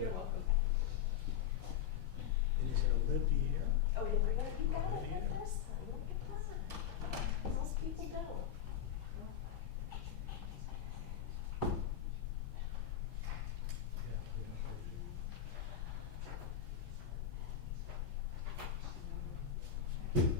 You're welcome. And is it Olivier? Oh, yeah, you got it Olivia. the first time. Look at that. Most people don't. Yeah, we don't heard it.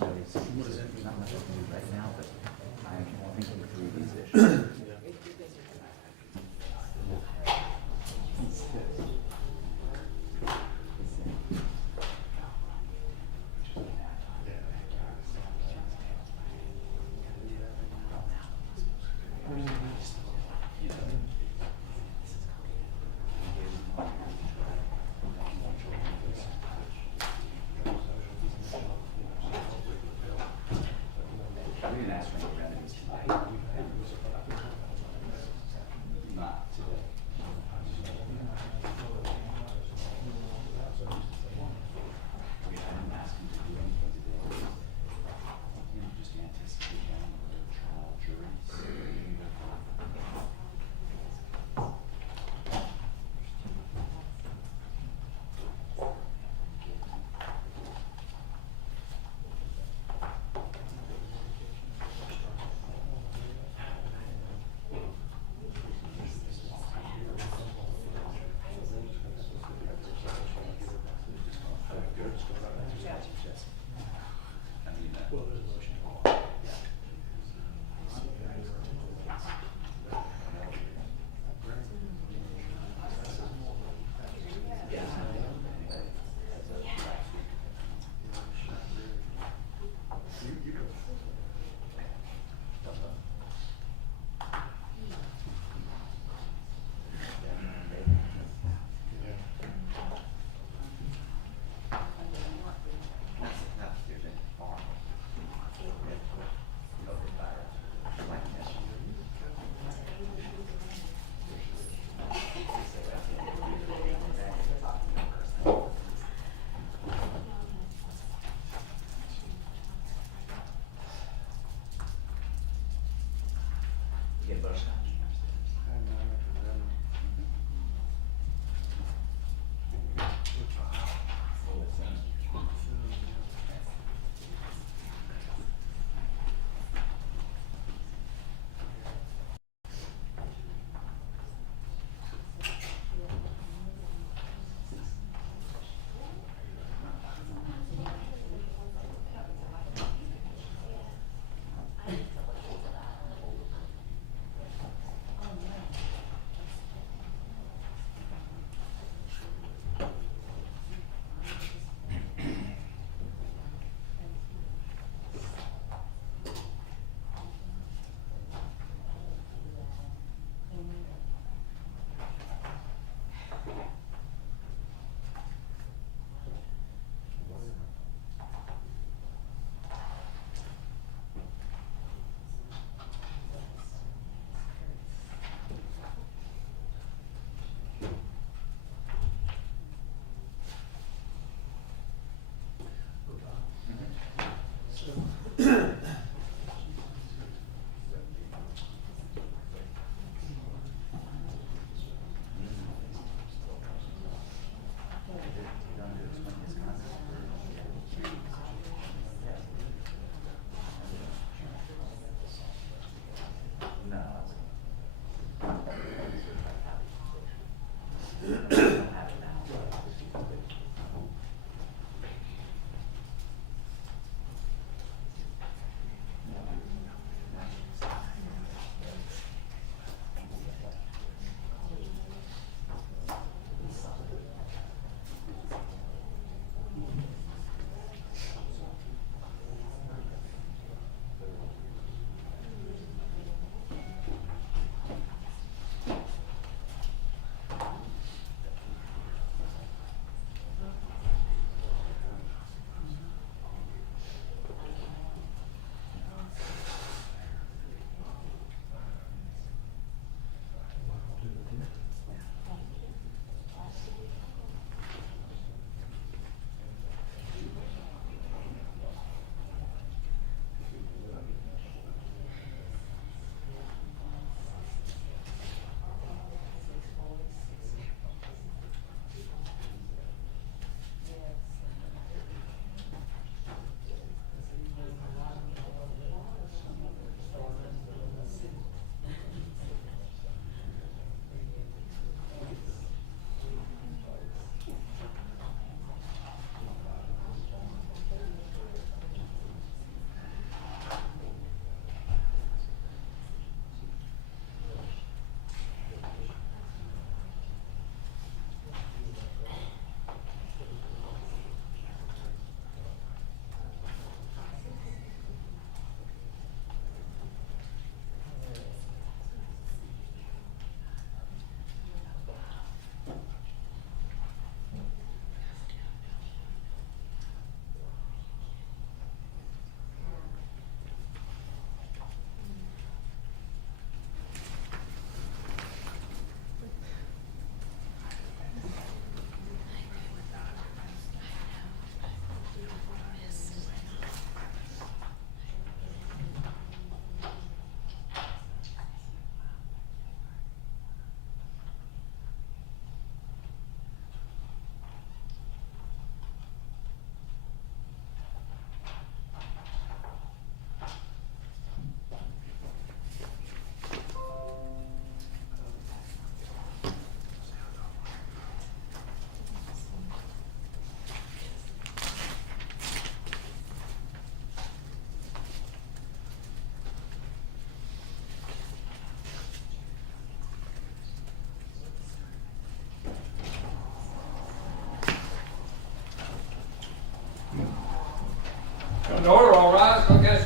What does that mean? Not much I can do right now, but I'm thinking through these issues. We didn't ask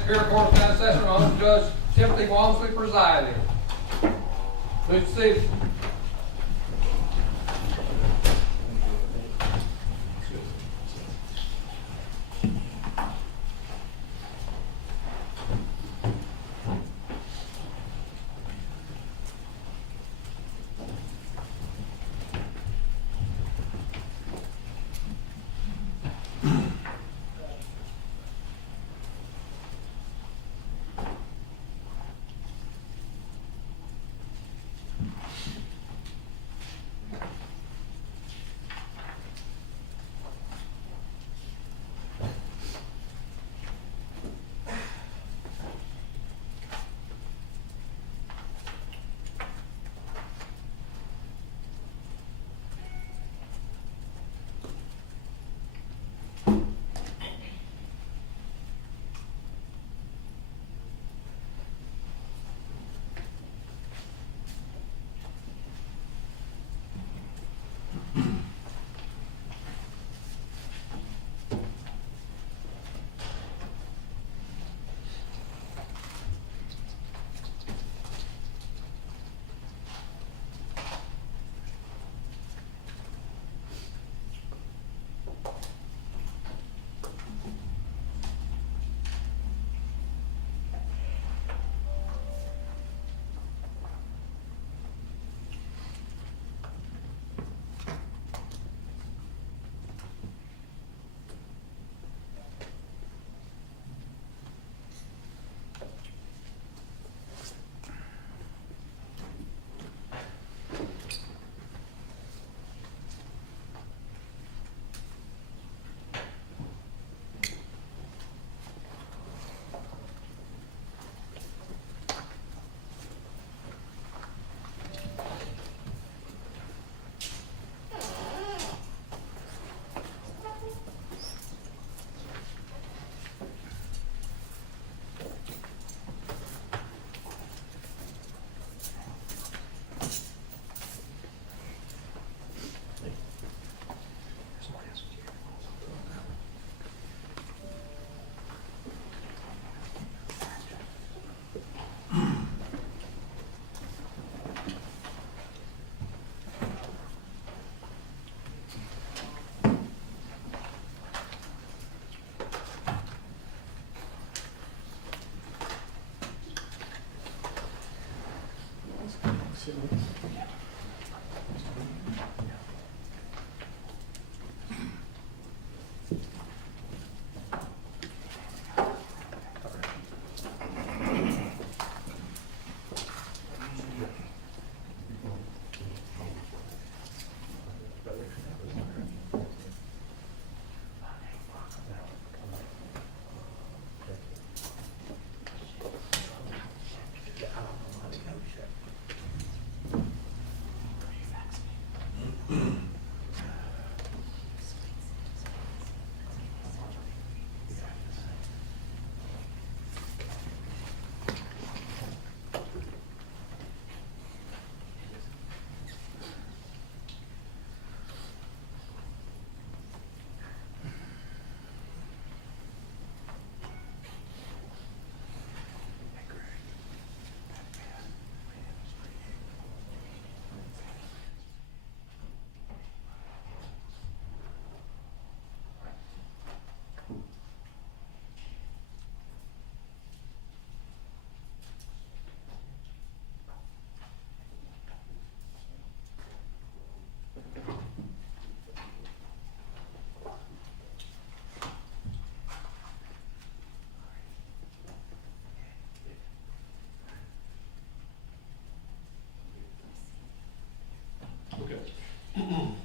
Superior Court of County Session, Honorable Judge Timothy Walmsley presiding. Please be seated.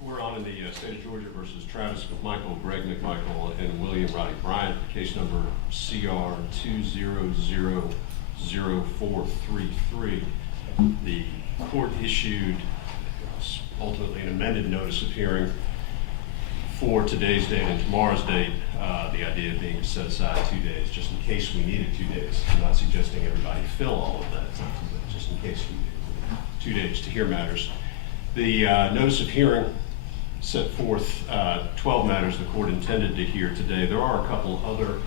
We're on in the state of Georgia versus Travis McMichael, Greg McMichael, and William Roddy Bryant, case number CR 2000433. The court issued ultimately an amended notice of hearing for today's date and tomorrow's date, the idea being to set aside 2 days, just in case we needed 2 days. I'm not suggesting everybody fill all of that, but just in case we needed 2 days to hear matters. The notice of hearing set forth 12 matters the court intended to hear today. There are a couple other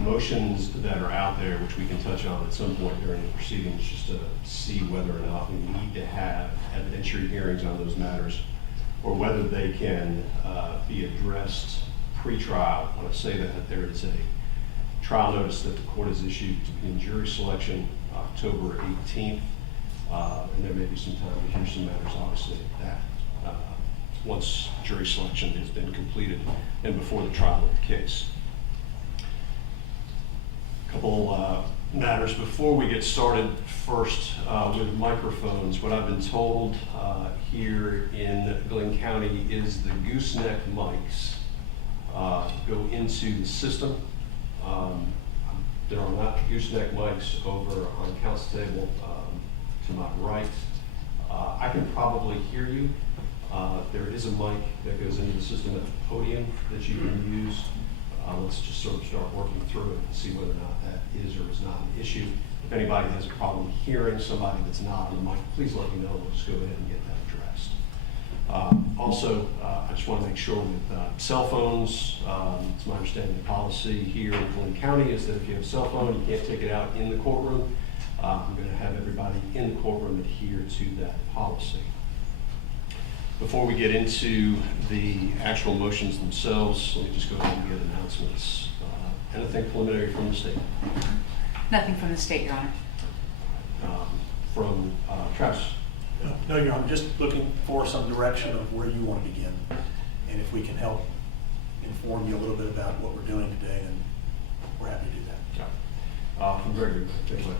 motions that are out there, which we can touch on at some point during the proceedings, just to see whether or not we need to have evidentiary hearings on those matters, or whether they can be addressed pre-trial. When I say that, there is a trial notice that the court has issued to begin jury selection October 18th, and there may be some time to hear some matters, obviously, that once jury selection has been completed and before the trial of the case. A couple matters before we get started. First, with microphones. What I've been told here in Glenn County is the gooseneck mics go into the system. There are not gooseneck mics over on council table to my right. I can probably hear you. There is a mic that goes into the system at the podium that you can use. Let's just sort of start working through it and see whether or not that is or is not an issue. If anybody has a problem hearing somebody that's not on the mic, please let me know. We'll just go ahead and get that addressed. Also, I just want to make sure with cell phones, it's my understanding the policy here in Glenn County is that if you have a cell phone, you can't take it out in the courtroom. I'm going to have everybody in the courtroom adhere to that policy. Before we get into the actual motions themselves, let me just go ahead and get announcements. Anything preliminary from the state? Nothing from the state, Your Honor. From Travis? No, Your Honor, just looking for some direction of where you want to begin. And if we can help inform you a little bit about what we're doing today, then we're happy to do that. Yeah. From Gregory, take it away.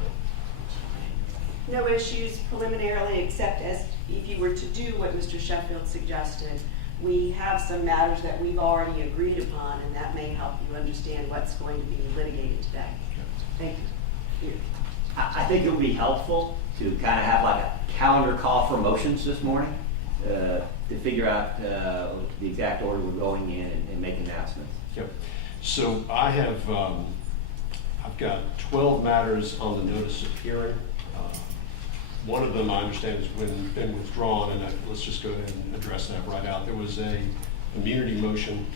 No issues preliminarily, except as if you were to do what Mr. Sheffield suggested, we have some matters that we've already agreed upon, and that may help you understand what's going to be litigated today. Thank you. I think it would be helpful to kind of have like a calendar call for motions this morning to figure out the exact order we're going in and make announcements. Yep. So I have, I've got 12 matters on the notice of hearing. One of them, I understand, has been withdrawn, and let's just go ahead and address that right out. There was a immunity motion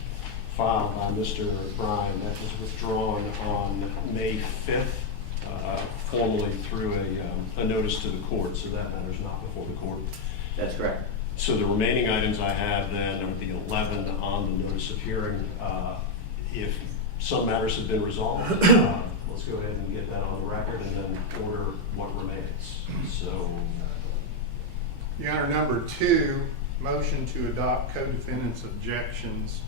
filed by Mr. Bryan that was withdrawn on May 5th, formally through a notice to the court, so that matter's not before the court. That's correct. So the remaining items I have then are the 11 on the notice of hearing. If some matters have been resolved, let's go ahead and get that on the record and then order what remains. So, Your Honor, number 2, motion to adopt co-defendants' objections.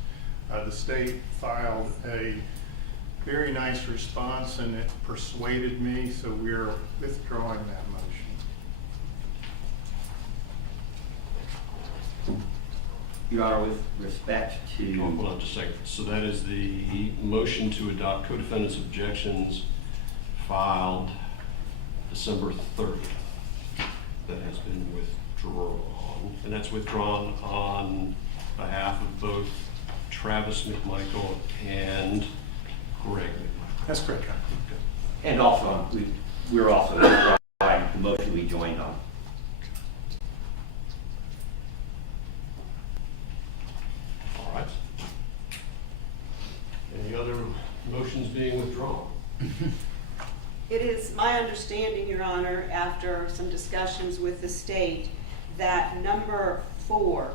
The state filed a very nice response and it persuaded me, so we're withdrawing that motion. Your Honor, with respect to... hold on just a second. So that is the motion to adopt co-defendants' objections filed December 30th. That has been withdrawn. And that's withdrawn on behalf of both Travis McMichael and Greg McMichael. That's correct, Your Honor. And also, we're also withdrawing the motion we joined on. All right. Any other motions being withdrawn? It is my understanding, Your Honor, after some discussions with the state, that number 4,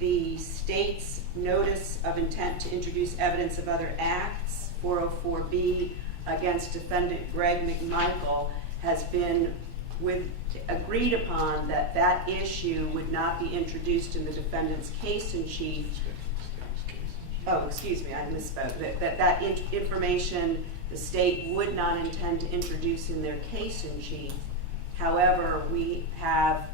the state's notice of intent to introduce evidence of other acts, 404B, against defendant Greg McMichael, has been agreed upon that that issue would not be introduced in the defendant's case in chief. Oh, excuse me, I misspoke. That information the state would not intend to introduce in their case in chief. However, we have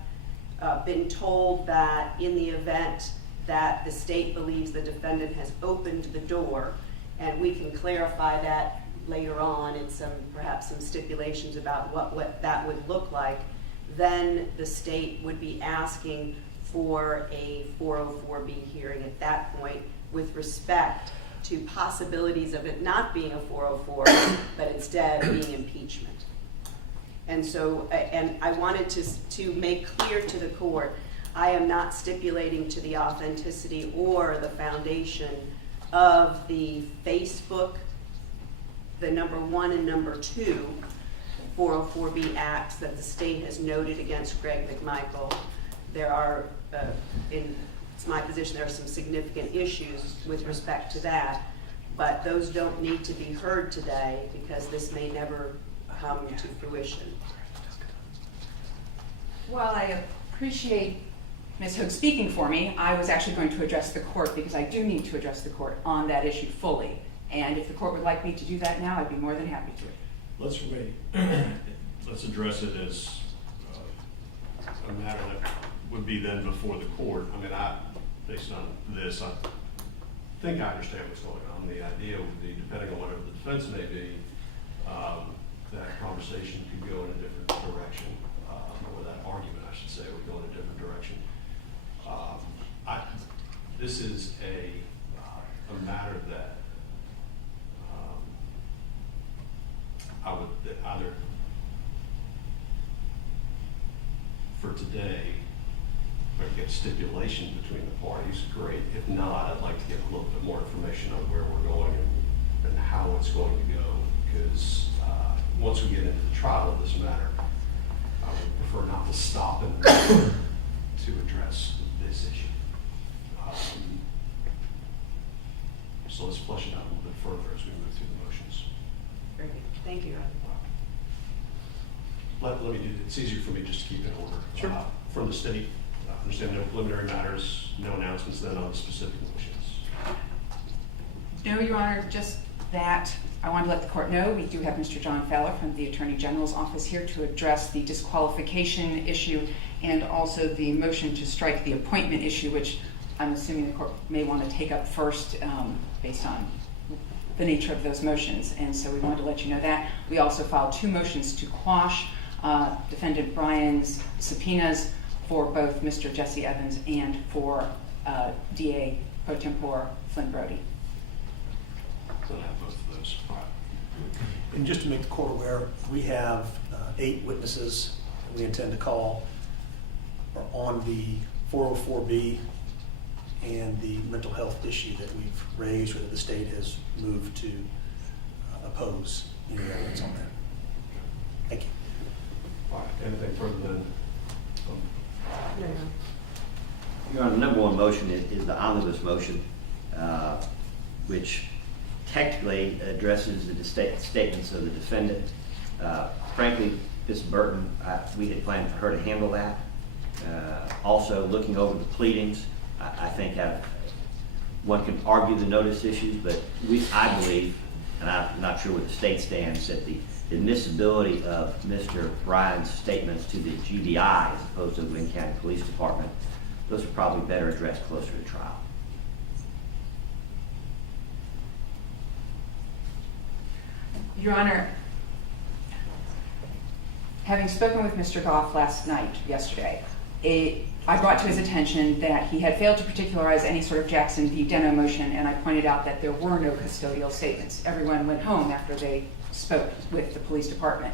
been told that in the event that the state believes the defendant has opened the door, and we can clarify that later on in perhaps some stipulations about what that would look like, then the state would be asking for a 404B hearing at that point with respect to possibilities of it not being a 404, but instead being impeachment. And so, and I wanted to make clear to the court, I am not stipulating to the authenticity or the foundation of the Facebook the number 1 and number 2 404B acts that the state has noted against Greg McMichael, there are, it's my position, there are some significant issues with respect to that, but those don't need to be heard today because this may never come to fruition. While I appreciate Ms. Hoag speaking for me, I was actually going to address the court because I do need to address the court on that issue fully. And if the court would like me to do that now, I'd be more than happy to. Let's address it as a matter that would be then before the court. I mean, based on this, I think I understand what's going on. The idea would be, depending on whatever the defense may be, that conversation could go in a different direction, or that argument, I should say, would go in a different direction. This is a matter that I would either, for today, if I could get a stipulation between the parties, great. If not, I'd like to get a little bit more information on where we're going and how it's going to go, because once we get into the trial of this matter, I would prefer not to stop and to address this issue. So let's flesh it out a little bit further as we move through the motions. Very good. Thank you. Let me do it. It's easier for me just to keep in order. Sure. From the state, understand no preliminary matters, no announcements then on the specific motions. No, Your Honor, just that I want to let the court know we do have Mr. John Fowler from the Attorney General's office here to address the disqualification issue and also the motion to strike the appointment issue, which I'm assuming the court may want to take up first based on the nature of those motions. And so we wanted to let you know that. We also filed 2 motions to quash Defendant Bryan's subpoenas for both Mr. Jesse Evans and for DA pro tempore Flynn Brody. So I have both of those. And just to make the court aware, we have 8 witnesses that we intend to call on the 404B and the mental health issue that we've raised, or that the state has moved to oppose any evidence on that. Thank you. All right, anything further than? Your Honor, the number 1 motion is the Omnibus motion, which technically addresses the statements of the defendant. Frankly, Ms. Burton, we had planned for her to handle that. Also, looking over the pleadings, I think one can argue the notice issues, but I believe, and I'm not sure where the state stands, that the admissibility of Mr. Bryan's statements to the GBI as opposed to the Wayne County Police Department, those are probably better addressed closer to trial. Your Honor, having spoken with Mr. Goff yesterday, I brought to his attention that he had failed to particularize any sort of Jackson-Denno motion, and I pointed out that there were no custodial statements. Everyone went home after they spoke with the police department.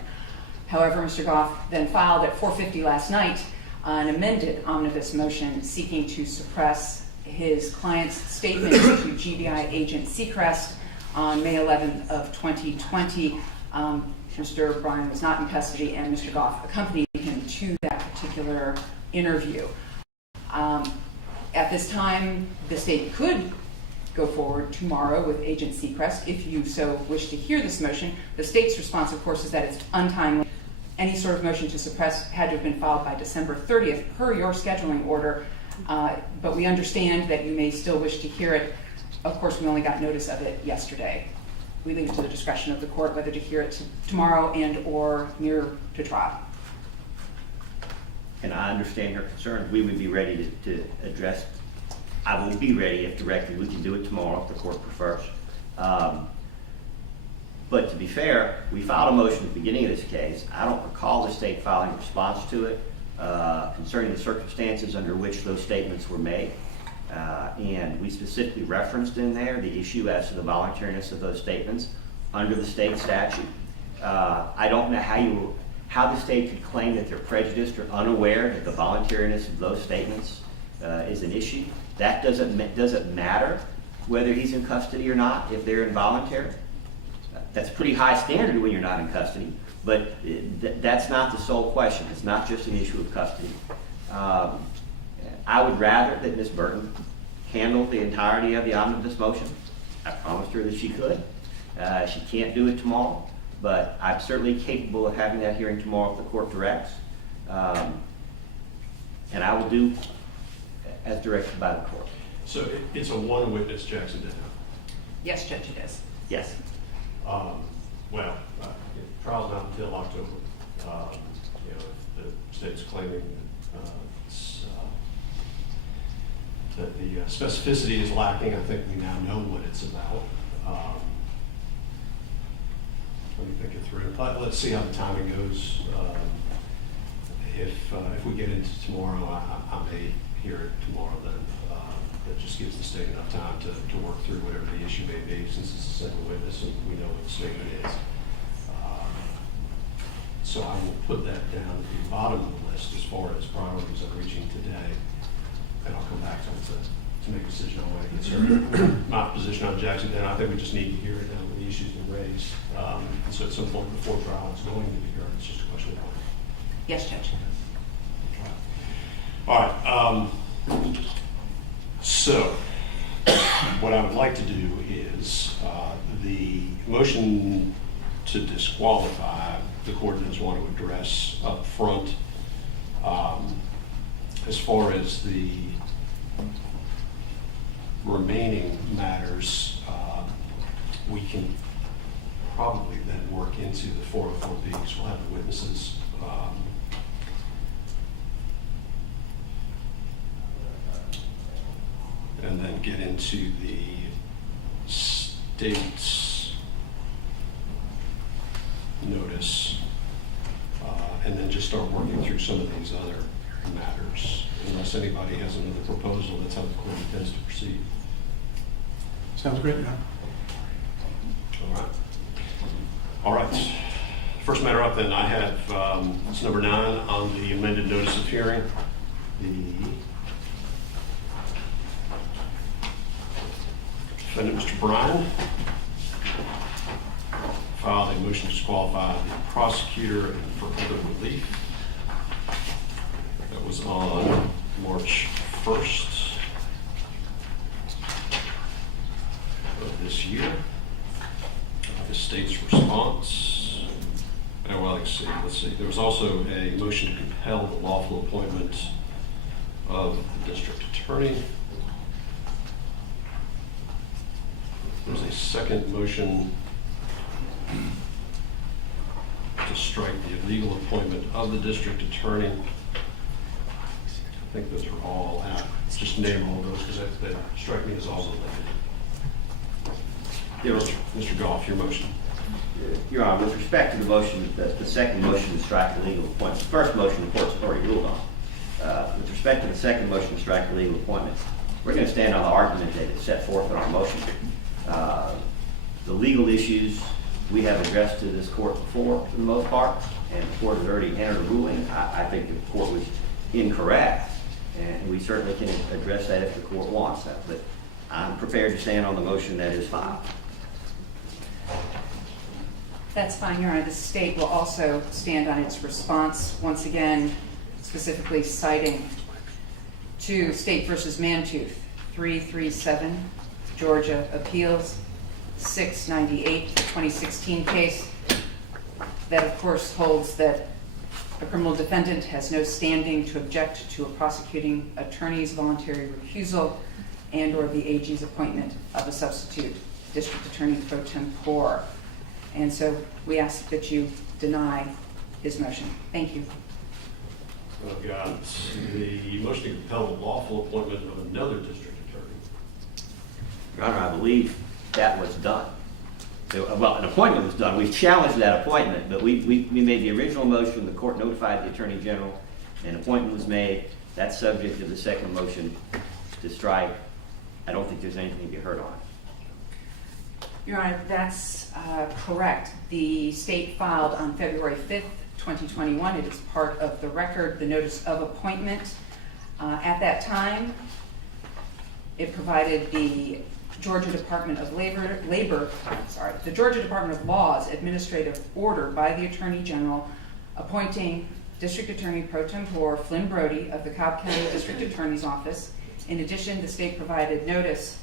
However, Mr. Goff then filed at 4:50 last night an amended omnibus motion seeking to suppress his client's statement to GBI agent Seacrest on May 11th of 2020. Mr. Bryan was not in custody, and Mr. Goff accompanied him to that particular interview. At this time, the state could go forward tomorrow with Agent Seacrest if you so wish to hear this motion. The state's response, of course, is that it's untimely. Any sort of motion to suppress had to have been filed by December 30th per your scheduling order, but we understand that you may still wish to hear it. Of course, we only got notice of it yesterday. We leave it to the discretion of the court whether to hear it tomorrow and or near to trial. And I understand your concerns. We would be ready to address. I will be ready if directed. We can do it tomorrow if the court prefers. But to be fair, we filed a motion at the beginning of this case. I don't recall the state filing a response to it concerning the circumstances under which those statements were made. And we specifically referenced in there the issue as to the voluntariness of those statements under the state statute. I don't know how the state could claim that they're prejudiced or unaware that the voluntariness of those statements is an issue. That doesn't matter whether he's in custody or not if they're involuntary. That's a pretty high standard when you're not in custody, but that's not the sole question. It's not just an issue of custody. I would rather that Ms. Burton handle the entirety of the omnibus motion. I promised her that she could. She can't do it tomorrow, but I'm certainly capable of having that hearing tomorrow if the court directs. And I will do as directed by the court. So it's a one witness Jackson-Denno. Yes, Judge, it is. Yes. Well, trial's not until October. If the state's claiming that the specificity is lacking, I think we now know what it's about. Let me think it through. Let's see how the timing goes. If we get into tomorrow, I may hear it tomorrow then. That just gives the state enough time to work through whatever the issue may be, since it's a single witness and we know what the statement is. So I will put that down at the bottom of the list as far as priorities I'm reaching today, and I'll come back to it to make a decision on when I get started. My position on Jackson-Denno, I think we just need to hear it now that the issue's been raised. And so at some point before trial, it's going to be heard. It's just a question of when. Yes, Judge. All right. So what I would like to do is the motion to disqualify, the court does want to address up front. As far as the remaining matters, we can probably then work into the 404B, because we'll have the witnesses. And then get into the state's notice, and then just start working through some of these other matters. Unless anybody has another proposal, that's how the court intends to proceed. Sounds great, Your Honor. All right. All right. First matter up then, I have, it's number 9 on the amended notice of hearing. The defendant, Mr. Bryan, filed a motion to disqualify the prosecutor and for other relief. That was on March 1st of this year. The state's response. Well, let's see. There was also a motion to compel the lawful appointment of the district attorney. There's a second motion to strike the illegal appointment of the district attorney. I think those are all out. Just name all those because they strike me as all related. Mr. Goff, your motion. Your Honor, with respect to the motion, the second motion to strike the legal appointment, the first motion the court's already ruled on. With respect to the second motion to strike the legal appointment, we're going to stand on the argument that is set forth in our motion. The legal issues we have addressed to this court before, for the most part, and the court has already entered a ruling. I think the court was incorrect, and we certainly can address that if the court wants that. But I'm prepared to stand on the motion that is filed. That's fine, Your Honor. The state will also stand on its response, once again, specifically citing to State v. Mantooth, 337, Georgia Appeals, 698, 2016 case, that of course holds that a criminal defendant has no standing to object to a prosecuting attorney's voluntary recusal and or the AG's appointment of a substitute district attorney pro tempore. And so we ask that you deny his motion. Thank you. I've got the motion to compel the lawful appointment of another district attorney. Your Honor, I believe that was done. So, well, an appointment was done. We challenged that appointment, but we made the original motion. The court notified the Attorney General. An appointment was made. That's subject to the second motion to strike. I don't think there's anything to be heard on it. Your Honor, that's correct. The state filed on February 5th, 2021. It is part of the record, the notice of appointment. At that time, it provided the Georgia Department of the Georgia Department of Law's administrative order by the Attorney General appointing District Attorney Pro Tempore Flynn Brody of the Cobb County District Attorney's Office. In addition, the state provided notice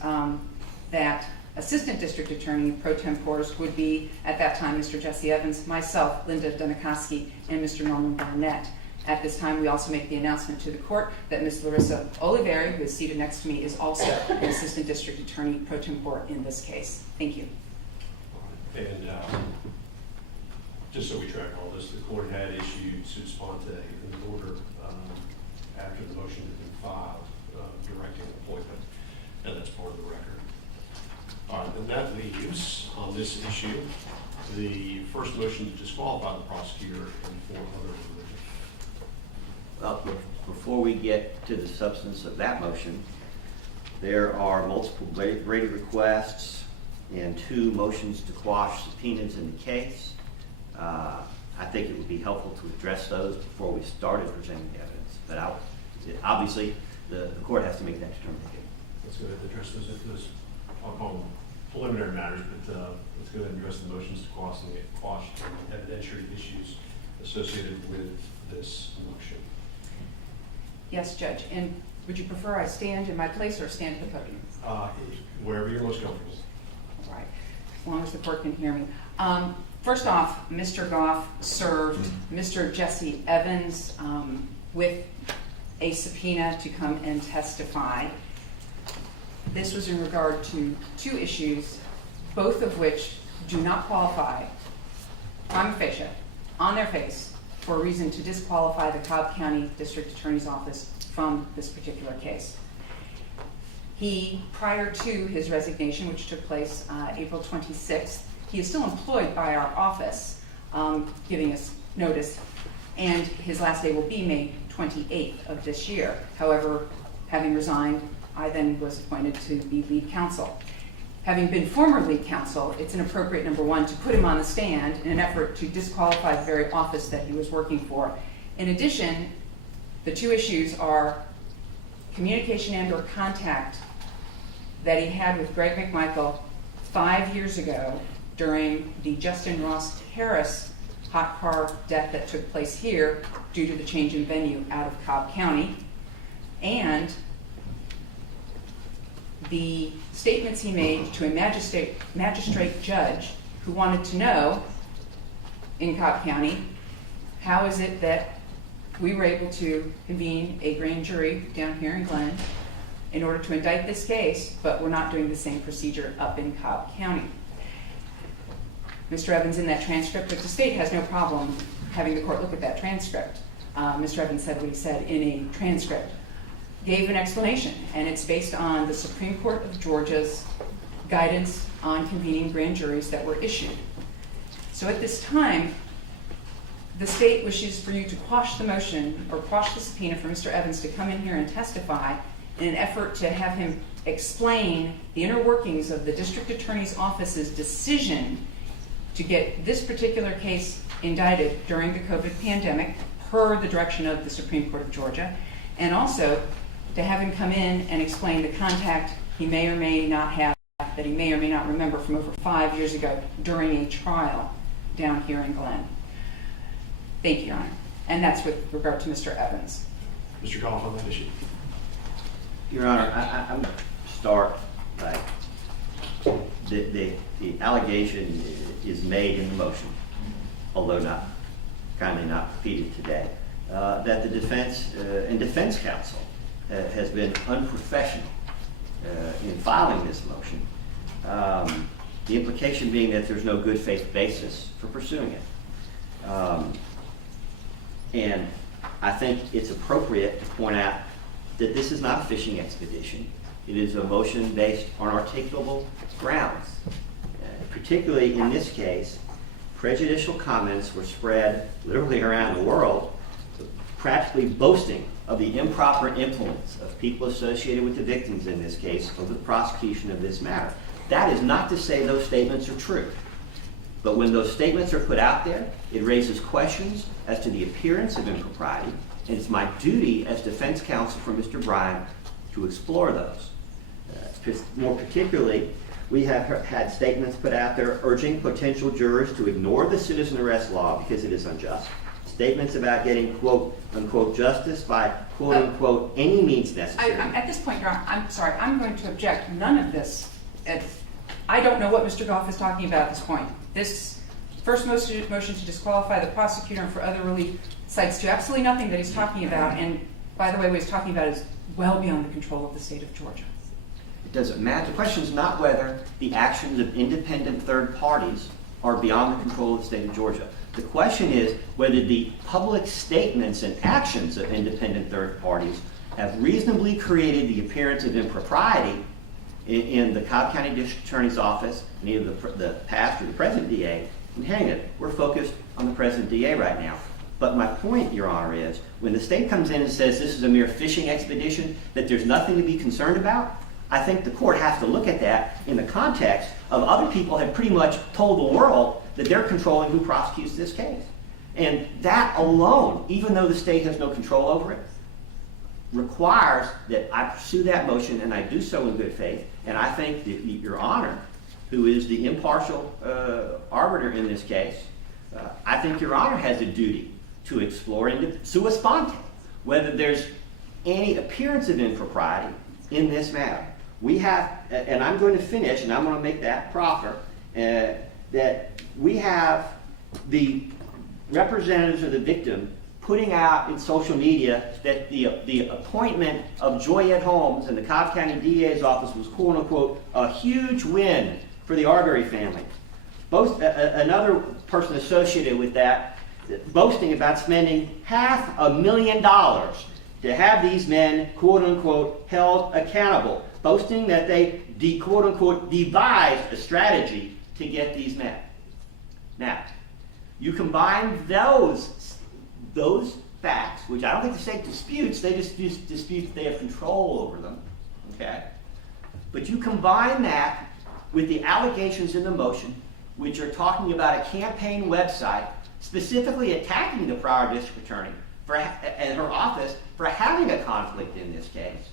that Assistant District Attorney Pro Tempores would be, at that time, Mr. Jesse Evans, myself, Linda Dunikoski, and Mr. Norman Barnett. At this time, we also make the announcement to the court that Ms. Larissa Oliveri, who is seated next to me, is also an Assistant District Attorney Pro Tempore in this case. Thank you. And just so we track all this, the court had issued sua sponte an order after the motion had been filed directing appointment, and that's part of the record. All right, and that leaves on this issue the first motion to disqualify the prosecutor and 4 other religions. Well, before we get to the substance of that motion, there are multiple Brady requests and 2 motions to quash subpoenas in the case. I think it would be helpful to address those before we started presenting the evidence. But obviously, the court has to make that determination. Let's go ahead and address those. I'll call them preliminary matters, but let's go ahead and address the motions to quash and evidentiary issues associated with this motion. Yes, Judge. And would you prefer I stand in my place or stand at the podium? Wherever you're most comfortable. All right, as long as the court can hear me. First off, Mr. Goff served Mr. Jesse Evans with a subpoena to come and testify. This was in regard to 2 issues, both of which do not qualify prima facie, on their face, for a reason to disqualify the Cobb County District Attorney's Office from this particular case. He, prior to his resignation, which took place April 26th, he is still employed by our office, giving us notice, and his last day will be May 28th of this year. However, having resigned, I then was appointed to be lead counsel. Having been former lead counsel, it's inappropriate, number 1, to put him on the stand in an effort to disqualify the very office that he was working for. In addition, the 2 issues are communication and or contact that he had with Greg McMichael 5 years ago during the Justin Ross Harris hot car death that took place here due to the change in venue out of Cobb County, and the statements he made to a magistrate judge who wanted to know in Cobb County, how is it that we were able to convene a grand jury down here in Glen in order to indict this case, but we're not doing the same procedure up in Cobb County. Mr. Evans, in that transcript, but the state has no problem having the court look at that transcript. Mr. Evans said what he said in a transcript, gave an explanation, and it's based on the Supreme Court of Georgia's guidance on convening grand juries that were issued. So at this time, the state wishes for you to quash the motion or quash the subpoena for Mr. Evans to come in here and testify in an effort to have him explain the inner workings of the district attorney's office's decision to get this particular case indicted during the COVID pandemic per the direction of the Supreme Court of Georgia, and also to have him come in and explain the contact he may or may not have, that he may or may not remember from over 5 years ago during a trial down here in Glen. Thank you, Your Honor. And that's with regard to Mr. Evans. Mr. Goff on that issue. Your Honor, I'm going to start by the allegation is made in the motion, although kindly not repeated today, that the defense and defense counsel has been unprofessional in filing this motion. The implication being that there's no good faith basis for pursuing it. And I think it's appropriate to point out that this is not a fishing expedition. It is a motion based on articulable grounds. Particularly in this case, prejudicial comments were spread literally around the world, practically boasting of the improper influence of people associated with the victims in this case over the prosecution of this matter. That is not to say those statements are true. But when those statements are put out there, it raises questions as to the appearance of impropriety, and it's my duty as defense counsel for Mr. Bryan to explore those. More particularly, we have had statements put out there urging potential jurors to ignore the citizen arrest law because it is unjust. Statements about getting quote unquote justice by quote unquote any means necessary. At this point, Your Honor, I'm sorry, I'm going to object. None of this, I don't know what Mr. Goff is talking about at this point. This first motion to disqualify the prosecutor for other relief cites to absolutely nothing that he's talking about, and by the way, what he's talking about is well beyond the control of the state of Georgia. It doesn't matter. The question is not whether the actions of independent third parties are beyond the control of the state of Georgia. The question is whether the public statements and actions of independent third parties have reasonably created the appearance of impropriety in the Cobb County District Attorney's Office, and either the past or the present DA. And hang it, we're focused on the present DA right now. But my point, Your Honor, is when the state comes in and says this is a mere fishing expedition, that there's nothing to be concerned about, I think the court has to look at that in the context of other people have pretty much told the world that they're controlling who prosecutes this case. And that alone, even though the state has no control over it, requires that I pursue that motion, and I do so in good faith. And I think that Your Honor, who is the impartial arbiter in this case, I think Your Honor has a duty to explore sua sponte whether there's any appearance of impropriety in this matter. We have, and I'm going to finish, and I'm going to make that proffer, that we have the representatives of the victim putting out in social media that the appointment of Joyette Holmes in the Cobb County DA's office was quote unquote a huge win for the Arbery family. Another person associated with that boasting about spending $500,000 to have these men quote unquote held accountable, boasting that they quote unquote devised a strategy to get these men. Now, you combine those facts, which I don't think the state disputes, they just dispute that they have control over them, okay? But you combine that with the allegations in the motion, which are talking about a campaign website specifically attacking the prior district attorney and her office for having a conflict in this case,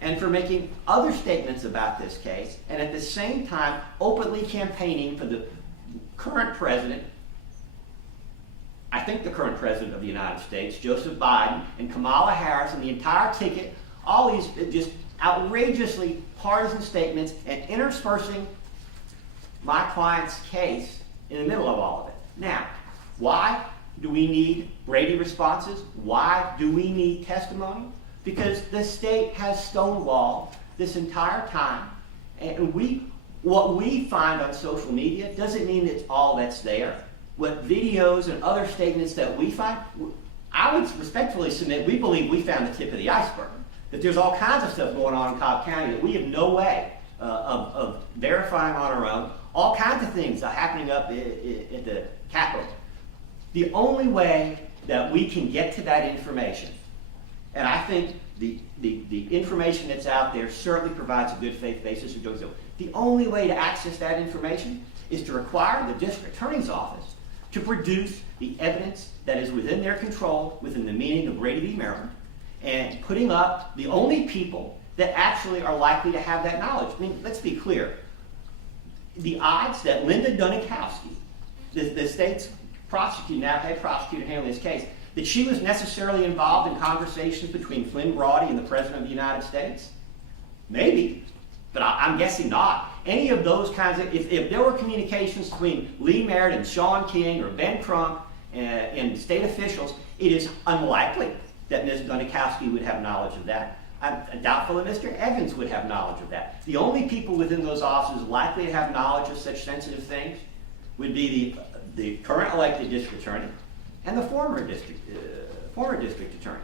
and for making other statements about this case, and at the same time openly campaigning for the current president, I think the current president of the United States, Joseph Biden, and Kamala Harris, and the entire ticket, all these just outrageously partisan statements, and interspersing my client's case in the middle of all of it. Now, why do we need Brady responses? Why do we need testimony? Because the state has stonewalled this entire time, and what we find on social media doesn't mean it's all that's there. What videos and other statements that we find, I would respectfully submit, we believe we found the tip of the iceberg. That there's all kinds of stuff going on in Cobb County that we have no way of verifying on our own. All kinds of things are happening up at the Capitol. The only way that we can get to that information, and I think the information that's out there certainly provides a good faith basis for doing so. The only way to access that information is to require the district attorney's office to produce the evidence that is within their control, within the meaning of Brady v. Maryland, and putting up the only people that actually are likely to have that knowledge. I mean, let's be clear. The odds that Linda Dunikowski, the state's prosecutor, now head prosecutor handling this case, that she was necessarily involved in conversations between Flynn Brody and the President of the United States? Maybe, but I'm guessing not. Any of those kinds of, if there were communications between Lee Merritt and Sean King or Ben Crump and state officials, it is unlikely that Ms. Dunikowski would have knowledge of that. I'm doubtful that Mr. Evans would have knowledge of that. The only people within those offices likely to have knowledge of such sensitive things would be the current elected district attorney and the former district attorney.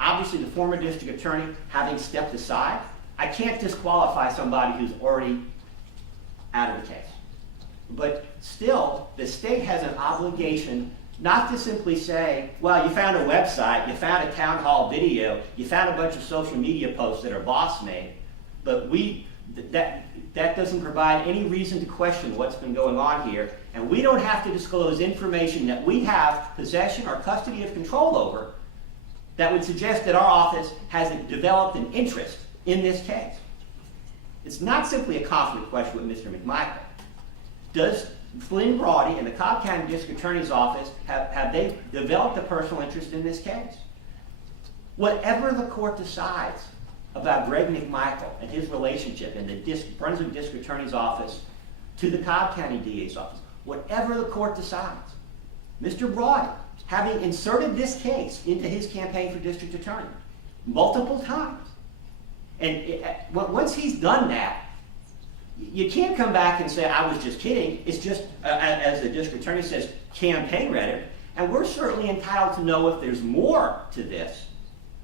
Obviously, the former district attorney, having stepped aside, I can't disqualify somebody who's already out of the case. But still, the state has an obligation not to simply say, well, you found a website, you found a town hall video, you found a bunch of social media posts that are boss made, but that doesn't provide any reason to question what's been going on here, and we don't have to disclose information that we have possession or custody of control over that would suggest that our office hasn't developed an interest in this case. It's not simply a conflict question with Mr. McMichael. Does Flynn Brody and the Cobb County District Attorney's Office, have they developed a personal interest in this case? Whatever the court decides about Greg McMichael and his relationship in the Brunswick District Attorney's Office to the Cobb County DA's office, whatever the court decides, Mr. Brody, having inserted this case into his campaign for district attorney multiple times, and once he's done that, you can't come back and say, I was just kidding. It's just, as the district attorney says, campaign rhetoric. And we're certainly entitled to know if there's more to this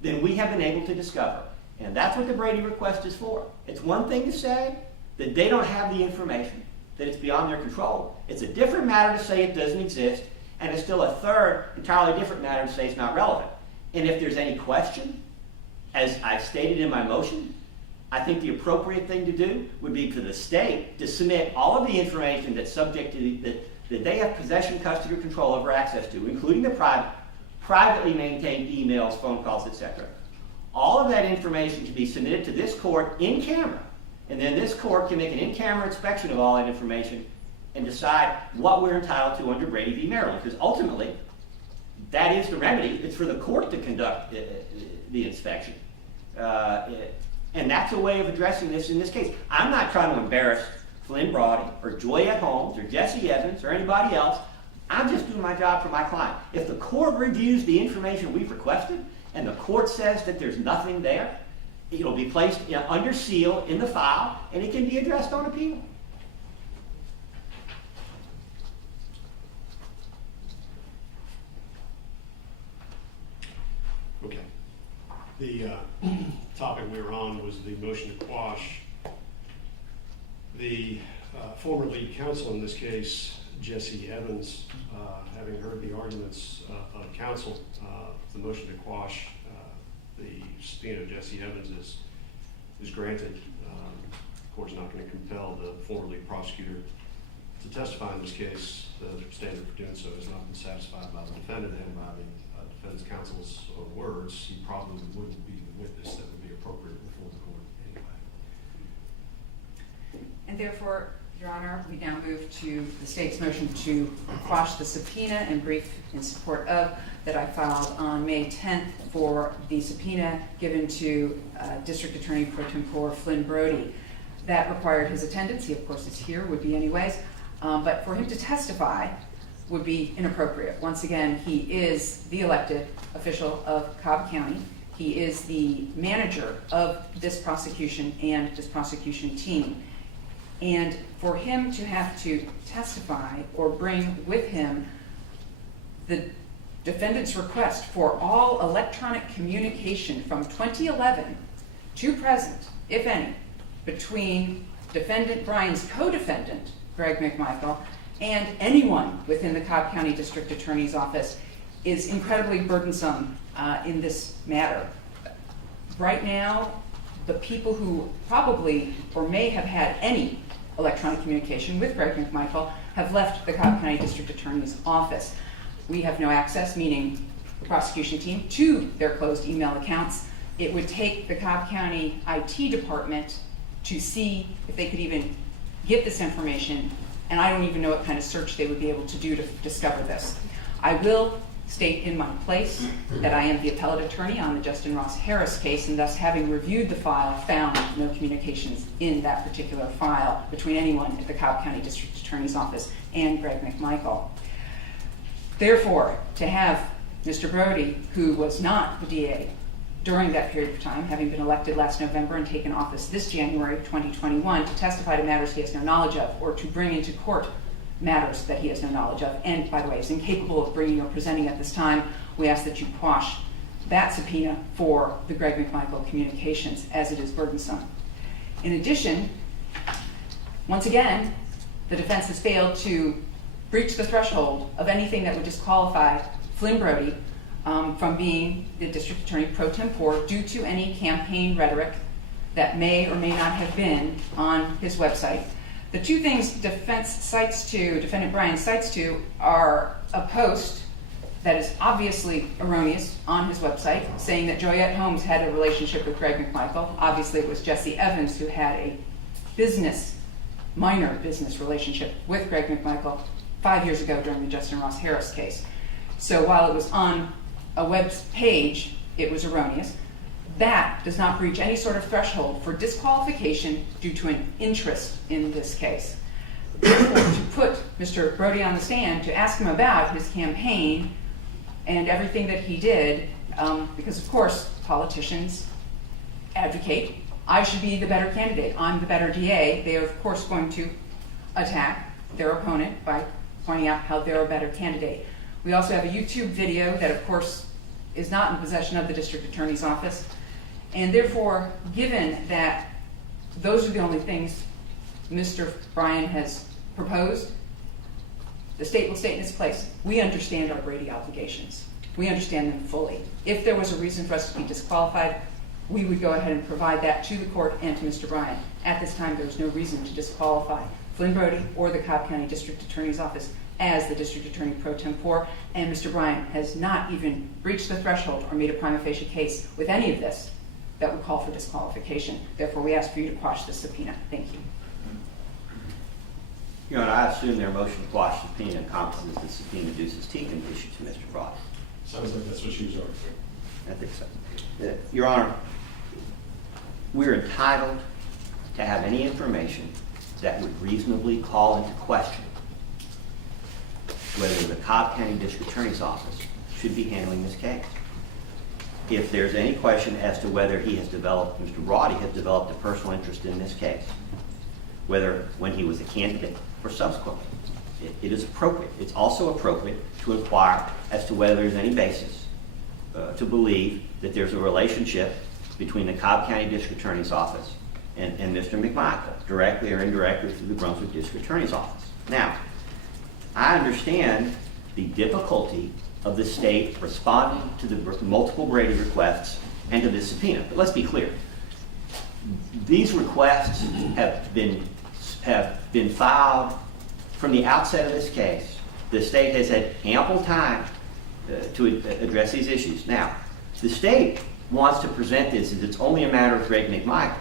than we have been able to discover. And that's what the Brady request is for. It's one thing to say that they don't have the information, that it's beyond their control. It's a different matter to say it doesn't exist, and it's still a third, entirely different matter to say it's not relevant. And if there's any question, as I've stated in my motion, I think the appropriate thing to do would be for the state to submit all of the information that's subject to that they have possession, custody, or control over access to, including the privately maintained emails, phone calls, etc. All of that information can be submitted to this court in camera, and then this court can make an in-camera inspection of all that information and decide what we're entitled to under Brady v. Maryland, because ultimately, that is the remedy. It's for the court to conduct the inspection. And that's a way of addressing this in this case. I'm not trying to embarrass Flynn Brody or Joyette Holmes or Jesse Evans or anybody else. I'm just doing my job for my client. If the court reviews the information we've requested and the court says that there's nothing there, it'll be placed under seal in the file and it can be addressed on appeal. Okay. The topic we were on was the motion to quash. The former lead counsel in this case, Jesse Evans, having heard the arguments of counsel, the motion to quash the subpoena of Jesse Evans is granted. The court's not going to compel the former lead prosecutor to testify in this case. The standard for doing so has not been satisfied by the defendant and by the defense counsel's words. He probably wouldn't be the witness that would be appropriate before the court anyway. And therefore, Your Honor, we now move to the state's motion to quash the subpoena and brief in support of that I filed on May 10th for the subpoena given to District Attorney Pro Tempore Flynn Brody. That required his attendance. He, of course, is here, would be anyways. But for him to testify would be inappropriate. Once again, he is the elected official of Cobb County. He is the manager of this prosecution and this prosecution team. And for him to have to testify or bring with him the defendant's request for all electronic communication from 2011 to present, if any, between defendant Brian's co-defendant, Greg McMichael, and anyone within the Cobb County District Attorney's Office is incredibly burdensome in this matter. Right now, the people who probably or may have had any electronic communication with Greg McMichael have left the Cobb County District Attorney's Office. We have no access, meaning the prosecution team, to their closed email accounts. It would take the Cobb County IT department to see if they could even get this information, and I don't even know what kind of search they would be able to do to discover this. I will state in my place that I am the appellate attorney on the Justin Ross Harris case, and thus, having reviewed the file, found no communications in that particular file between anyone at the Cobb County District Attorney's Office and Greg McMichael. Therefore, to have Mr. Brody, who was not the DA during that period of time, having been elected last November and taken office this January 2021, to testify to matters he has no knowledge of, or to bring into court matters that he has no knowledge of, and by the way, is incapable of bringing or presenting at this time, we ask that you quash that subpoena for the Greg McMichael communications, as it is burdensome. In addition, once again, the defense has failed to breach the threshold of anything that would disqualify Flynn Brody from being the District Attorney Pro Tempore due to any campaign rhetoric that may or may not have been on his website. The two things Defendant Bryan cites to, are a post that is obviously erroneous on his website, saying that Joyette Holmes had a relationship with Greg McMichael. Obviously, it was Jesse Evans who had a minor business relationship with Greg McMichael 5 years ago during the Justin Ross Harris case. So while it was on a web page, it was erroneous. That does not breach any sort of threshold for disqualification due to an interest in this case. Therefore, to put Mr. Brody on the stand to ask him about his campaign and everything that he did, because of course politicians advocate, I should be the better candidate, I'm the better DA, they are of course going to attack their opponent by pointing out how they're a better candidate. We also have a YouTube video that of course is not in possession of the district attorney's office, and therefore, given that those are the only things Mr. Bryan has proposed, the state will stay in its place. We understand our Brady obligations. We understand them fully. If there was a reason for us to be disqualified, we would go ahead and provide that to the court and to Mr. Bryan. At this time, there's no reason to disqualify Flynn Brody or the Cobb County District Attorney's Office as the District Attorney Pro Tempore, and Mr. Bryan has not even breached the threshold or made a prima facie case with any of this that would call for disqualification. Therefore, we ask for you to quash the subpoena. Thank you. Your Honor, I assume their motion to quash the subpoena encompasses the subpoena duces tecum issued to Mr. Brody. Sounds like that's what she was arguing. I think so. Your Honor, we're entitled to have any information that would reasonably call into question whether the Cobb County District Attorney's Office should be handling this case. If there's any question as to whether he has developed, Mr. Brody has developed a personal interest in this case, whether when he was a candidate or subsequently, it is appropriate. It's also appropriate to inquire as to whether there's any basis to believe that there's a relationship between the Cobb County District Attorney's Office and Mr. McMichael, directly or indirectly through the Brunswick District Attorney's Office. Now, I understand the difficulty of the state responding to the multiple Brady requests and to this subpoena, but let's be clear. These requests have been filed from the outset of this case. The state has had ample time to address these issues. Now, the state wants to present this as it's only a matter of Greg McMichael.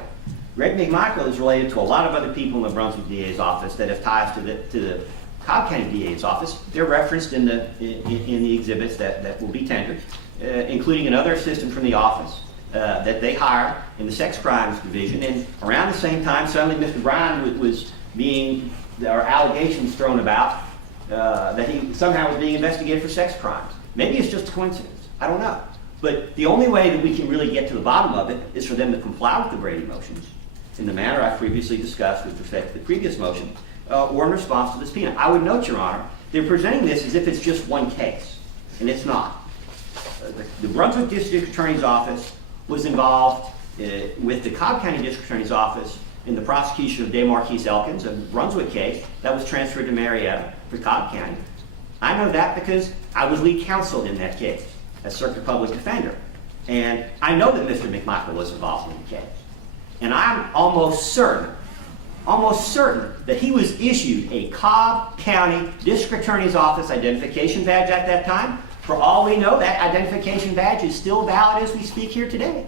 Greg McMichael is related to a lot of other people in the Brunswick DA's office that have ties to the Cobb County DA's office. They're referenced in the exhibits that will be tendered, including another assistant from the office that they hired in the sex crimes division. And around the same time, suddenly Mr. Bryan was being, or allegations thrown about that he somehow was being investigated for sex crimes. Maybe it's just a coincidence. I don't know. But the only way that we can really get to the bottom of it is for them to comply with the Brady motions in the manner I previously discussed with respect to the previous motion, or in response to the subpoena. I would note, Your Honor, they're presenting this as if it's just one case, and it's not. The Brunswick District Attorney's Office was involved with the Cobb County District Attorney's Office in the prosecution of DeMarquise Elkins, a Brunswick case that was transferred to Marietta for Cobb County. I know that because I was lead counsel in that case as circuit public defender. And I know that Mr. McMichael was involved in the case. And I'm almost certain that he was issued a Cobb County District Attorney's Office identification badge at that time. For all we know, that identification badge is still valid as we speak here today.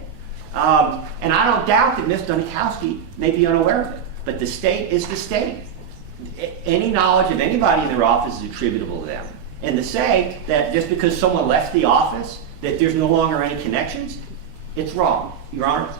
And I don't doubt that Ms. Dunikowski may be unaware of it, but the state is the state. Any knowledge of anybody in their office is attributable to them. And to say that just because someone left the office, that there's no longer any connections, it's wrong, Your Honor.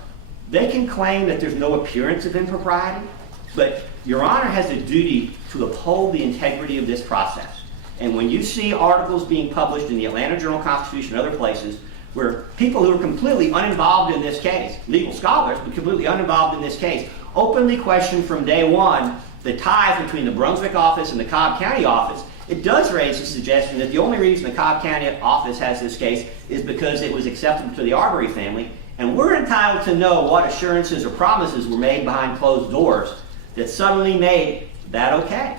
They can claim that there's no appearance of impropriety, but Your Honor has a duty to uphold the integrity of this process. And when you see articles being published in the Atlanta Journal-Constitution and other places where people who are completely uninvolved in this case, legal scholars, but completely uninvolved in this case, openly question from day one the ties between the Brunswick office and the Cobb County office, it does raise the suggestion that the only reason the Cobb County office has this case is because it was acceptable to the Arbery family, and we're entitled to know what assurances or promises were made behind closed doors that suddenly made that okay.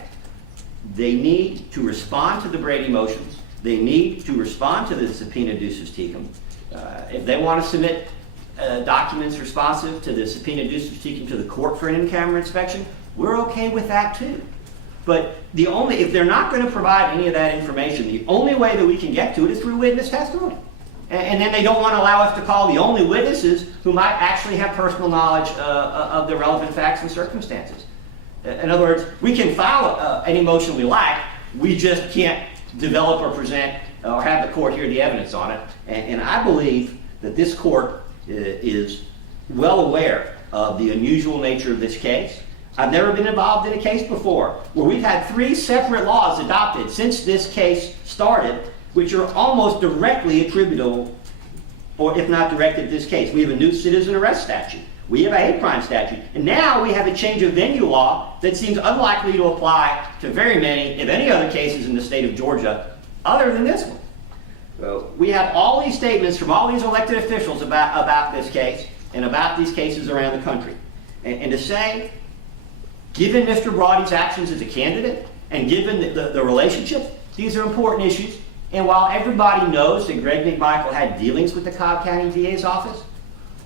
They need to respond to the Brady motions. They need to respond to the subpoena ducis tecum. If they want to submit documents responsive to the subpoena ducis tecum to the court for an in-camera inspection, we're okay with that too. But if they're not going to provide any of that information, the only way that we can get to it is through witness testimony. And then they don't want to allow us to call the only witnesses who might actually have personal knowledge of the relevant facts and circumstances. In other words, we can file any motion we like, we just can't develop or present or have the court hear the evidence on it. And I believe that this court is well aware of the unusual nature of this case. I've never been involved in a case before where we've had 3 separate laws adopted since this case started, which are almost directly attributable, or if not directed to this case. We have a new citizen arrest statute. We have a hate crime statute. And now we have a change of venue law that seems unlikely to apply to very many, if any other cases in the state of Georgia, other than this one. We have all these statements from all these elected officials about this case and about these cases around the country. And to say, given Mr. Broady's actions as a candidate and given the relationship, these are important issues. And while everybody knows that Greg McMichael had dealings with the Cobb County DA's office,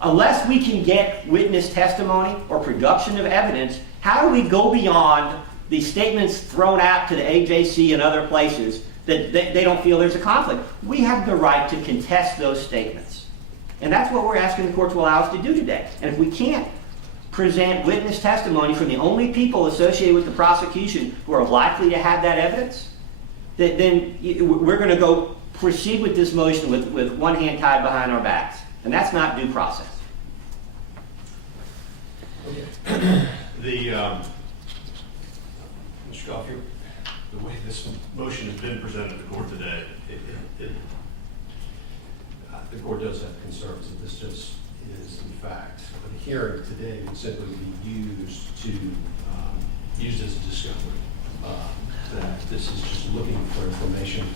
unless we can get witness testimony or production of evidence, how do we go beyond the statements thrown out to the AJC and other places that they don't feel there's a conflict? We have the right to contest those statements. And that's what we're asking the court to allow us to do today. And if we can't present witness testimony from the only people associated with the prosecution who are likely to have that evidence, then we're going to go proceed with this motion with one hand tied behind our backs. And that's not due process. Mr. Goff, the way this motion has been presented to the court today, the court does have concerns that this just is, in fact, the hearing today would simply be used as a discovery. That this is just looking for information.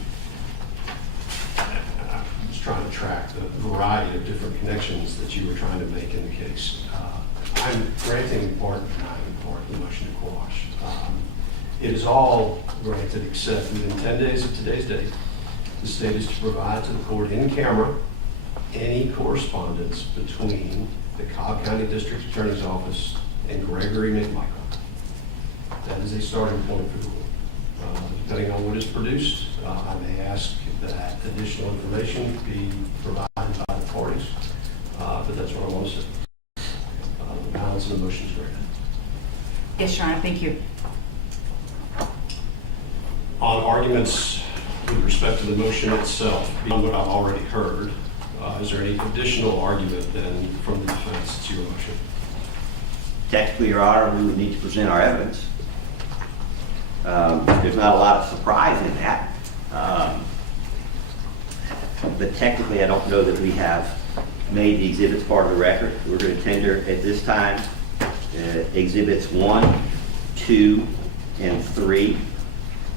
I was trying to track the variety of different connections that you were trying to make in the case. I'm granting in part and denying in part the motion to quash. It is all granted except within 10 days of today's date, the state is to provide to the court in camera any correspondence between the Cobb County District Attorney's Office and Gregory McMichael. That is a starting point for the court. Depending on what is produced, I may ask that additional information be provided by the parties, but that's what I want to say. The balance of the motion is granted. Yes, Your Honor, thank you. On arguments with respect to the motion itself, beyond what I've already heard, is there any additional argument then from the defense to your motion? Technically, Your Honor, we would need to present our evidence. There's not a lot of surprise in that. But technically, I don't know that we have made the exhibits part of the record. We're going to tender at this time exhibits 1, 2, and 3,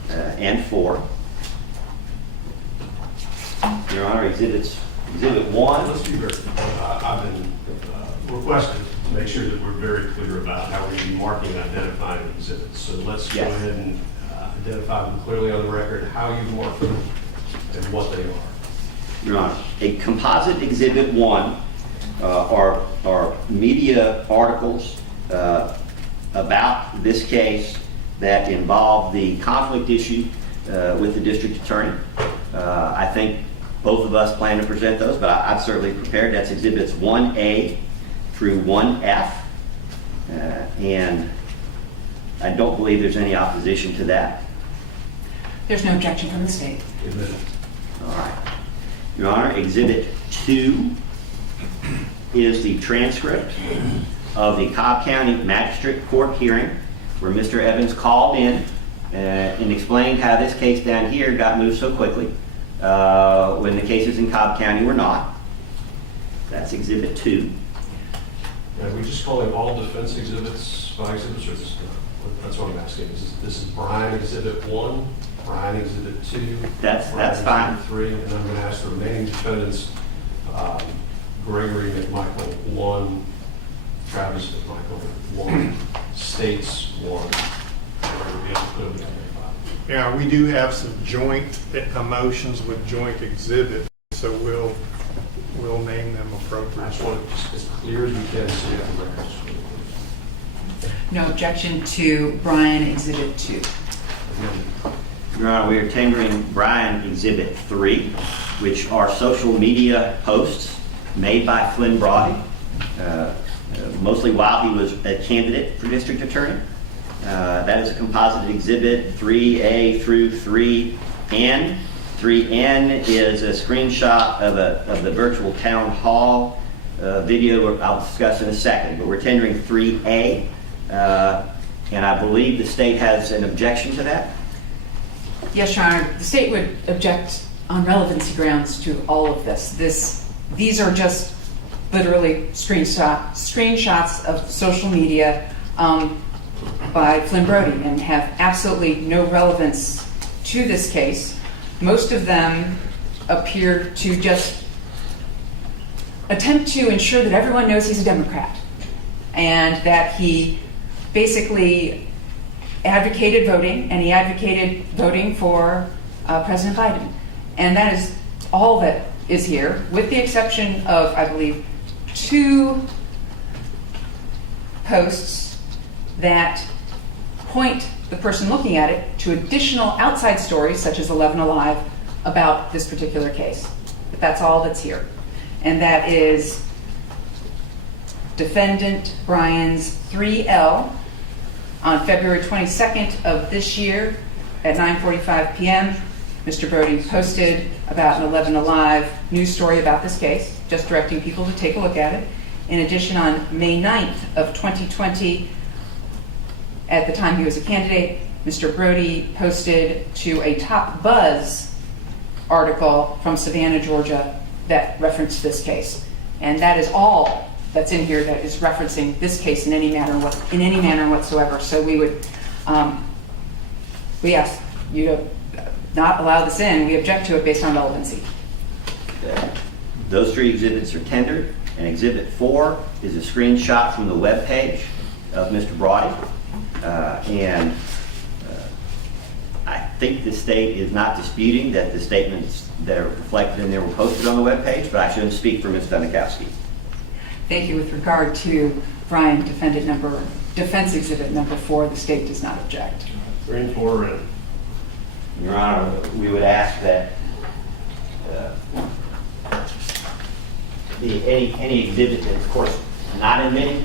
and 4. Your Honor, exhibit 1. Let's be very clear. I've been requested to make sure that we're very clear about how we're going to be marking and identifying exhibits. So let's go ahead and identify them clearly on the record, how you mark them and what they are. Your Honor, a composite exhibit 1 are media articles about this case that involve the conflict issue with the district attorney. I think both of us plan to present those, but I've certainly prepared. That's exhibits 1A through 1F, and I don't believe there's any opposition to that. There's no objection from the state. Admitted. All right. Your Honor, exhibit 2 is the transcript of the Cobb County Magistrate Court hearing where Mr. Evans called in and explained how this case down here got moved so quickly when the cases in Cobb County were not. That's exhibit 2. Are we just calling all defense exhibits by exhibits, or this, that's what I'm asking. This is Brian exhibit 1, Brian exhibit 2. That's fine. 3, and I'm going to ask the remaining defendants, Gregory McMichael 1, Travis McMichael 1, States 1. Yeah, we do have some joint motions with joint exhibits, so we'll name them I appropriately. just want it just as clear as we can so we have the records. No objection to Brian Exhibit 2. Your Honor, we are tendering Brian Exhibit 3, which are social media posts made by Flynn Brody, mostly while he was a candidate for district attorney. That is a composite exhibit 3A through 3N. 3N is a screenshot of the virtual town hall video I'll discuss in a second, but we're tendering 3A, and I believe the state has an objection to that. Yes, Your Honor, the state would object on relevancy grounds to all of this. These are just literally screenshots of social media by Flynn Brody and have absolutely no relevance to this case. Most of them appear to just attempt to ensure that everyone knows he's a Democrat and that he basically advocated voting, and he advocated voting for President Biden. And that is all that is here, with the exception of, I believe, 2 posts that point the person looking at it to additional outside stories, such as 11 Alive, about this particular case. But that's all that's here. And that is Defendant Brian's 3L on February 22nd of this year at 9:45 p.m. Mr. Brody posted about an 11 Alive news story about this case, just directing people to take a look at it. In addition, on May 9th of 2020, at the time he was a candidate, Mr. Brody posted to a Top Buzz article from Savannah, Georgia, that referenced this case. And that is all that's in here that is referencing this case in any manner whatsoever. So we would, we ask you to not allow this in. We object to it based on relevancy. Those 3 exhibits are tendered, and Exhibit 4 is a screenshot from the web page of Mr. Brody. I think the state is not disputing that the statements that are reflected in there were posted on the web page, but I shouldn't speak for Ms. Donikowski. Thank you. With regard to Brian, defense exhibit number 4, the state does not object. 3 and 4 are in. Your Honor, we would ask that any exhibit that, of course, not admitted,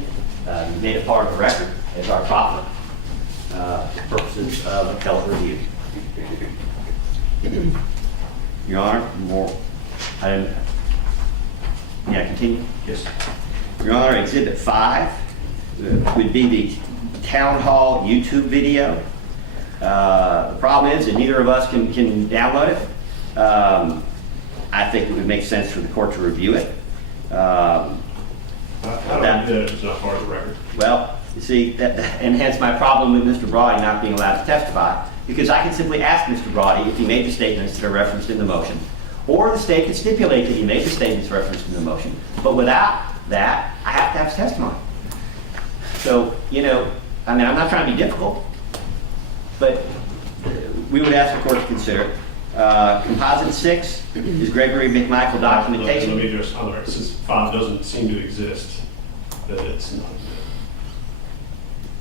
made a part of the record as our proper for purposes of appellate review. Your Honor, may I continue? Yes. Your Honor, Exhibit 5 would be the town hall YouTube video. The problem is that neither of us can download it. I think it would make sense for the court to review it. How do I do that if it's not part of the record? Well, you see, and hence my problem with Mr. Brody not being allowed to testify, because I can simply ask Mr. Brody if he made the statements that are referenced in the motion, or the state can stipulate that he made the statements referenced in the motion. But without that, I have to have his testimony. So, I'm not trying to be difficult, but we would ask the court to consider it. Composite 6 is Gregory McMichael documentation. Let me address on the record, since 5 doesn't seem to exist, that it's not.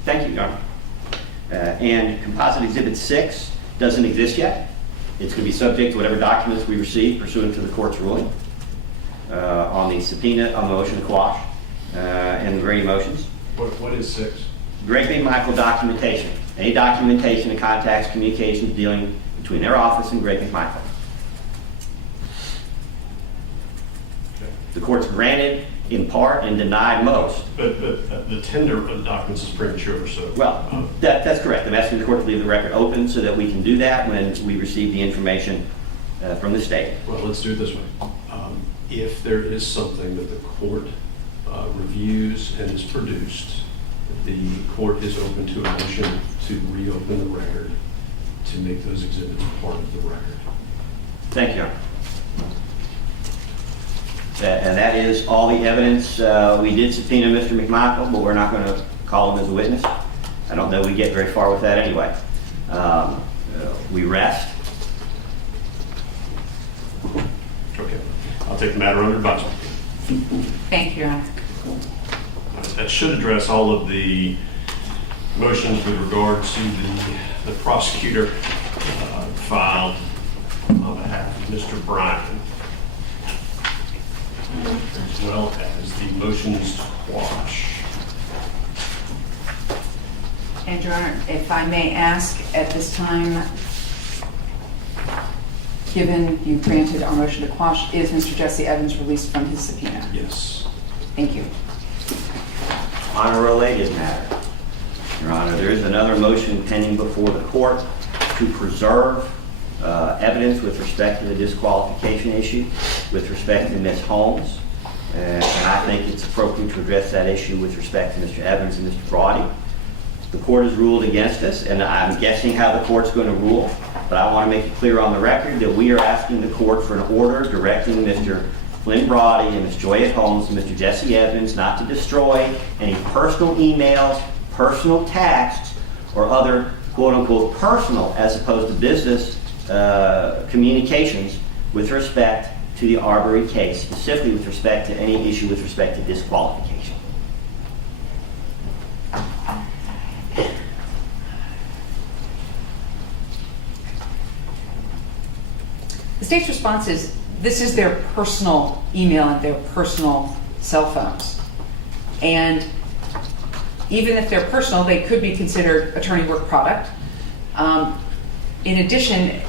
Thank you, Your Honor. And Composite Exhibit 6 doesn't exist yet. It's going to be subject to whatever documents we receive pursuant to the court's ruling on the subpoena, on the motion to quash, and the various motions. What is 6? Greg McMichael documentation. Any documentation of contacts, communications dealing between their office and Greg McMichael. Okay. The court's granted in part and denied most. But the tender of the documents is premature, so. Well, that's correct. I'm asking the court to leave the record open so that we can do that when we receive the information from the state. Well, let's do it this way. If there is something that the court reviews and is produced, the court is open to a motion to reopen the record to make those exhibits part of the record. Thank you, Your Honor. And that is all the evidence. We did subpoena Mr. McMichael, but we're not going to call him as a witness. I don't know we get very far with that anyway. We rest. Okay. I'll take the matter under advisement. Thank you, Your Honor. That should address all of the motions with regard to the prosecutor filed on behalf of Mr. Bryan, as well as the motions to quash. And Your Honor, if I may ask at this time, given you granted our motion to quash, is Mr. Jesse Evans released from his subpoena? Yes. Thank you. On a related matter, Your Honor, there is another motion pending before the court to preserve evidence with respect to the disqualification issue with respect to Ms. Holmes. And I think it's appropriate to address that issue with respect to Mr. Evans and Mr. Brody. The court has ruled against us, and I'm guessing how the court's going to rule, but I want to make it clear on the record that we are asking the court for an order directing Mr. Flynn Brody and Ms. Joyette Holmes and Mr. Jesse Evans not to destroy any personal emails, personal texts, or other quote-unquote personal as opposed to business communications with respect to the Arbery case, specifically with respect to any issue with respect to disqualification. The state's response is this is their personal email and their personal cell phones. And even if they're personal, they could be considered attorney work product. In addition,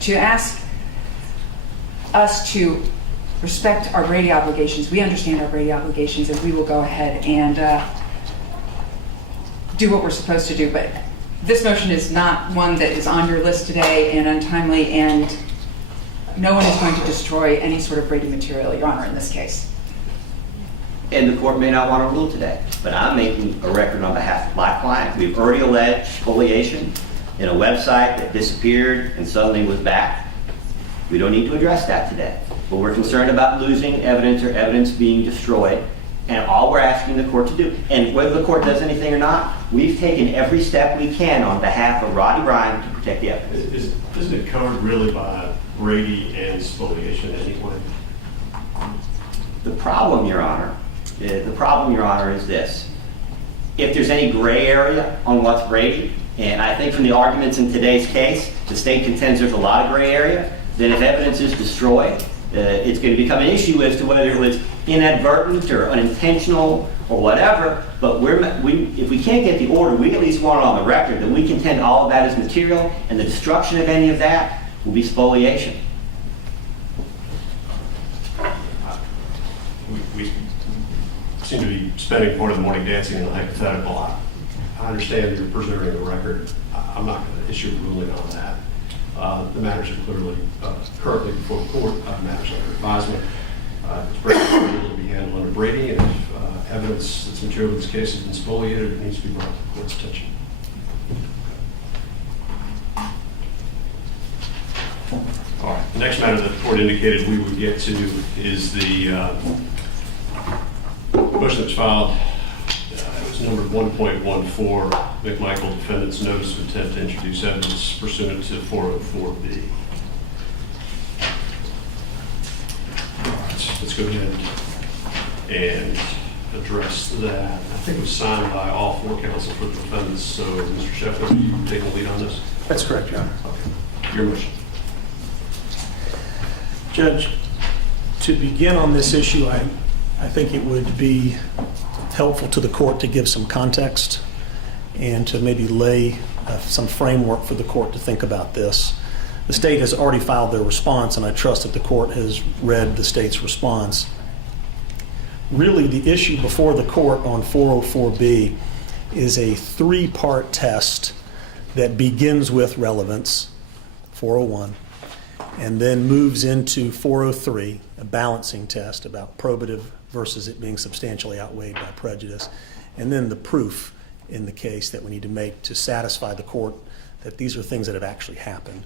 to ask us to respect our Brady obligations, we understand our Brady obligations, and we will go ahead and do what we're supposed to do. But this motion is not one that is on your list today and untimely, and no one is going to destroy any sort of Brady material, Your Honor, in this case. And the court may not want to rule today, but I'm making a record on behalf of my client. We've already alleged spoliation in a website that disappeared and suddenly was back. We don't need to address that today, but we're concerned about losing evidence or evidence being destroyed, and all we're asking the court to do, and whether the court does anything or not, we've taken every step we can on behalf of Roddy Bryan to protect the evidence. Isn't it covered really by Brady and spoliation anyway? The problem, Your Honor, is this. If there's any gray area on what's Brady, and I think from the arguments in today's case, the state contends there's a lot of gray area, then if evidence is destroyed, it's going to become an issue as to whether it was inadvertent or unintentional or whatever. But if we can't get the order, we at least want it on the record that we contend all of that is material, and the destruction of any of that will be spoliation. We seem to be spending part of the morning dancing in the hypothetical. I understand you're preserving the record. I'm not going to issue a ruling on that. The matters are clearly currently before the court, matters under advisement. It's able to be handled under Brady, and if evidence that's material in this case has been spoliated, it needs to be brought to the court's attention. All right. The next matter that the court indicated we would get to is the motion that's filed. It was numbered 1.14, McMichael defendant's notice of intent to introduce evidence pursuant to 404B. All right, let's go ahead and address that. I think it was signed by all four counsel for the defendants. So, Mr. Sheffield, are you taking the lead on this? That's correct, Your Honor. Okay. Your motion. Judge, to begin on this issue, I think it would be helpful to the court to give some context and to maybe lay some framework for the court to think about this. The state has already filed their response, and I trust that the court has read the state's response. Really, the issue before the court on 404B is a three-part test that begins with relevance, 401, and then moves into 403, a balancing test about probative versus it being substantially outweighed by prejudice, and then the proof in the case that we need to make to satisfy the court that these are things that have actually happened.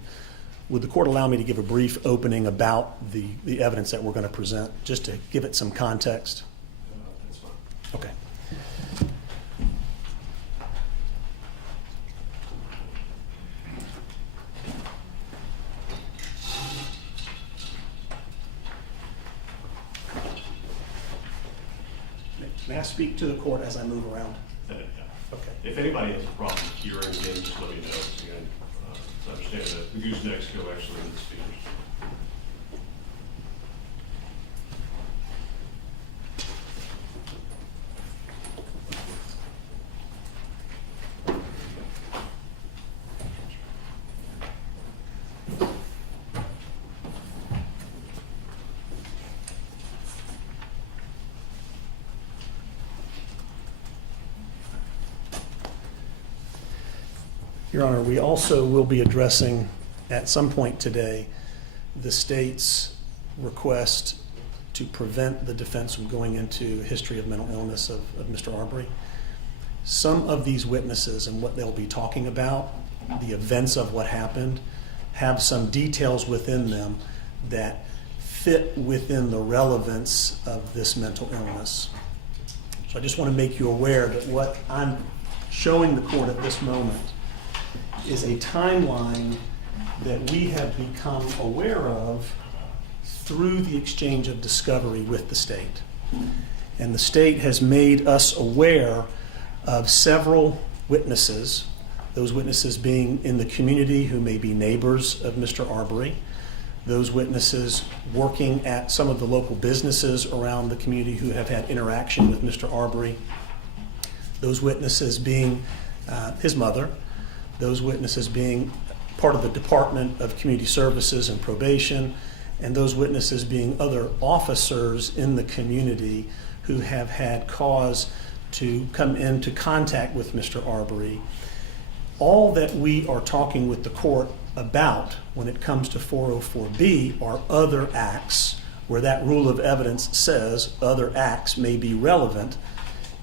Would the court allow me to give a brief opening about the evidence that we're going to present, just to give it some context? That's fine. Okay. May I speak to the court as I move around? Yeah. Okay. If anybody has a problem hearing, again, just let me know. Again, I understand that the goosenecks go actually in the speakers. Your Honor, we also will be addressing at some point today the state's request to prevent the defense from going into history of mental illness of Mr. Arbery. Some of these witnesses and what they'll be talking about, the events of what happened, have some details within them that fit within the relevance of this mental illness. So I just want to make you aware that what I'm showing the court at this moment is a timeline that we have become aware of through the exchange of discovery with the state. And the state has made us aware of several witnesses, those witnesses being in the community who may be neighbors of Mr. Arbery, those witnesses working at some of the local businesses around the community who have had interaction with Mr. Arbery, those witnesses being his mother, those witnesses being part of the Department of Community Services and Probation, and those witnesses being other officers in the community who have had cause to come into contact with Mr. Arbery. All that we are talking with the court about when it comes to 404B are other acts where that rule of evidence says other acts may be relevant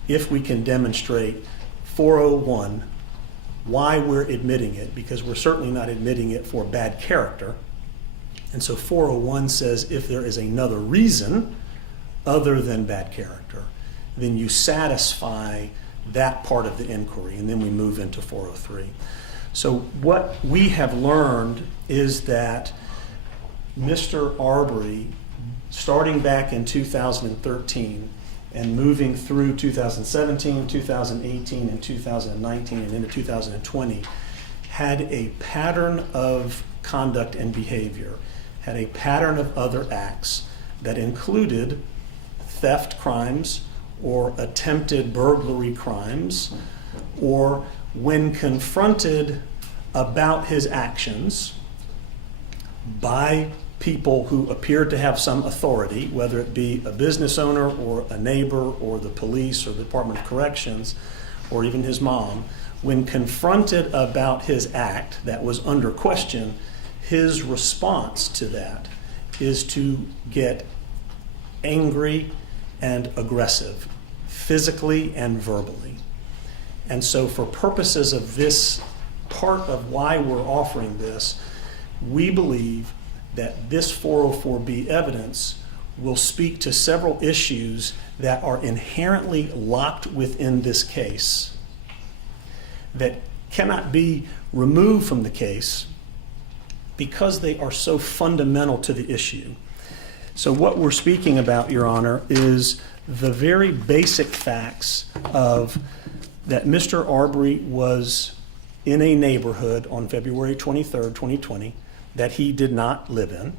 if we can demonstrate 401 why we're admitting it, because we're certainly not admitting it for bad character. And so 401 says if there is another reason other than bad character, then you satisfy that part of the inquiry, and then we move into 403. So what we have learned is that Mr. Arbery, starting back in 2013, and moving through 2017, 2018, and 2019, and into 2020, had a pattern of conduct and behavior, had a pattern of other acts that included theft crimes or attempted burglary crimes, or when confronted about his actions by people who appeared to have some authority, whether it be a business owner or a neighbor or the police or the Department of Corrections or even his mom, when confronted about his act that was under question, his response to that is to get angry and aggressive, physically and verbally. And so for purposes of this part of why we're offering this, we believe that this 404B evidence will speak to several issues that are inherently locked within this case that cannot be removed from the case because they are so fundamental to the issue. So what we're speaking about, Your Honor, is the very basic facts of that Mr. Arbery was in a neighborhood on February 23rd, 2020, that he did not live in,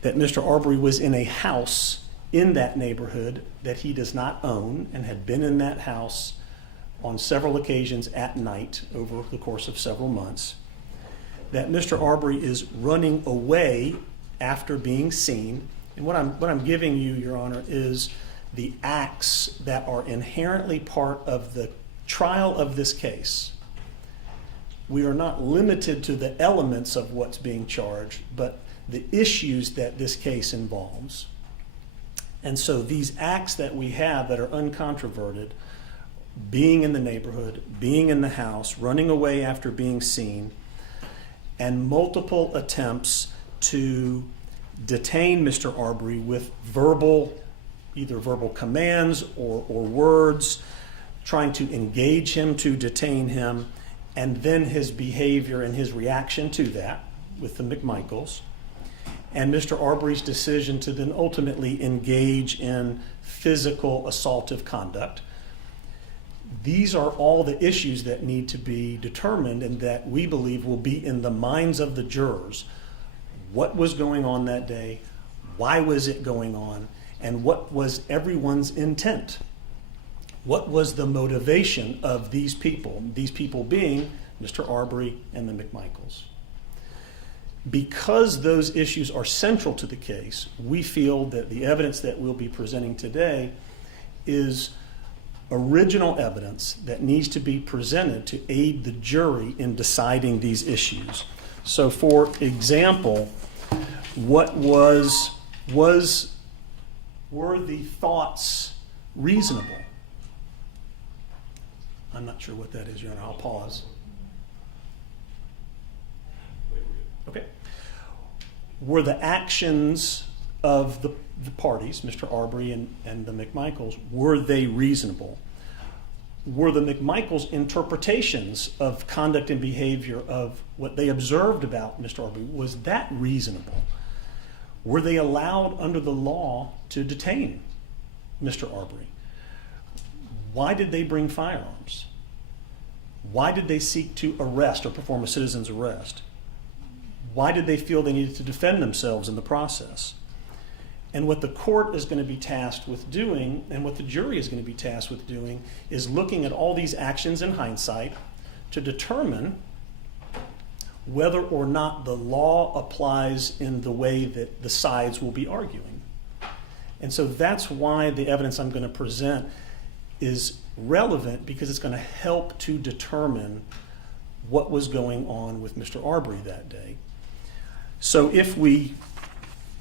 that Mr. Arbery was in a house in that neighborhood that he does not own and had been in that house on several occasions at night over the course of several months, that Mr. Arbery is running away after being seen. And what I'm giving you, Your Honor, is the acts that are inherently part of the trial of this case. We are not limited to the elements of what's being charged, but the issues that this case involves. And so these acts that we have that are uncontroverted, being in the neighborhood, being in the house, running away after being seen, and multiple attempts to detain Mr. Arbery with either verbal commands or words, trying to engage him to detain him, and then his behavior and his reaction to that with the McMichaels, and Mr. Arbery's decision to then ultimately engage in physical assaultive conduct. These are all the issues that need to be determined and that we believe will be in the minds of the jurors. What was going on that day? Why was it going on? And what was everyone's intent? What was the motivation of these people being Mr. Arbery and the McMichaels? Because those issues are central to the case, we feel that the evidence that we'll be presenting today is original evidence that needs to be presented to aid the jury in deciding these issues. So for example, what were the thoughts reasonable? I'm not sure what that is, Your Honor. I'll pause. Okay. Were the actions of the parties, Mr. Arbery and the McMichaels, were they reasonable? Were the McMichaels' interpretations of conduct and behavior of what they observed about Mr. Arbery, was that reasonable? Were they allowed under the law to detain Mr. Arbery? Why did they bring firearms? Why did they seek to arrest or perform a citizen's arrest? Why did they feel they needed to defend themselves in the process? And what the court is going to be tasked with doing, and what the jury is going to be tasked with doing, is looking at all these actions in hindsight to determine whether or not the law applies in the way that the sides will be arguing. And so that's why the evidence I'm going to present is relevant, because it's going to help to determine what was going on with Mr. Arbery that day. So if we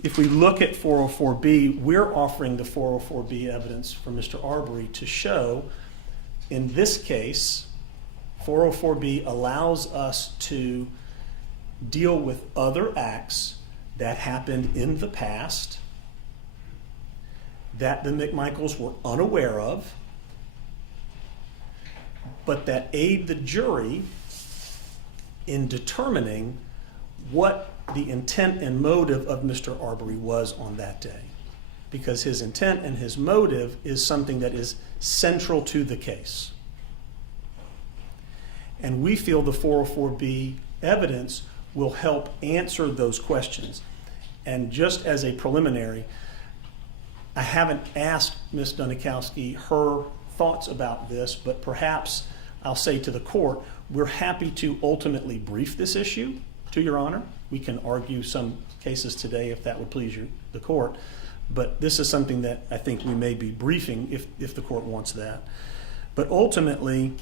look at 404B, we're offering the 404B evidence for Mr. Arbery to show, in this case, 404B allows us to deal with other acts that happened in the past that the McMichaels were unaware of, but that aid the jury in determining what the intent and motive of Mr. Arbery was on that day. Because his intent and his motive is something that is central to the case. And we feel the 404B evidence will help answer those questions. And just as a preliminary, I haven't asked Ms. Dunikowski her thoughts about this, but perhaps I'll say to the court, we're happy to ultimately brief this issue to Your Honor. We can argue some cases today if that would please the court, but this is something that I think we may be briefing if the court wants that. But ultimately,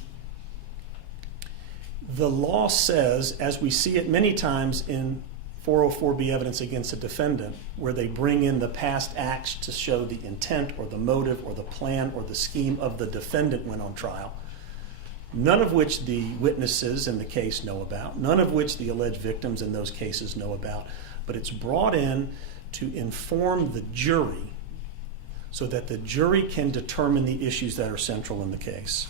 the law says, as we see it many times in 404B evidence against a defendant, where they bring in the past acts to show the intent or the motive or the plan or the scheme of the defendant when on trial, none of which the witnesses in the case know about, none of which the alleged victims in those cases know about, but it's brought in to inform the jury so that the jury can determine the issues that are central in the case.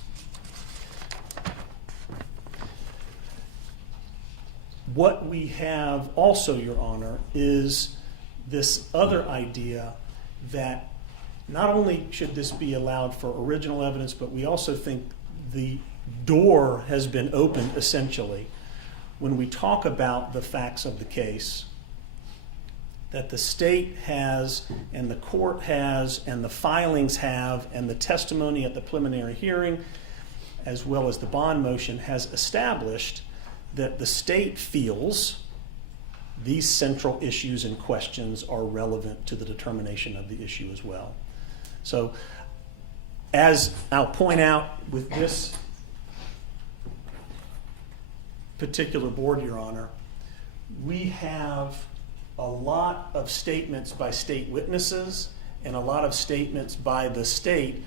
What we have also, Your Honor, is this other idea that not only should this be allowed for original evidence, but we also think the door has been opened essentially when we talk about the facts of the case that the state has and the court has and the filings have and the testimony at the preliminary hearing as well as the bond motion has established that the state feels these central issues and questions are relevant to the determination of the issue as well. So as I'll point out with this particular board, Your Honor, we have a lot of statements by state witnesses and a lot of statements by the state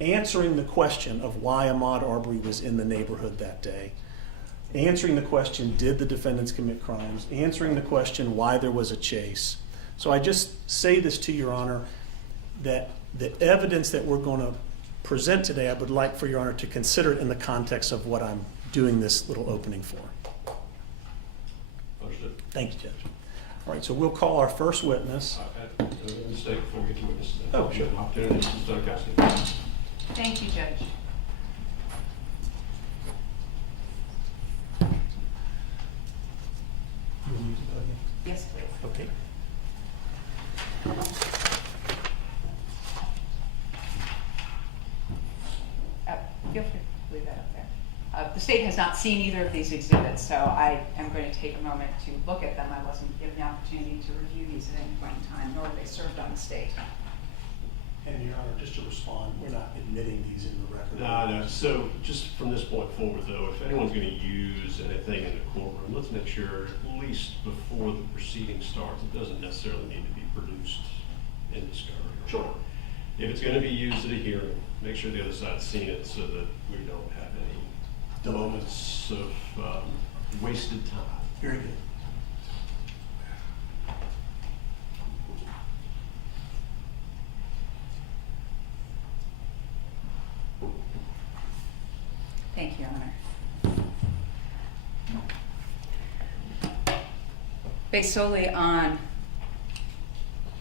answering the question of why Ahmaud Arbery was in the neighborhood that day, answering the question, did the defendants commit crimes, answering the question why there was a chase. So I just say this to Your Honor, that the evidence that we're going to present today, I would like for Your Honor to consider it in the context of what I'm doing this little opening for. Understood. Thank you, Judge. All right, so we'll call our first witness. I had a mistake before we get to witnesses. Oh, sure. Opportunity, Ms. Dunikowski. Thank you, Judge. feel free to leave that up there. The state has not seen either of these exhibits, so I am going to take a moment to look at them. I wasn't given the opportunity to review these at any point in time, nor were they served on the state. And Your Honor, just to respond, we're not admitting these in the record. No. So just from this point forward, though, if anyone's going to use anything in the courtroom, let's make sure at least before the proceeding starts, it doesn't necessarily need to be produced in discovery. Sure. If it's going to be used at a hearing, make sure the other side's seen it so that we don't have any moments of wasted time. Very good. Thank you, Your Honor. Based solely on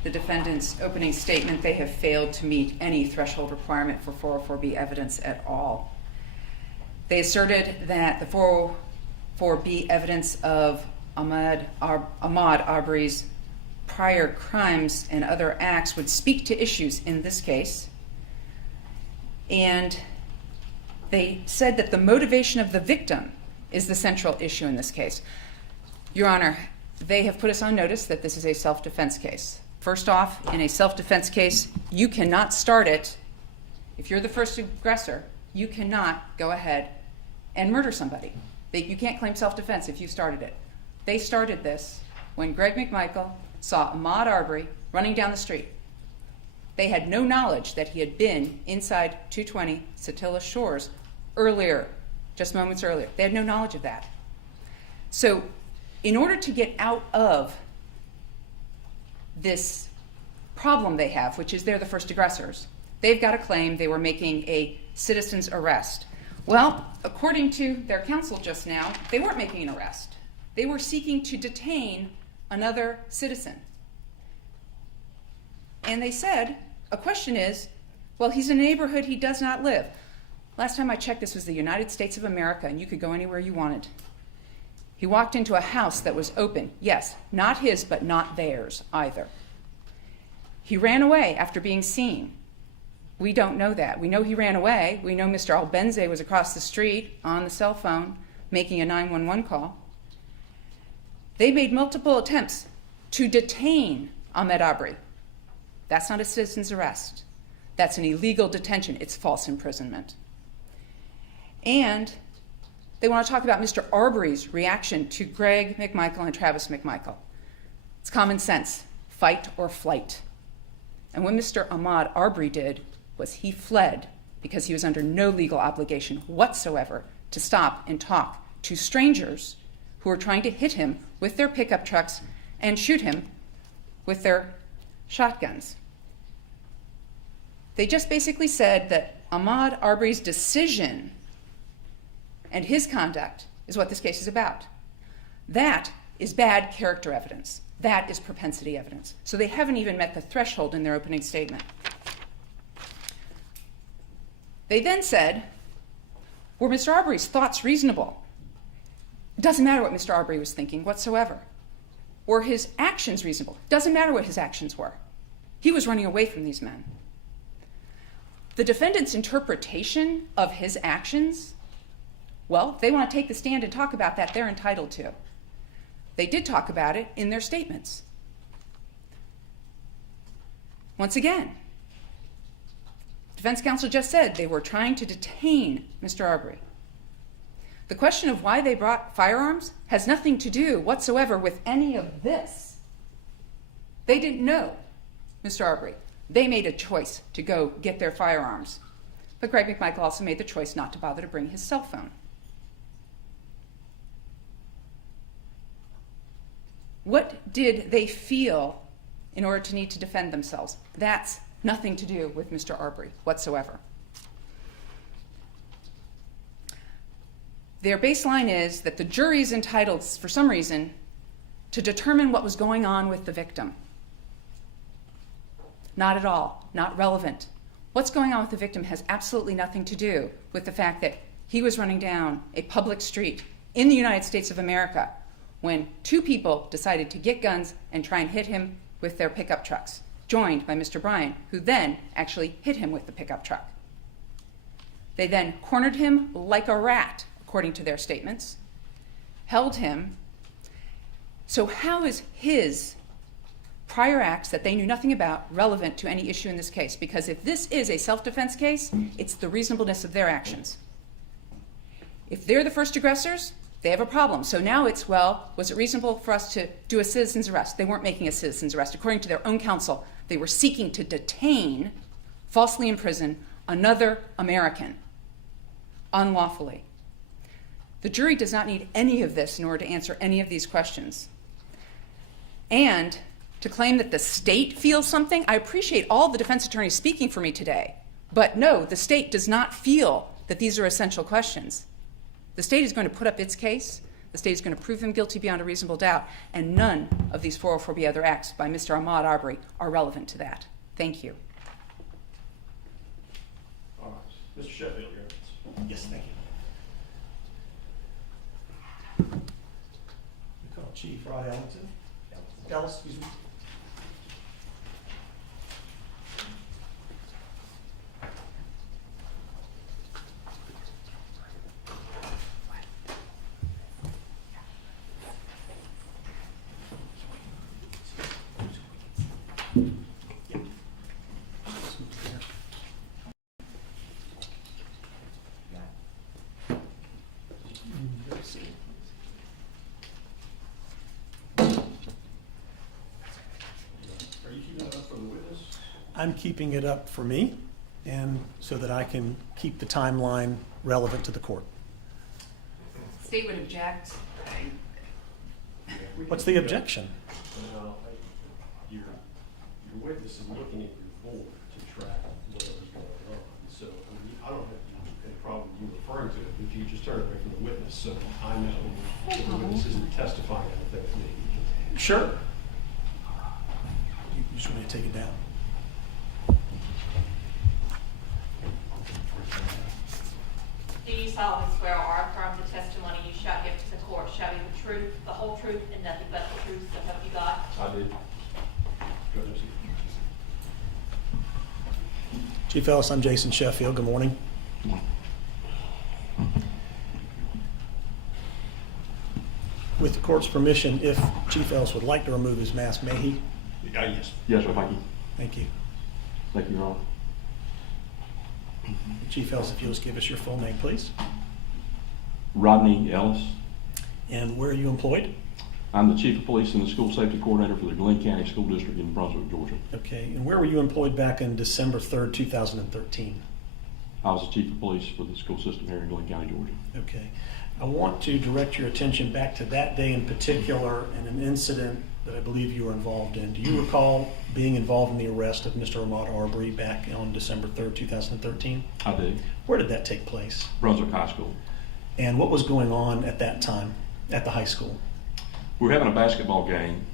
the defendant's opening statement, they have failed to meet any threshold requirement for 404B evidence at all. They asserted that the 404B evidence of Ahmaud Arbery's prior crimes and other acts would speak to issues in this case, and they said that the motivation of the victim is the central issue in this case. Your Honor, they have put us on notice that this is a self-defense case. First off, in a self-defense case, you cannot start it. If you're the first aggressor, you cannot go ahead and murder somebody. You can't claim self-defense if you started it. They started this when Greg McMichael saw Ahmaud Arbery running down the street. They had no knowledge that he had been inside 220 Satilla Shores earlier, just moments earlier. They had no knowledge of that. So in order to get out of this problem they have, which is they're the first aggressors, they've got to claim they were making a citizen's arrest. Well, according to their counsel just now, they weren't making an arrest. They were seeking to detain another citizen. And they said, a question is, well, he's in a neighborhood he does not live. Last time I checked, this was the United States of America, and you could go anywhere you wanted. He walked into a house that was open. Yes, not his, but not theirs either. He ran away after being seen. We don't know that. We know he ran away. We know Mr. Albenze was across the street on the cell phone making a 911 call. They made multiple attempts to detain Ahmaud Arbery. That's not a citizen's arrest. That's an illegal detention. It's false imprisonment. And they want to talk about Mr. Arbery's reaction to Greg McMichael and Travis McMichael. It's common sense, fight or flight. And what Mr. Ahmaud Arbery did was he fled because he was under no legal obligation whatsoever to stop and talk to strangers who were trying to hit him with their pickup trucks and shoot him with their shotguns. They just basically said that Ahmaud Arbery's decision and his conduct is what this case is about. That is bad character evidence. That is propensity evidence. So they haven't even met the threshold in their opening statement. They then said, were Mr. Arbery's thoughts reasonable? It doesn't matter what Mr. Arbery was thinking whatsoever. Were his actions reasonable? It doesn't matter what his actions were. He was running away from these men. The defendant's interpretation of his actions, well, if they want to take the stand and talk about that, they're entitled to. They did talk about it in their statements. Once again, defense counsel just said they were trying to detain Mr. Arbery. The question of why they brought firearms has nothing to do whatsoever with any of this. They didn't know Mr. Arbery. They made a choice to go get their firearms. But Greg McMichael also made the choice not to bother to bring his cell phone. What did they feel in order to need to defend themselves? That's nothing to do with Mr. Arbery whatsoever. Their baseline is that the jury is entitled, for some reason, to determine what was going on with the victim. Not at all, not relevant. What's going on with the victim has absolutely nothing to do with the fact that he was running down a public street in the United States of America when two people decided to get guns and try and hit him with their pickup trucks, joined by Mr. Bryan, who then actually hit him with the pickup truck. They then cornered him like a rat, according to their statements, held him. So how is his prior acts that they knew nothing about relevant to any issue in this case? Because if this is a self-defense case, it's the reasonableness of their actions. If they're the first aggressors, they have a problem. So now it's, well, was it reasonable for us to do a citizen's arrest? They weren't making a citizen's arrest. According to their own counsel, they were seeking to detain, falsely imprison, another American unlawfully. The jury does not need any of this in order to answer any of these questions. And to claim that the state feels something, I appreciate all the defense attorneys speaking for me today, but no, the state does not feel that these are essential questions. The state is going to put up its case. The state is going to prove him guilty beyond a reasonable doubt, and none of these 404B other acts by Mr. Ahmaud Arbery are relevant to that. Thank you. All right. Mr. Sheffield, your evidence. Yes, thank you. We call Chief Rod Ellington. Dallas, excuse me. I'm keeping it up for me, and so that I can keep the timeline relevant to the court. State would object. What's the objection? Well, your witness is looking at your board to track whatever's going on. So I don't have any problem with you referring to it if you just turn away from the witness. So I know that the witness isn't testifying anything to me. Sure. You just want me to take it down? Do you solemnly swear or affirm the testimony you shall give to the court shall be the truth, the whole truth, and nothing but the truth, so help you God? I did. Go ahead, Chief Ellis, I'm Jason Sheffield. Good morning. With the court's permission, if Chief Ellis would like to remove his mask, may he? Yes. Yes, sir. Thank you. Thank you. Thank you, Your Honor. Chief Ellis, if you'll just give us your full name, please. Rodney Ellis. And where are you employed? I'm the Chief of Police and the School Safety Coordinator for the Glenn County School District in Brunswick, Georgia. Okay. And where were you employed back in December 3rd, 2013? I was the Chief of Police for the school system here in Glenn County, Georgia. Okay. I want to direct your attention back to that day in particular and an incident that I believe you were involved in. Do you recall being involved in the arrest of Mr. Ahmaud Arbery back on December 3rd, 2013? I did. Where did that take place? Brunswick High School. And what was going on at that time at the high school? We were having a basketball game,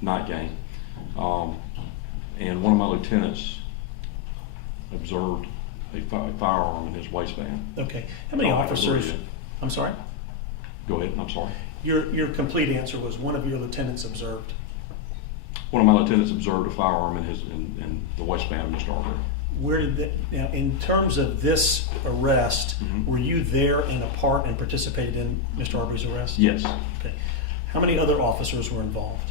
night game, and one of my lieutenants observed a firearm in his waistband. Okay. How many officers? I'm sorry? Go ahead. I'm sorry. Your complete answer was one of your lieutenants observed. One of my lieutenants observed a firearm in the waistband of Mr. Arbery. Where did that, now in terms of this arrest, were you there and a part and participated in Mr. Arbery's arrest? Yes. Okay. How many other officers were involved?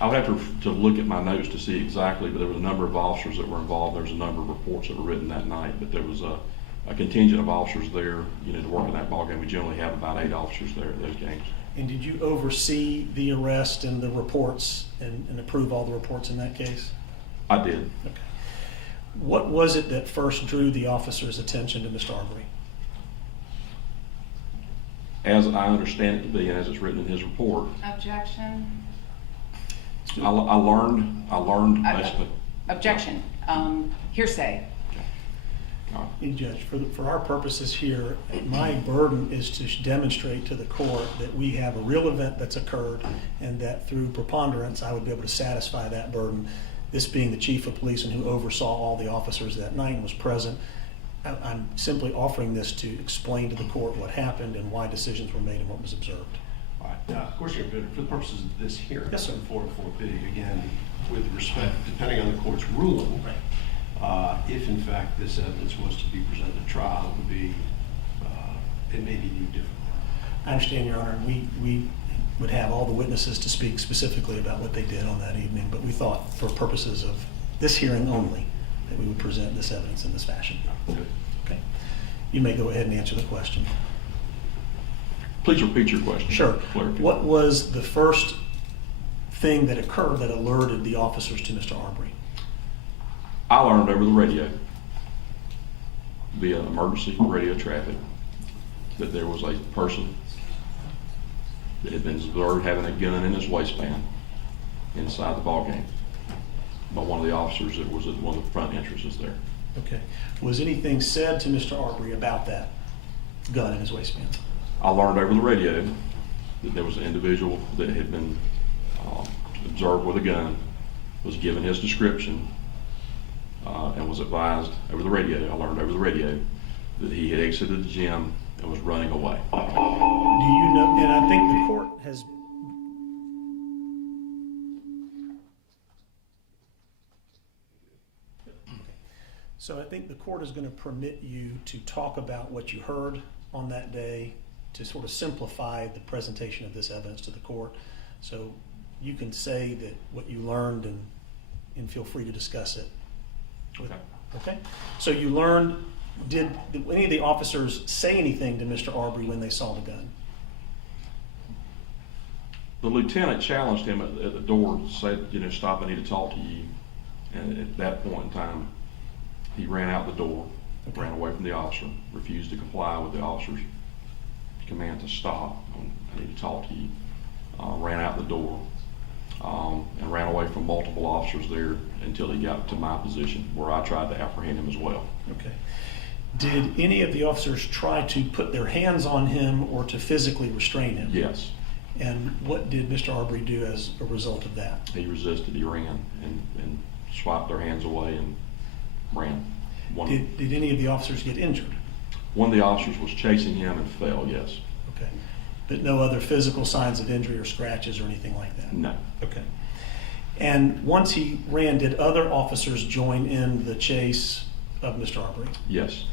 I would have to look at my notes to see exactly, but there was a number of officers that were involved. There was a number of reports that were written that night, but there was a contingent of officers there, to work in that ball game. We generally have about 8 officers there at those games. And did you oversee the arrest and the reports and approve all the reports in that case? I did. Okay. What was it that first drew the officer's attention to Mr. Arbery? As I understand it to be, and as it's written in his report, Objection. I learned basically. Objection. Hearsay. And Judge, for our purposes here, my burden is to demonstrate to the court that we have a real event that's occurred and that through preponderance I would be able to satisfy that burden. This being the chief of police and who oversaw all the officers that night and was present. I'm simply offering this to explain to the court what happened and why decisions were made and what was observed. All right. Now, of course, for the purposes of this hearing, Yes, sir. 404B, again, with respect, depending on the court's ruling, if in fact this evidence was to be presented at trial, it may be viewed differently. I understand, Your Honor. We would have all the witnesses to speak specifically about what they did on that evening, but we thought for purposes of this hearing only that we would present this evidence in this fashion. Okay. You may go ahead and answer the question. Please repeat your question. Sure. Clarify. What was the first thing that occurred that alerted the officers to Mr. Arbery? I learned over the radio, via emergency radio traffic, that there was a person that had been observed having a gun in his waistband inside the ball game by one of the officers that was at one of the front entrances there. Okay. Was anything said to Mr. Arbery about that gun in his waistband? I learned over the radio that there was an individual that had been observed with a gun, was given his description, and was advised over the radio, I learned over the radio, that he had exited the gym and was running away. Do you know, and I think the court has, so I think the court is going to permit you to talk about what you heard on that day to sort of simplify the presentation of this evidence to the court. So you can say that what you learned and feel free to discuss it. Okay. Okay? So you learned, did any of the officers say anything to Mr. Arbery when they saw the gun? The lieutenant challenged him at the door, said, stop, I need to talk to you. And at that point in time, he ran out the door, Okay. ran away from the officer, refused to comply with the officer's command to stop. I need to talk to you. Ran out the door and ran away from multiple officers there until he got to my position where I tried to apprehend him as well. Okay. Did any of the officers try to put their hands on him or to physically restrain him? Yes, And what did Mr. Arbery do as a result of that? he resisted, he ran and swiped their hands away and ran. Did any of the officers get injured? One of the officers was chasing him and fell, yes. Okay. But no other physical signs of injury or scratches or anything like that? No. Okay. And once he ran, did other officers join in the chase of Mr. Arbery? Yes.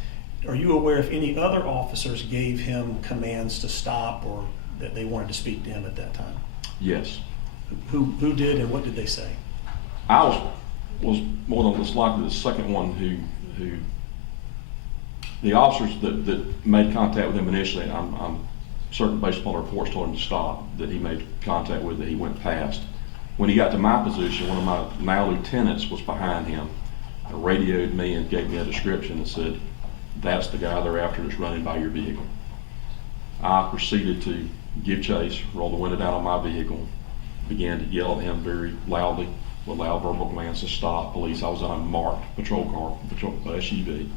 Are you aware if any other officers gave him commands to stop or that they wanted to speak to him at that time? Yes. Who did and what did they say? I was more than less likely the second one who the officers that made contact with him initially, I'm certain based upon the reports told him to stop, that he made contact with, that he went past. When he got to my position, one of my male lieutenants was behind him and radioed me and gave me a description and said, that's the guy they're after that's running by your vehicle. I proceeded to give chase, roll the window down on my vehicle, began to yell at him very loudly with loud verbal commands to stop. Police, I was in a marked patrol car, SUV.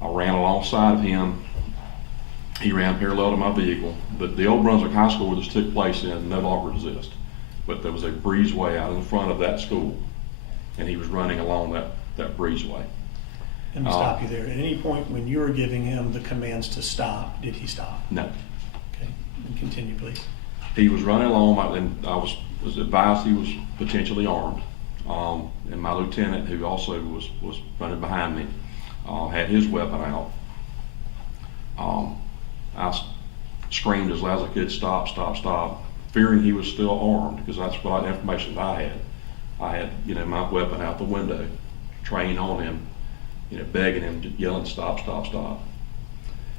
I ran alongside of him. He ran parallel to my vehicle. The old Brunswick High School where this took place in no longer exists, but there was a breezeway out in front of that school, and he was running along that breezeway. Let me stop you there. At any point when you were giving him the commands to stop, did he stop? No. Okay, and continue, please. He was running along, and I was advised he was potentially armed. And my lieutenant, who also was running behind me, had his weapon out. I screamed as loud as I could, stop, stop, stop, fearing he was still armed, because that's what information that I had. I had, my weapon out the window, trained on him, begging him, yelling, stop, stop, stop.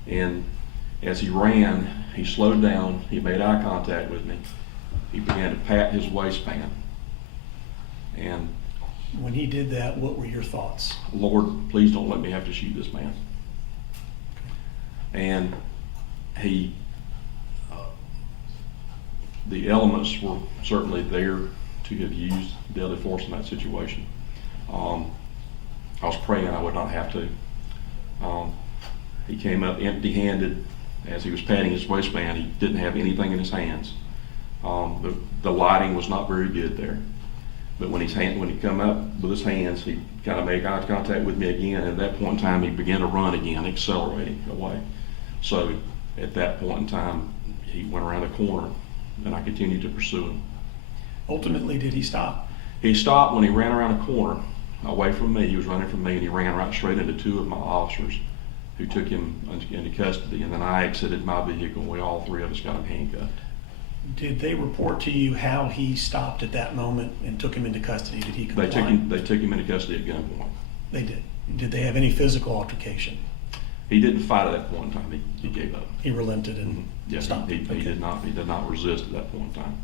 And as he ran, he slowed down, he made eye contact with me. He began to pat his waistband. And When he did that, what were your thoughts? Lord, please don't let me have to shoot this man. And the elements were certainly there to have used deadly force in that situation. I was praying I would not have to. He came up empty-handed. As he was patting his waistband, he didn't have anything in his hands. The lighting was not very good there. But when he come up with his hands, he kind of made eye contact with me again. And at that point in time, he began to run again, accelerating away. So at that point in time, he went around the corner, and I continued to pursue him. Ultimately, did he stop? He stopped when he ran around a corner, away from me. He was running from me, and he ran right straight into two of my officers, who took him into custody. And then I exited my vehicle, and we all three of us got him handcuffed. Did they report to you how he stopped at that moment and took him into custody? Did he comply? They took him into custody at gunpoint. They did. Did they have any physical altercation? He didn't fight at that point in time. He gave up. He relented and Yes, stopped. he Okay. did not. He did not resist at that point in time.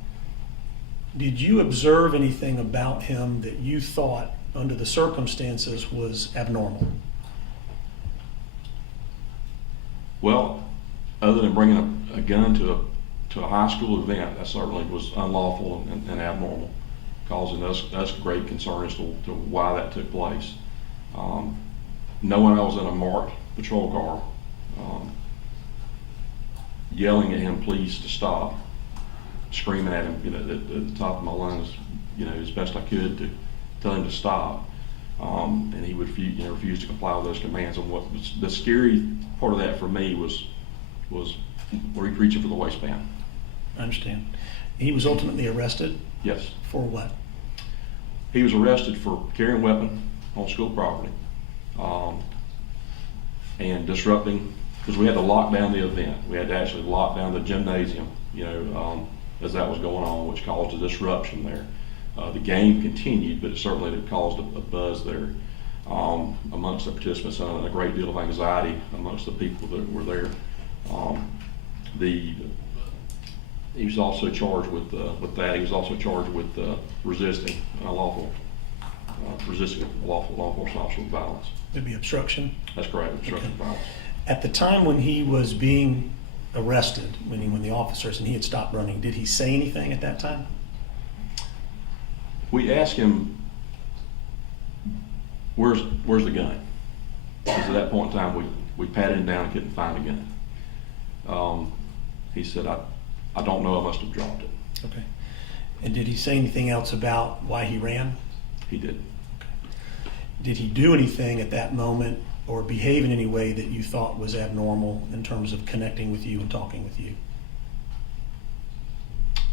Did you observe anything about him that you thought, under the circumstances, was abnormal? Well, other than bringing a gun to a high school event, that certainly was unlawful and abnormal, causing us great concern as to why that took place. Knowing I was in a marked patrol car, yelling at him, please to stop, screaming at him, at the top of my lungs, as best I could to tell him to stop. And he would refuse to comply with those commands. And what was the scary part of that for me was reaching for the waistband. I understand. He was ultimately arrested? Yes. For what? He was arrested for carrying a weapon on school property, and disrupting, because we had to lock down the event. We had to actually lock down the gymnasium, as that was going on, which caused a disruption there. The game continued, but it certainly caused a buzz there amongst the participants, and a great deal of anxiety amongst the people that were there. He was also charged with that. He was also charged with resisting law enforcement officer with violence. Maybe obstruction? That's correct, obstruction of violence. At the time when he was being arrested, when the officers and he had stopped running, did he say anything at that time? We asked him, where's the gun? Because at that point in time, we patted him down and couldn't find a gun. He said, I don't know, I must have dropped it. Okay. And did he say anything else about why he ran? He did. Okay. Did he do anything at that moment or behave in any way that you thought was abnormal in terms of connecting with you and talking with you?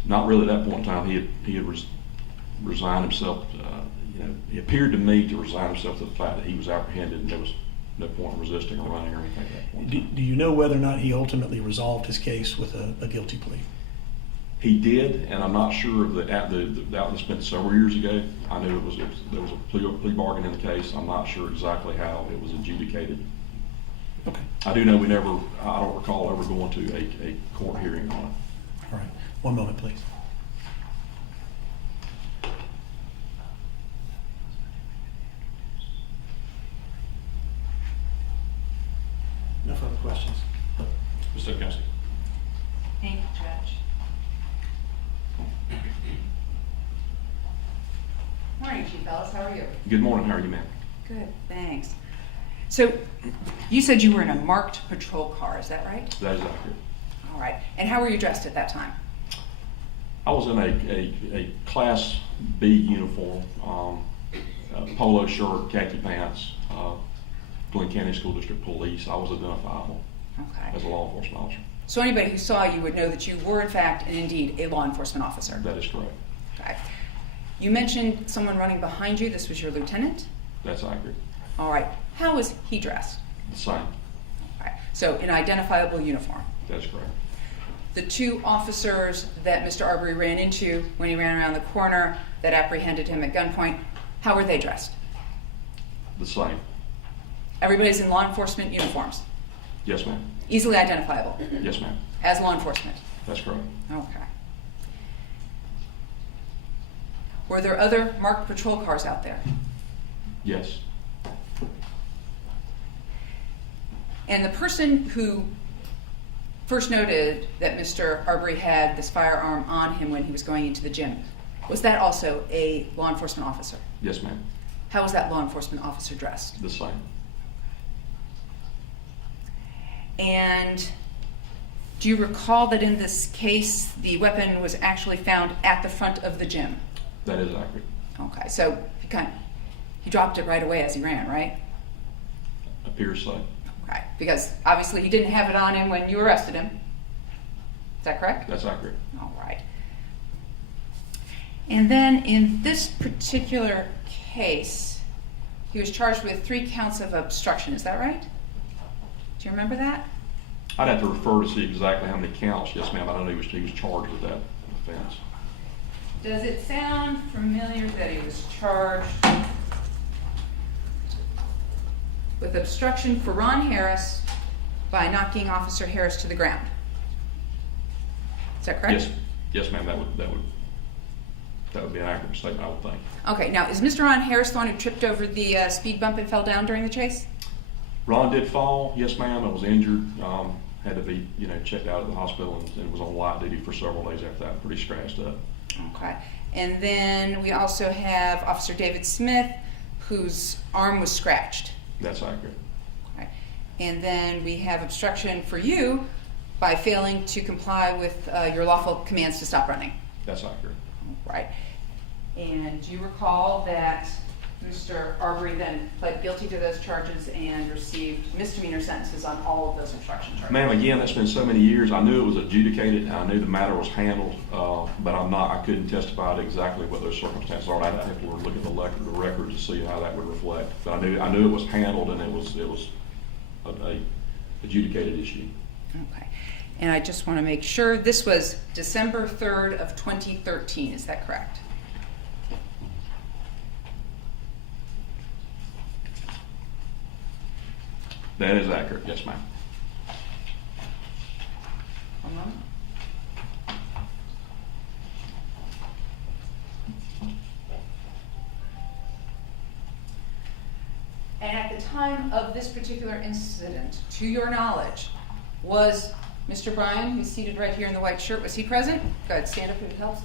Not really at that point in time. He had resigned himself. He appeared to me to resign himself to the fact that he was apprehended, and there was no point in resisting or running or anything at that point. Do you know whether or not he ultimately resolved his case with a guilty plea? He did, and I'm not sure of that was been several years ago. I knew there was a plea bargain in the case. I'm not sure exactly how it was adjudicated. Okay. I do know I don't recall ever going to a court hearing on it. All right. One moment, please. No further questions. Mr. Kelsey. Thank you, Judge. Morning, Chief Ellis. How are you? Good morning. How are you, ma'am? Good, thanks. So, you said you were in a marked patrol car, is that right? That is accurate. All right. And how were you dressed at that time? I was in a Class B uniform, polo shirt, khaki pants, Glenn County School District Police. I was identifiable as a law enforcement officer. So anybody who saw you would know that you were in fact and indeed a law enforcement officer? That is correct. Okay. You mentioned someone running behind you. This was your lieutenant? That's accurate. All right. How was he dressed? The same. All right. So in identifiable uniform. That is correct. The two officers that Mr. Arbery ran into when he ran around the corner that apprehended him at gunpoint, how were they dressed? The same. Everybody's in law enforcement uniforms. Yes, ma'am. Easily identifiable Yes, ma'am. as law enforcement. That's correct. Okay. Were there other marked patrol cars out there? Yes. And the person who first noted that Mr. Arbery had this firearm on him when he was going into the gym, was that also a law enforcement officer? Yes, ma'am. How was that law enforcement officer dressed? The same. And do you recall that in this case the weapon was actually found at the front of the gym? That is accurate. Okay, so he dropped it right away as he ran, right? Appears so. Okay, because obviously he didn't have it on him when you arrested him. Is that correct? That's accurate. All right. And then in this particular case, he was charged with 3 counts of obstruction, is that right? Do you remember that? I'd have to refer to see exactly how many counts, yes ma'am, I don't know he was charged with that offense. Does it sound familiar that he was charged with obstruction for Ron Harris by knocking Officer Harris to the ground? Is that correct? Yes ma'am, that would be an accurate statement, I would think. Okay, now is Mr. Ron Harris the one who tripped over the speed bump and fell down during the chase? Ron did fall, yes ma'am, I was injured, had to be, checked out at the hospital and was on light duty for several days after that, pretty scratched up. Okay, and then we also have Officer David Smith, whose arm was scratched. That's accurate. Okay. And then we have obstruction for you by failing to comply with your lawful commands to stop running. That's accurate. Right. And do you recall that Mr. Arbery then pled guilty to those charges and received misdemeanor sentences on all of those obstruction charges? Ma'am, again, that's been so many years. I knew it was adjudicated, and I knew the matter was handled, but I couldn't testify to exactly what those circumstances are. I'd have to look at the record to see how that would reflect. But I knew it was handled, and it was a adjudicated issue. Okay. And I just want to make sure, this was December 3rd of 2013, is that correct? That is accurate, yes ma'am. One moment. And at the time of this particular incident, to your knowledge, was Mr. Bryan, who's seated right here in the white shirt, was he present? Go ahead, stand up if it helps.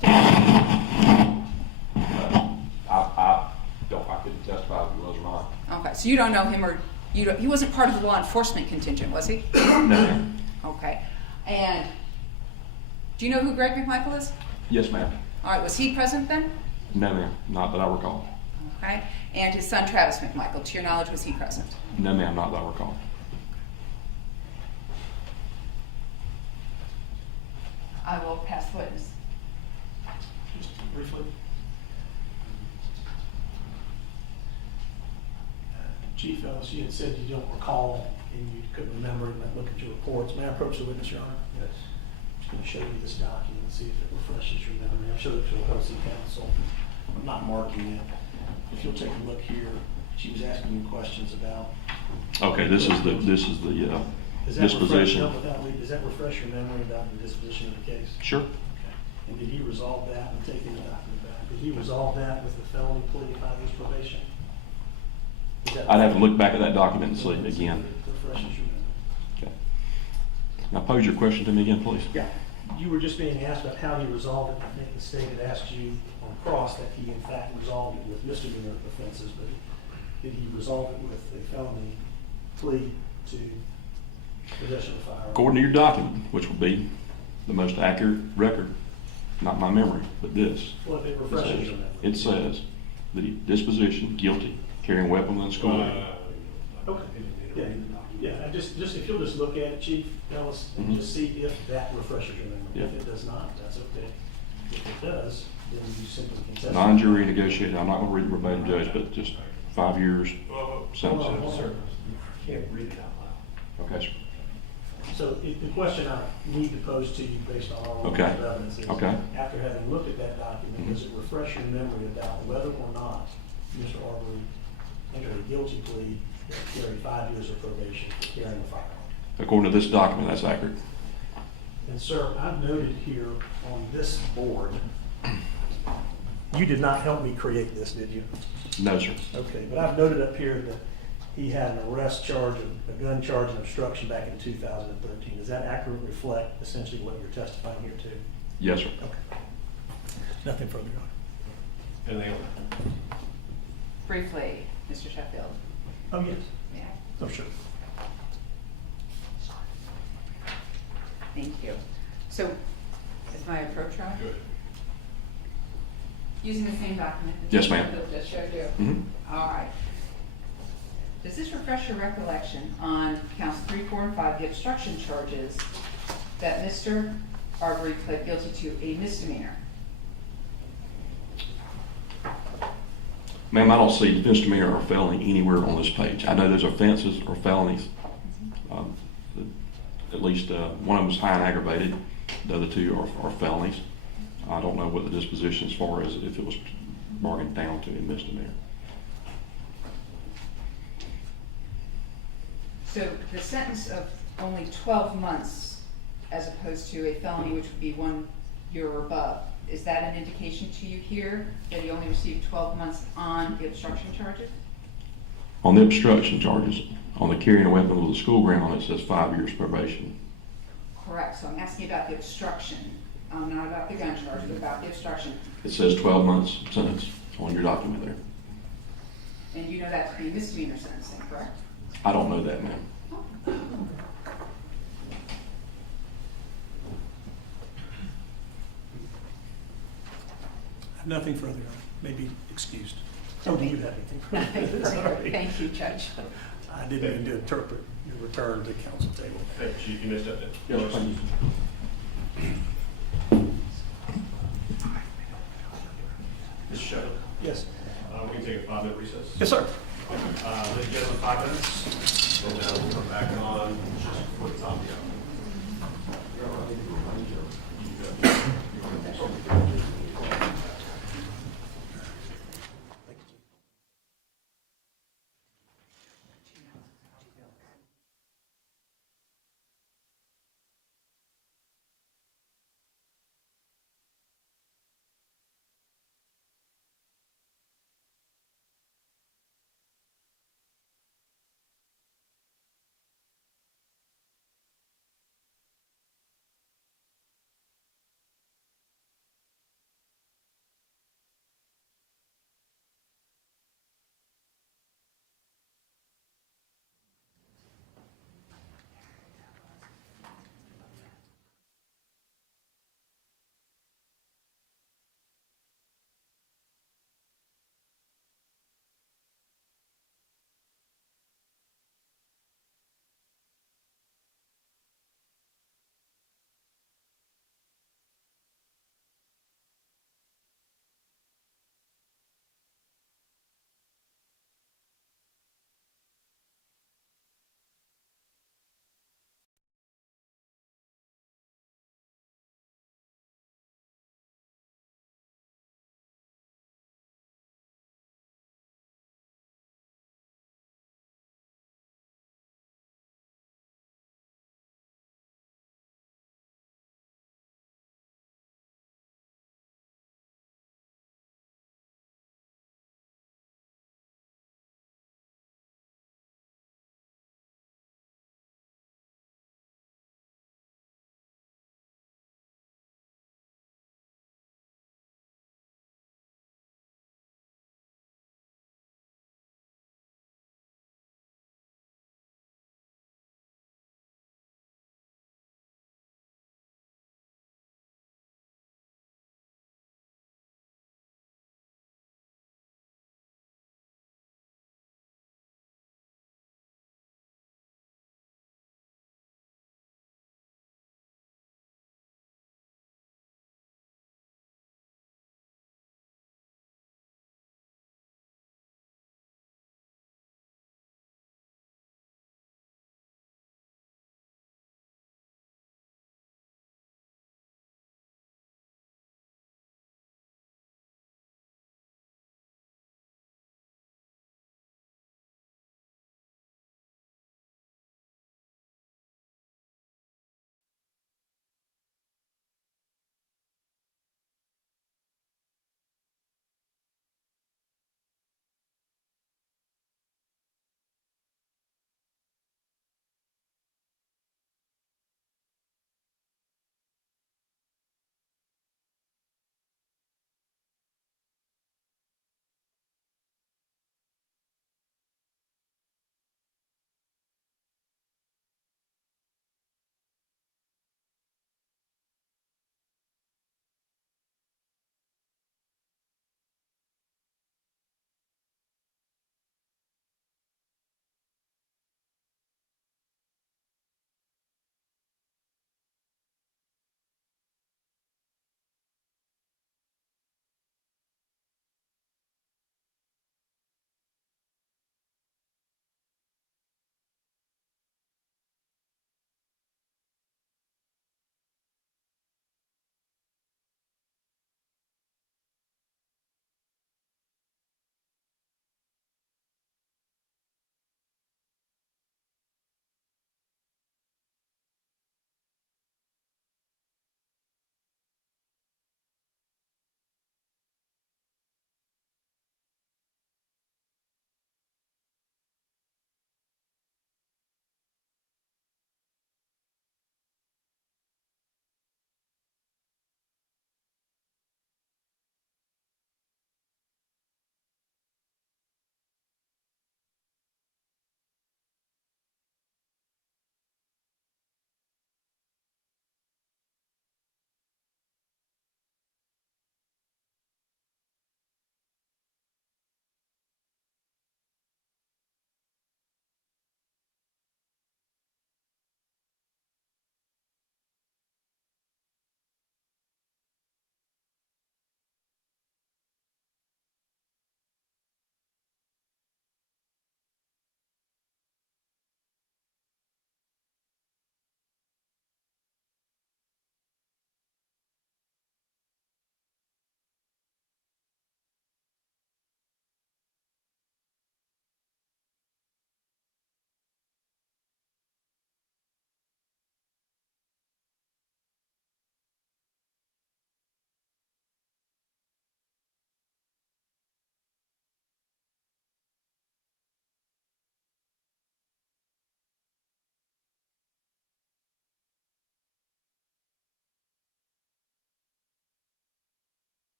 I couldn't testify if he was or not. Okay, so you don't know him, or he wasn't part of the law enforcement contingent, was he? No. Okay. And do you know who Greg McMichael is? Yes ma'am. All right, was he present then? No ma'am, not that I recall. Okay. And his son Travis McMichael, to your knowledge, was he present? No ma'am, not that I recall. I will pass the witness. Just briefly. Chief Ellis, you had said you don't recall and you couldn't remember and might look at your reports. May I approach the witness, Your Honor? Yes. I'm just going to show you this document and see if it refreshes your memory. I showed it to the opposing counsel. I'm not marking it. If you'll take a look here, she was asking you questions about. Okay, this is the disposition. Does that refresh your memory about the disposition of the case? Sure. Okay. And did he resolve that and taking the document back? Did he resolve that with the felony plea of 5 years probation? I'd have to look back at that document and see again. Refreshes your memory. Okay. Now pose your question to me again, please. Yeah. You were just being asked about how he resolved it. I think the state had asked you on cross that he in fact resolved it with misdemeanor offenses, but did he resolve it with a felony plea to possession of a firearm? According to your document, which would be the most accurate record, not my memory, but this. Well, if it refreshes your memory. It says that he disposition, guilty, carrying weapon in the school. Okay. Yeah, and just if you'll just look at it, Chief Ellis, and just see if that refreshes your memory. Yeah. If it does not, that's okay. If it does, then you simply contest. Non-jury negotiated, I'm not gonna read the verbatim, Judge, but just 5 years sentence. Can't read it out loud. Okay, sir. So the question I need to pose to you based on all of Okay. the evidence is, Okay. after having looked at that document, does it refresh your memory about whether or not Mr. Arbery entered a guilty plea that carried 5 years of probation for carrying a firearm? According to this document, that's accurate. And sir, I've noted here on this board, you did not help me create this, did you? No, sir. Okay, but I've noted up here that he had an arrest charge, a gun charge and obstruction back in 2013. Does that accurately reflect essentially what you're testifying here to? Yes, sir. Okay. Nothing further, Your Honor. Anything else? Briefly, Mr. Sheffield. Oh, yes. Yeah. Oh, sure. Thank you. So, is my approach wrong? Good. Using the same document? that Yes, Mr. ma'am. Sheffield just showed you? Mhm. All right. Does this refresh your recollection on counts 3, 4, and 5, the obstruction charges that Mr. Arbery pled guilty to a misdemeanor? Ma'am, I don't see misdemeanor or felony anywhere on this page. I know those offenses or felonies. Um, At least one of them is high and aggravated. The other two are felonies. I don't know what the disposition as far as if it was bargained down to a misdemeanor. So the sentence of only 12 months as opposed to a felony which would be 1 year or above, is that an indication to you here that he only received 12 months on the obstruction charges? On the obstruction charges, on the carrying a weapon with a school grant on it, says 5 years probation. Correct, so I'm asking about the obstruction, not about the gun charge, but about the obstruction. It says 12 months sentence on your document there. And you know that to be misdemeanor sentencing, correct? I don't know that, ma'am. I have nothing further, maybe excused. Oh, do you have anything further? Sorry. Thank you, Judge. I didn't mean to interpret your return to council table. Hey, Chief, you missed that. Yes, thank you. Mr. Shepherd, Yes. we can take a 5-minute recess. Yes, sir. Ladies and gentlemen, 5 minutes, and we'll come back on just before the top of the hour.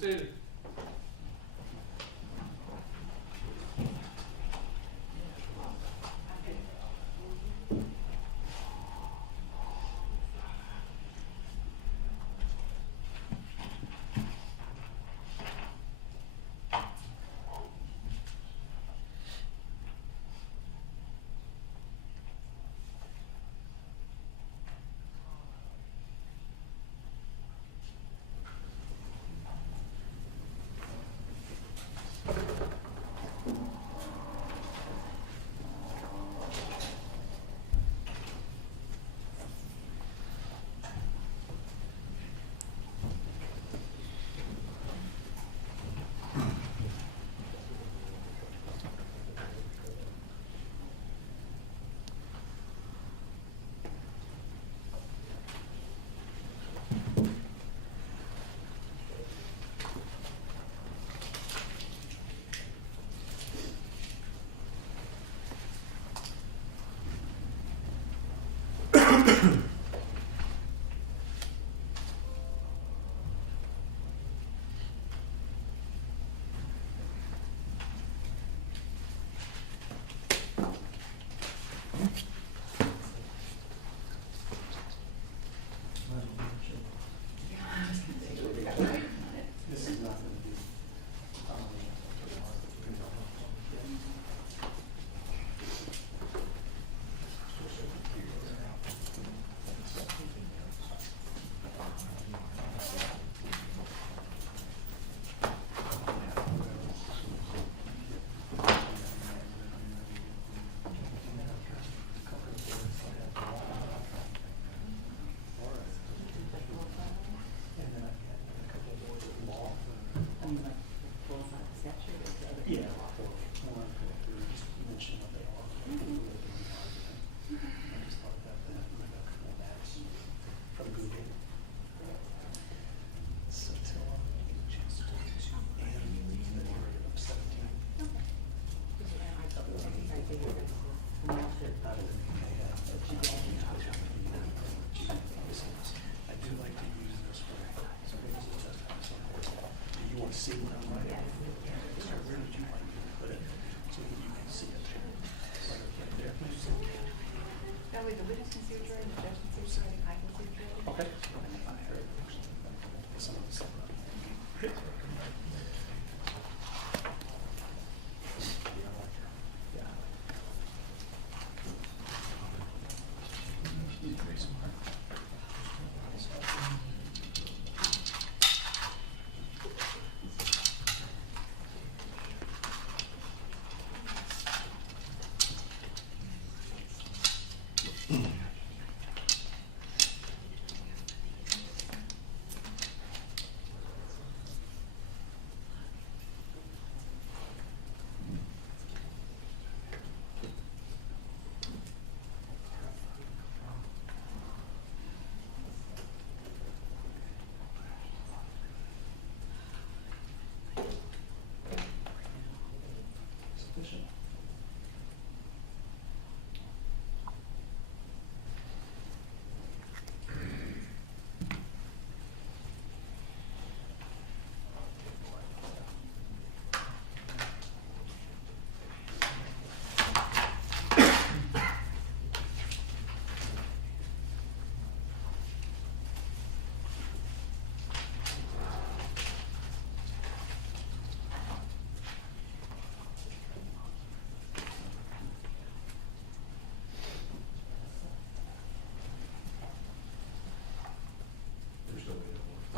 be seated. See what I'm writing? So where did you want me to put it so that you can see it? Right there. That way the witness can see what you're writing, the judge can see what you're writing, I can see what you're writing. Okay. Some of the stuff. He's very smart.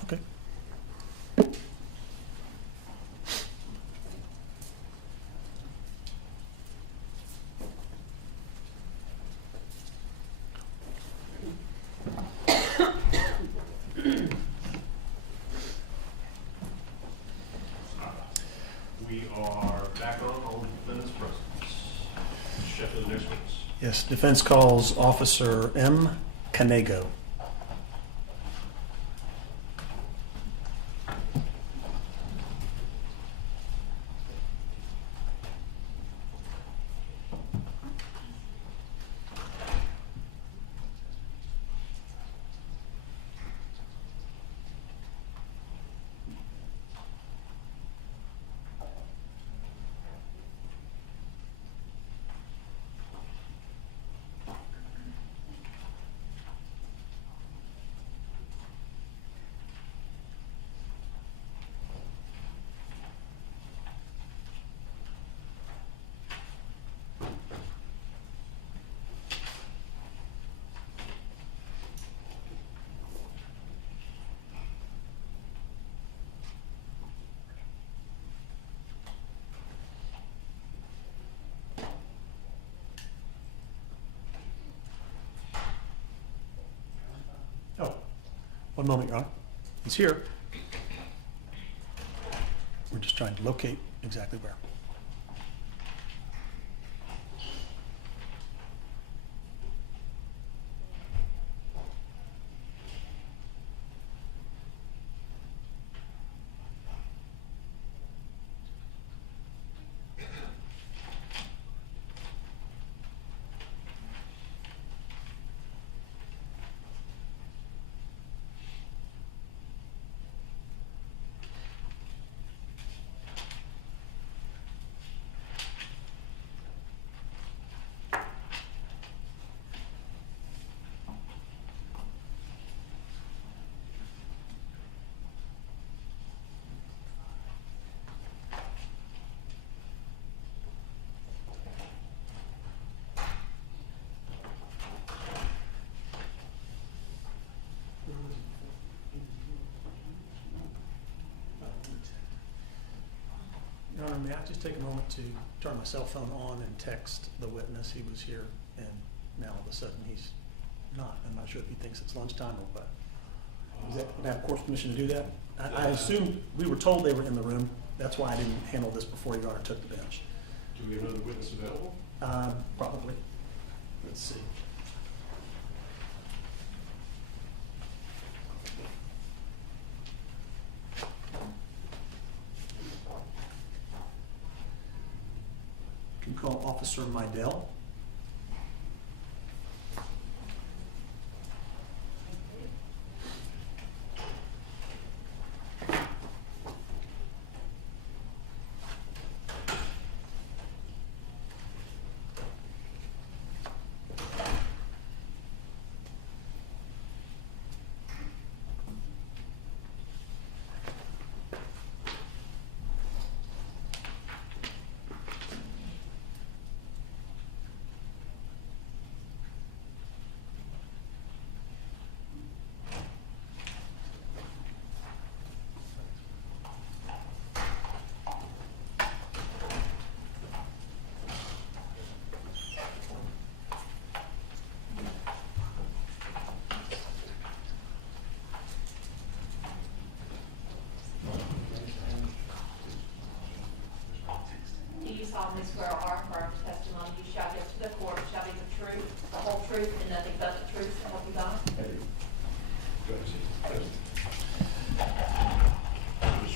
Okay. We are back on defendant's presence. Chef of the next witness. Yes, defense calls Officer M. Canego. One moment, Your Honor. He's here. We're just trying to locate exactly where. Your Honor, may I just take a moment to turn my cell phone on and text the witness? He was here, and now all of a sudden he's not. I'm not sure if he thinks it's lunchtime or what. Does that have court permission to do that? I assume, we were told they were in the room. That's why I didn't handle this before Your Honor took the bench. Do we have another witness available? Probably. Let's see. Can call Officer Midell. Solemnly swear or affirm the testimony you shall give to the court shall be the truth, the whole truth, and nothing but the truth, so help you God. Thank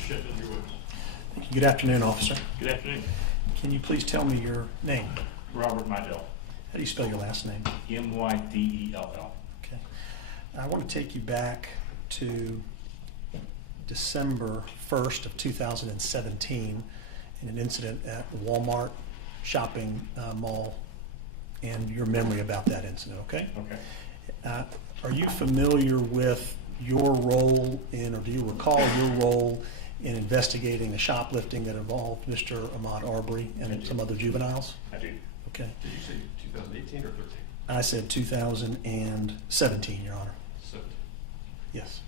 you. Good afternoon, officer. Good afternoon. Can you please tell me your name? Robert Midell. How do you spell your last name? Mydell. Okay. I want to take you back to December 1st of 2017 in an incident at the Walmart shopping mall, and your memory about that incident, okay? Okay. Are you familiar with your role in, or do you recall your role in investigating a shoplifting that involved Mr. Ahmaud Arbery and some other juveniles? I do. Okay. Did you say 2018 or 13? I said 2017, Your Honor. 17. Yes.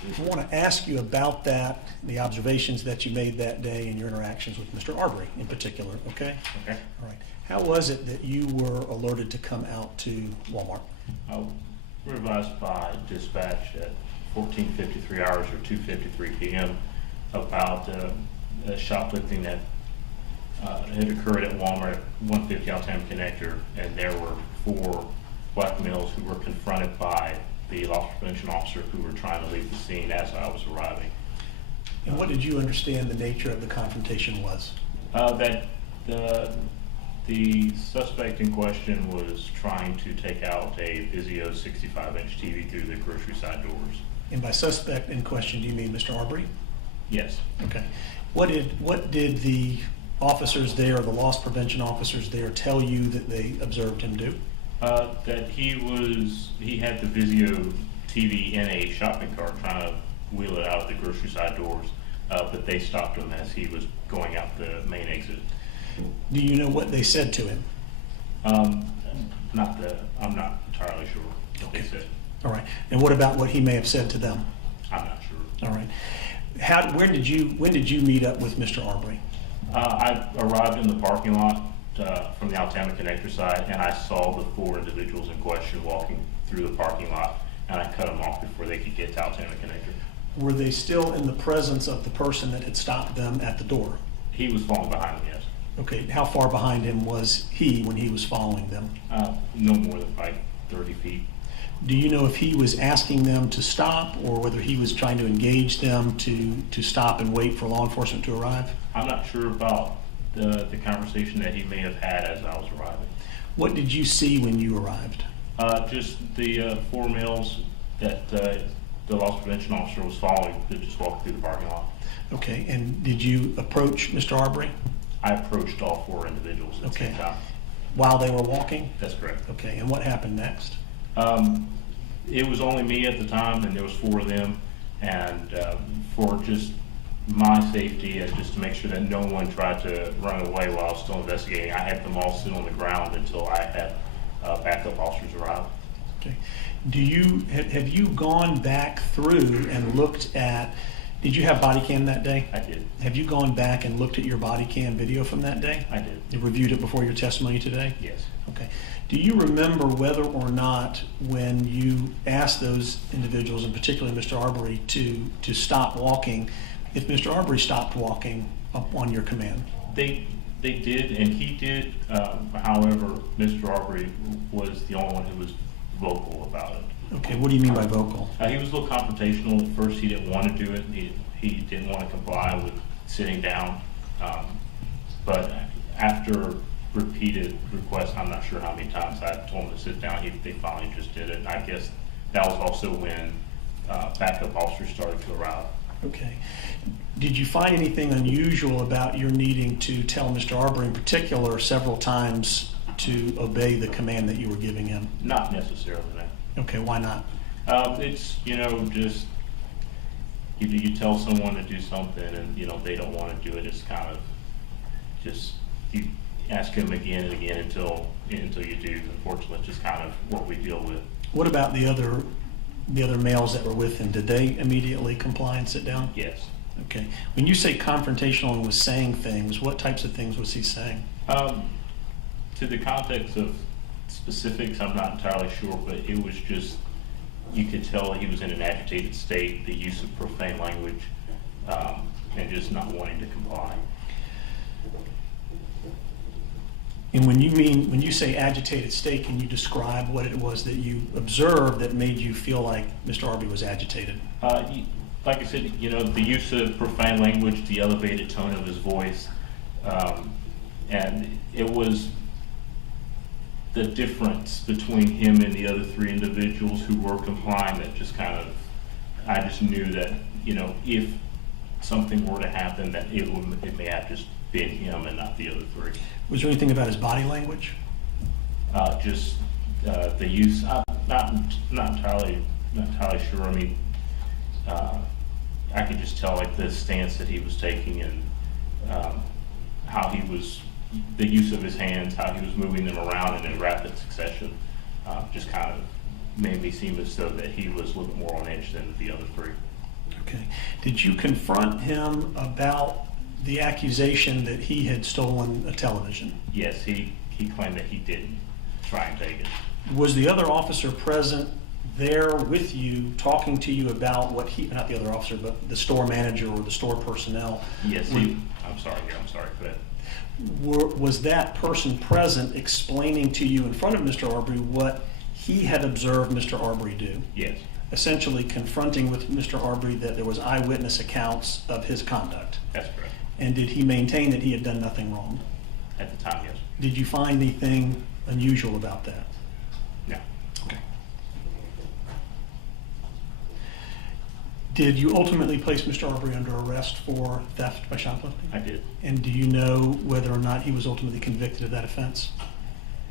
I want to ask you about that, the observations that you made that day and your interactions with Mr. Arbery in particular, okay? Okay. All right. How was it that you were alerted to come out to Walmart? I was advised by dispatch at 14:53 hours or 2:53 p.m. about shoplifting that had occurred at Walmart at 150 Altam Connector, and there were 4 black males who were confronted by the loss prevention officer who were trying to leave the scene as I was arriving. And what did you understand the nature of the confrontation was? That the suspect in question was trying to take out a Vizio 65-inch TV through the grocery side doors. And by suspect in question, do you mean Mr. Arbery? Yes. Okay. What did the officers there, the loss prevention officers there, tell you that they observed him do? That he had the Vizio TV in a shopping cart trying to wheel it out of the grocery side doors, but they stopped him as he was going out the main exit. Do you know what they said to him? I'm not entirely sure what they said. All right. And what about what he may have said to them? I'm not sure. All right. When did you meet up with Mr. Arbery? I arrived in the parking lot from the Alabama Connector side, and I saw the 4 individuals in question walking through the parking lot and I cut them off before they could get to Alabama Connector. Were they still in the presence of the person that had stopped them at the door? He was falling behind them, yes. Okay, how far behind him was he when he was following them? No more than like 30 feet. Do you know if he was asking them to stop or whether he was trying to engage them to stop and wait for law enforcement to arrive? I'm not sure about the conversation that he may have had as I was arriving. What did you see when you arrived? Just the 4 males that the loss prevention officer was following that just walked through the parking lot. Okay, and did you approach Mr. Arbery? I approached all 4 individuals at the same time. While they were walking? That's correct. Okay, and what happened next? It was only me at the time, and there was 4 of them, and for just my safety and just to make sure that no one tried to run away while I was still investigating, I had them all sit on the ground until I had backup officers arrive. Okay. Have you gone back through and looked at, did you have body cam that day? I did. Have you gone back and looked at your body cam video from that day? I did. You reviewed it before your testimony today? Yes. Okay. Do you remember whether or not when you asked those individuals, and particularly Mr. Arbery, to stop walking, if Mr. Arbery stopped walking up on your command? They did, and he did. However, Mr. Arbery was the only one who was vocal about it. Okay, what do you mean by vocal? He was a little confrontational. At first, he didn't want to do it. He didn't want to comply with sitting down. But after repeated requests, I'm not sure how many times I told him to sit down, they finally just did it. And I guess that was also when backup officers started to arrive. Okay. Did you find anything unusual about your needing to tell Mr. Arbery in particular several times to obey the command that you were giving him? Not necessarily, no. Okay, why not? It's, just you tell someone to do something and, they don't want to do it. It's kind of just, you ask them again and again until you do. Unfortunately, it's just kind of what we deal with. What about the other males that were with him? Did they immediately comply and sit down? Yes. Okay. When you say confrontational and was saying things, what types of things was he saying? To the context of specifics, I'm not entirely sure, but it was just, you could tell he was in an agitated state, the use of profane language, and just not wanting to comply. And when you say agitated state, can you describe what it was that you observed that made you feel like Mr. Arbery was agitated? Like I said, the use of profane language, the elevated tone of his voice, and it was the difference between him and the other 3 individuals who were complying that just kind of, I just knew that, if something were to happen, that it may have just been him and not the other 3. Was there anything about his body language? Just the use, not entirely sure. I mean, I could just tell like the stance that he was taking and how he was, the use of his hands, how he was moving them around in a rapid succession, just kind of made me seem as though that he was a little bit more on edge than the other 3. Okay. Did you confront him about the accusation that he had stolen a television? Yes, he claimed that he didn't try and take it. Was the other officer present there with you, talking to you about what not the other officer, but the store manager or the store personnel? Yes, I'm sorry, go ahead. Was that person present explaining to you in front of Mr. Arbery what he had observed Mr. Arbery do? Yes. Essentially confronting with Mr. Arbery that there was eyewitness accounts of his conduct. That's correct. And did he maintain that he had done nothing wrong? At the time, yes. Did you find anything unusual about that? No. Okay. Did you ultimately place Mr. Arbery under arrest for theft by shoplifting? I did. And do you know whether or not he was ultimately convicted of that offense?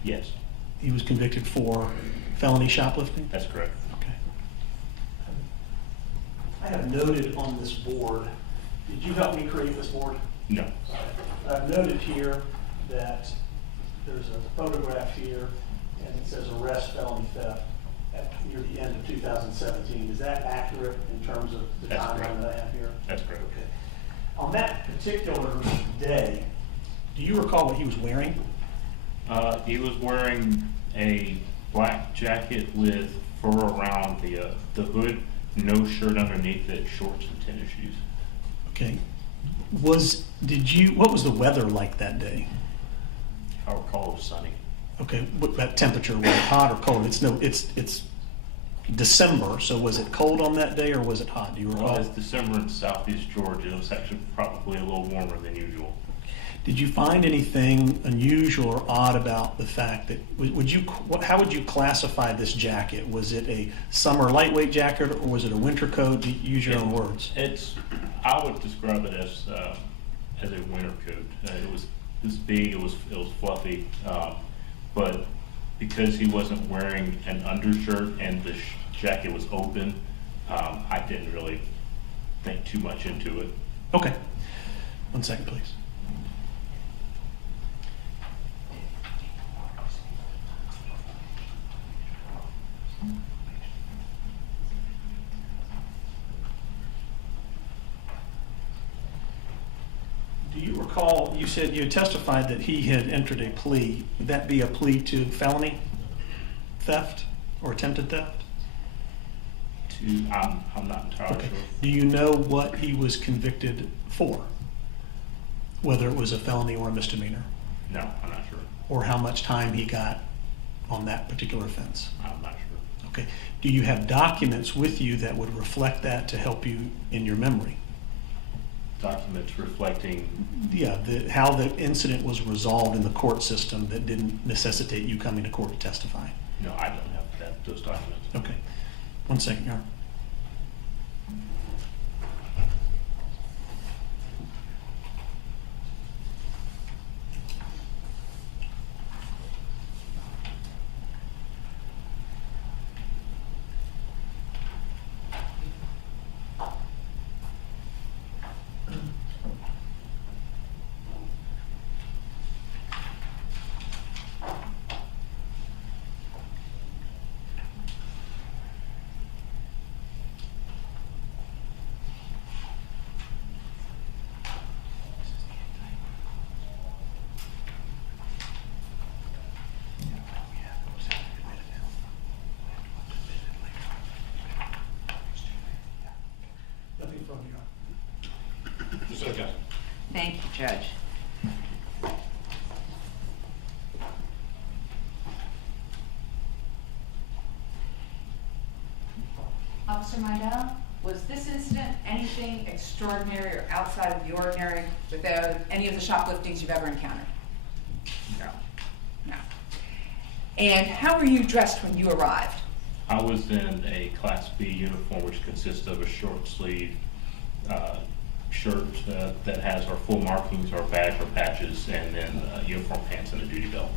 Yes. He was convicted for felony shoplifting? That's correct. Okay. I have noted on this board, did you help me create this board? No. I've noted here that there's a photograph here and it says arrest felony theft near the end of 2017. Is that accurate in terms of the That's timeline correct. that I have here? That's correct. Okay. On that particular day, do you recall what he was wearing? He was wearing a black jacket with fur around the hood, no shirt underneath it, shorts and tennis shoes. Okay. What was the weather like that day? I recall it was sunny. Okay, what that temperature, was it hot or cold? It's December, so was it cold on that day or was it hot? Do you Well, recall? it's December in southeast Georgia. It was actually probably a little warmer than usual. Did you find anything unusual or odd about the fact that, how would you classify this jacket? Was it a summer lightweight jacket or was it a winter coat? Use your own words. I would describe it as a winter coat. It was big, it was fluffy, but because he wasn't wearing an undershirt and the jacket was open, I didn't really think too much into it. Okay. 1 second, please. Do you recall, you said you had testified that he had entered a plea. Would that be a plea to felony theft or attempted theft? I'm not entirely Okay. sure. Do you know what he was convicted for? Whether it was a felony or a misdemeanor? No, I'm not sure. Or how much time he got on that particular offense? I'm not sure. Okay. Do you have documents with you that would reflect that to help you in your memory? Documents reflecting, Yeah, how the incident was resolved in the court system that didn't necessitate you coming to court to testify? no, I don't have those documents. Okay. 1 second, Your Honor. Nothing from you. Just okay. Thank you, Judge. Officer Mindell, was this incident anything extraordinary or outside of the ordinary with any of the shopliftings you've ever encountered? No. No. And how were you dressed when you arrived? I was in a Class B uniform, which consists of a short sleeve shirt that has our full markings, our badge, our patches, and then uniform pants and a duty belt.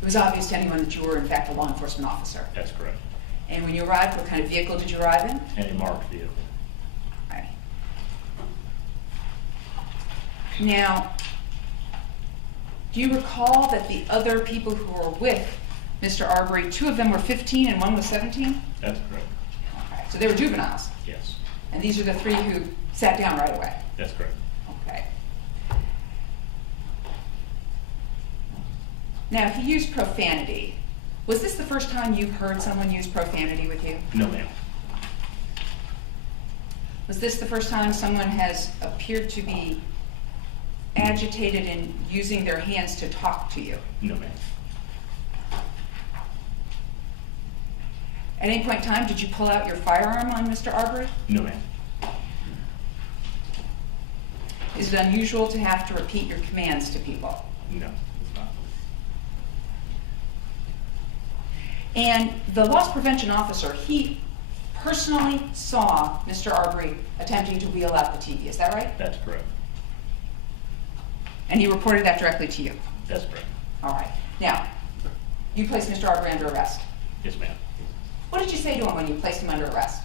It was obvious to anyone that you were in fact a law enforcement officer. That's correct. And when you arrived, what kind of vehicle did you arrive in? And a marked vehicle. Right. Now, do you recall that the other people who were with Mr. Arbery, 2 of them were 15 and 1 was 17? That's correct. Okay, so they were juveniles. Yes, And these are the 3 who sat down right away. that's correct. Okay. Now, he used profanity. Was this the first time you've heard someone use profanity with you? No, ma'am. Was this the first time someone has appeared to be agitated in using their hands to talk to you? No, ma'am. At any point in time, did you pull out your firearm on Mr. Arbery? No, ma'am. Is it unusual to have to repeat your commands to people? No, it's not. And the loss prevention officer, he personally saw Mr. Arbery attempting to wheel out the TV, is that right? That's correct. And he reported that directly to you? That's correct. All right. Now, you placed Mr. Arbery under arrest. Yes, ma'am. What did you say to him when you placed him under arrest?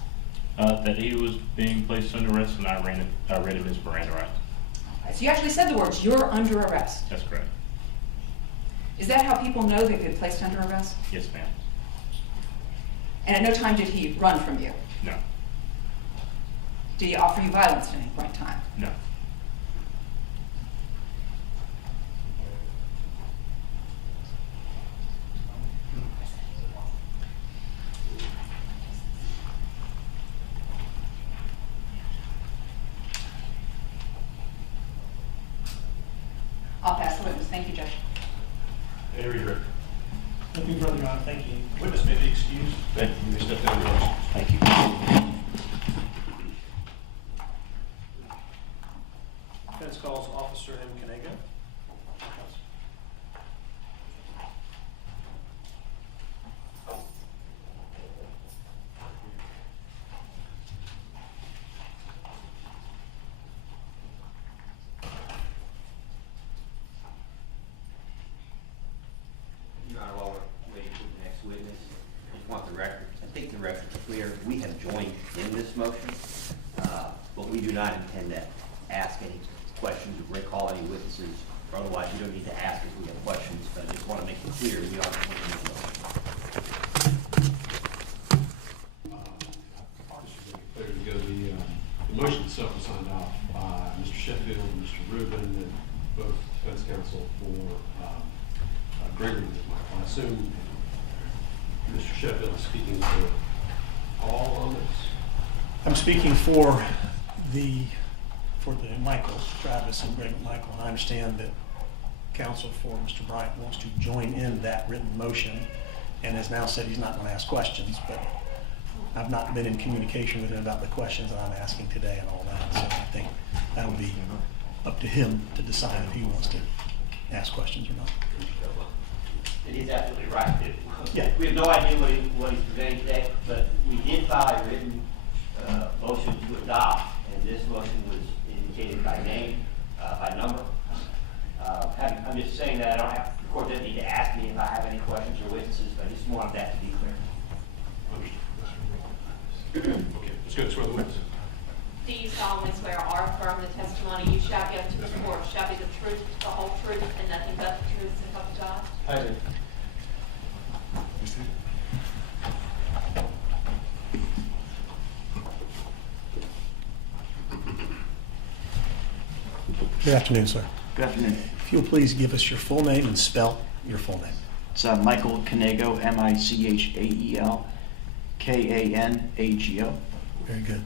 That he was being placed under arrest, and I read him his Miranda rights. All right, so you actually said the words, "You're under arrest." That's correct. Is that how people know they've been placed under arrest? Yes, ma'am. And at no time did he run from you? No. Did he offer you violence at any point in time? No. Thank you, Judge. Avery Director. Nothing further, Your Honor. Thank you. Witness may be excused. Thank you. You may step down, Your Honor. Thank you. Defense calls Officer M. Canego. Your Honor, while we're waiting for the next witness, I just want the record, I think the record's clear. We have joined in this motion, but we do not intend to ask any questions or recall any witnesses. Or otherwise, you don't need to ask if we have questions, but I just want to make it clear we are joining in the motion. There you go. The motion itself was signed off by Mr. Sheffield and Mr. Rubin, and both defense counsel for Gregory and Michael. I assume Mr. Sheffield is speaking for all on this? I'm speaking for the Michael, Travis and Greg Michael, and I understand that counsel for Mr. Bryant wants to join in that written motion and has now said he's not going to ask questions, but I've not been in communication with him about the questions that I'm asking today and all that, so I think that'll be up to him to decide if he wants to ask questions or not. And he's absolutely right. Yeah. We have no idea what he's presenting today, but we did file a written motion to adopt, and this motion was indicated by name, by number. I'm just saying that I don't have, the court doesn't need to ask me if I have any questions or witnesses, but I just wanted that to be clear. Okay, let's go. Swear the witness. Do you solemnly swear or affirm the testimony you shall give to the court shall be the truth, the whole truth, and nothing but the truth, so help you God? I do. Good afternoon, sir. Good afternoon. If you'll please give us your full name and spell your full name. It's Michael Canego, Michael Kanago. Very good.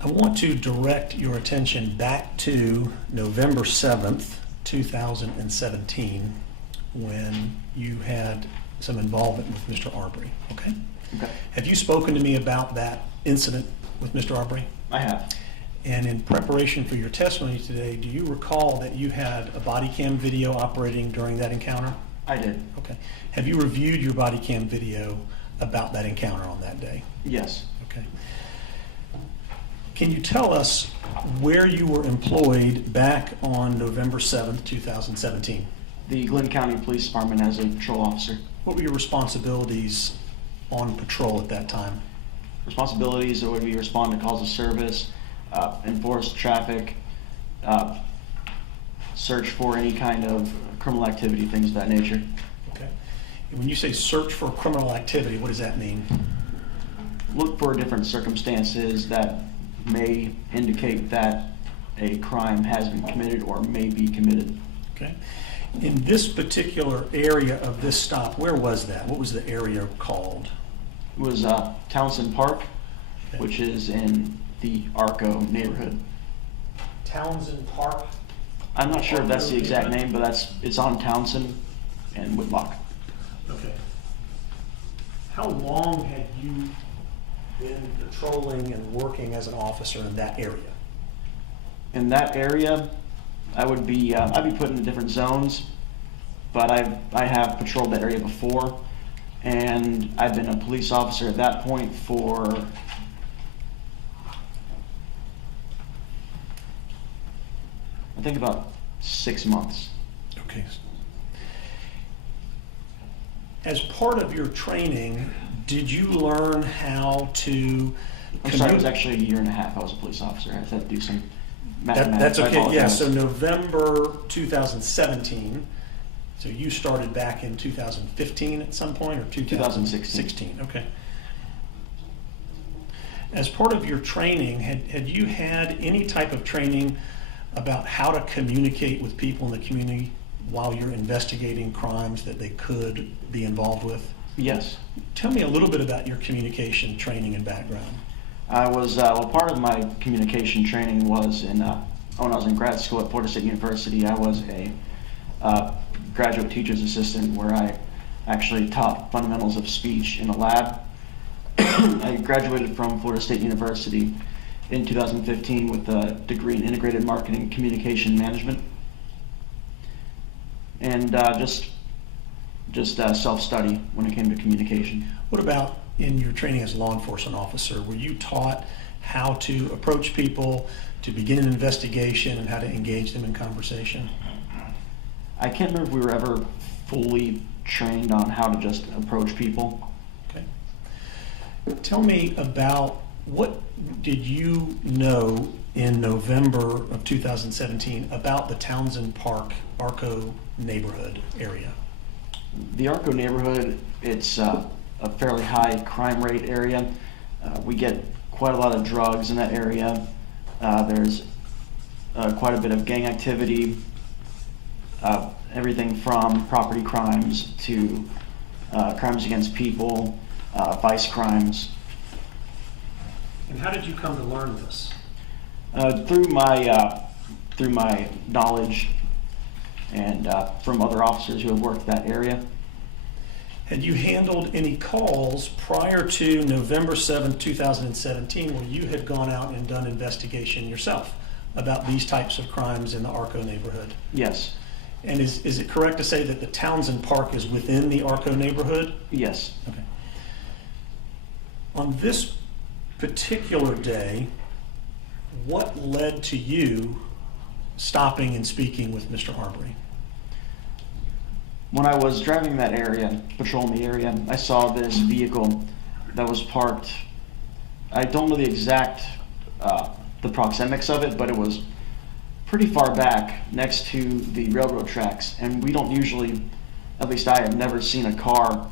I want to direct your attention back to November 7th, 2017, when you had some involvement with Mr. Arbery, okay? Okay. Have you spoken to me about that incident with Mr. Arbery? I have. And in preparation for your testimony today, do you recall that you had a body cam video operating during that encounter? I did. Okay. Have you reviewed your body cam video about that encounter on that day? Yes. Okay. Can you tell us where you were employed back on November 7th, 2017? The Glenn County Police Department as a patrol officer. What were your responsibilities on patrol at that time? Responsibilities would be respond to calls of service, enforce traffic, search for any kind of criminal activity, things of that nature. Okay. And when you say search for criminal activity, what does that mean? Look for different circumstances that may indicate that a crime has been committed or may be committed. Okay. In this particular area of this stop, where was that? What was the area called? It was Townsend Park, Okay. which is in the Arco neighborhood. Townsend Park? I'm not sure if that's the exact name, but it's on Townsend and Whitlock. Okay. How long had you been patrolling and working as an officer in that area? In that area, I'd be put into different zones, but I have patrolled that area before, and I've been a police officer at that point for I think about 6 months. Okay. As part of your training, did you learn how to... I'm sorry, it was actually a year and a half I was a police officer. I had to do some That's mathematics. I okay, yeah, apologize. so November 2017, so you started back in 2015 at some point, or 2016. Okay. As part of your training, had you had any type of training about how to communicate with people in the community while you're investigating crimes that they could be involved with? Yes. Tell me a little bit about your communication training and background. I was, part of my communication training was when I was in grad school at Florida State University. I was a graduate teacher's assistant where I actually taught fundamentals of speech in a lab. I graduated from Florida State University in 2015 with a degree in integrated marketing and communication management. And just self-study when it came to communication. What about in your training as a law enforcement officer? Were you taught how to approach people, to begin an investigation, and how to engage them in conversation? I can't remember if we were ever fully trained on how to just approach people. Okay. Tell me about what did you know in November of 2017 about the Townsend Park, Arco neighborhood area? The Arco neighborhood, it's a fairly high crime rate area. We get quite a lot of drugs in that area. There's quite a bit of gang activity, everything from property crimes to crimes against people, vice crimes. And how did you come to learn this? Through my knowledge and from other officers who have worked that area. Had you handled any calls prior to November 7th, 2017, where you had gone out and done investigation yourself about these types of crimes in the Arco neighborhood? Yes. And is it correct to say that the Townsend Park is within the Arco neighborhood? Yes. Okay. On this particular day, what led to you stopping and speaking with Mr. Arbery? When I was driving that area, patrolling the area, I saw this vehicle that was parked. I don't know the exact, the proxemics of it, but it was pretty far back next to the railroad tracks. And we don't usually, at least I have never seen a car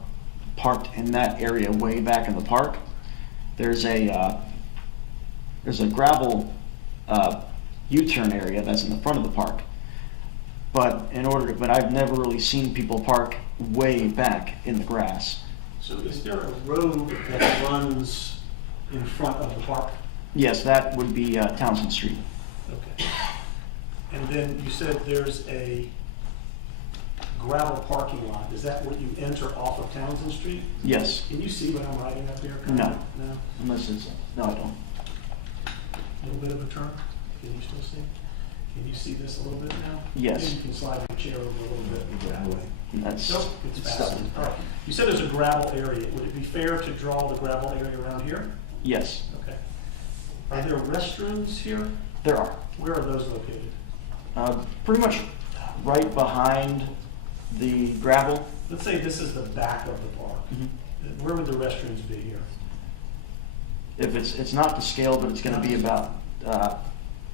parked in that area way back in the park. There's a gravel U-turn area that's in the front of the park. But I've never really seen people park way back in the grass. So is there a road that runs in front of the park? Yes, that would be Townsend Street. Okay. And then you said there's a gravel parking lot. Is that what you enter off of Townsend Street? Yes. Can you see what I'm writing up there? No. No? Unless it's, no, I don't. A little bit of a turn? Can you still see? Can you see this a little bit now? Yes. Maybe you can slide your chair over a little bit that way. That's, Nope, it's stuck. fastened. All right. You said there's a gravel area. Would it be fair to draw the gravel area around here? Yes, Okay. Are there restrooms here? there are. Where are those located? Pretty much right behind the gravel. Let's say this is the back of the park. Where would the restrooms be here? If it's not to scale, but it's going to be about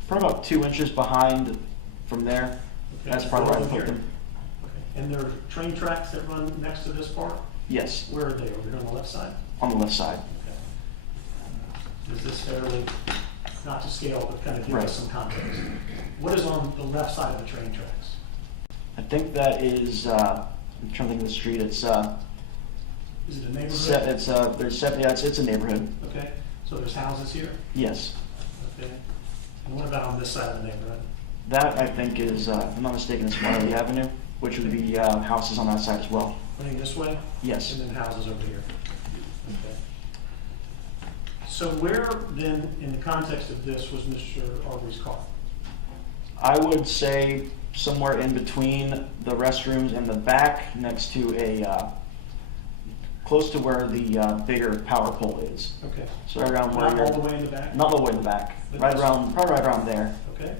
probably about 2 inches behind from there. Okay. That's probably where I Over put here. them. Okay. And there are train tracks that run next to this park? Yes, Where are they? Over here on the left side? on the left side. Okay. Is this fairly, not to scale, but kind of give Right. us some context? What is on the left side of the train tracks? I think that is, I'm trying to think of the street. It's Is it a neighborhood? it's a neighborhood. Okay, so there's houses here? Yes. Okay. And what about on this side of the neighborhood? That, I think, is, if I'm not mistaken, is Marley Avenue, which would be houses on that side as well. Running this way? Yes. And then houses over here? Okay. So where then, in the context of this, was Mr. Arbery's car? I would say somewhere in between the restrooms and the back, next to a, close to where the bigger power pole is. Okay. So right around where Not you're. all the way in the back? Not all the way in the back. But Right that's- around, probably right around there. Okay.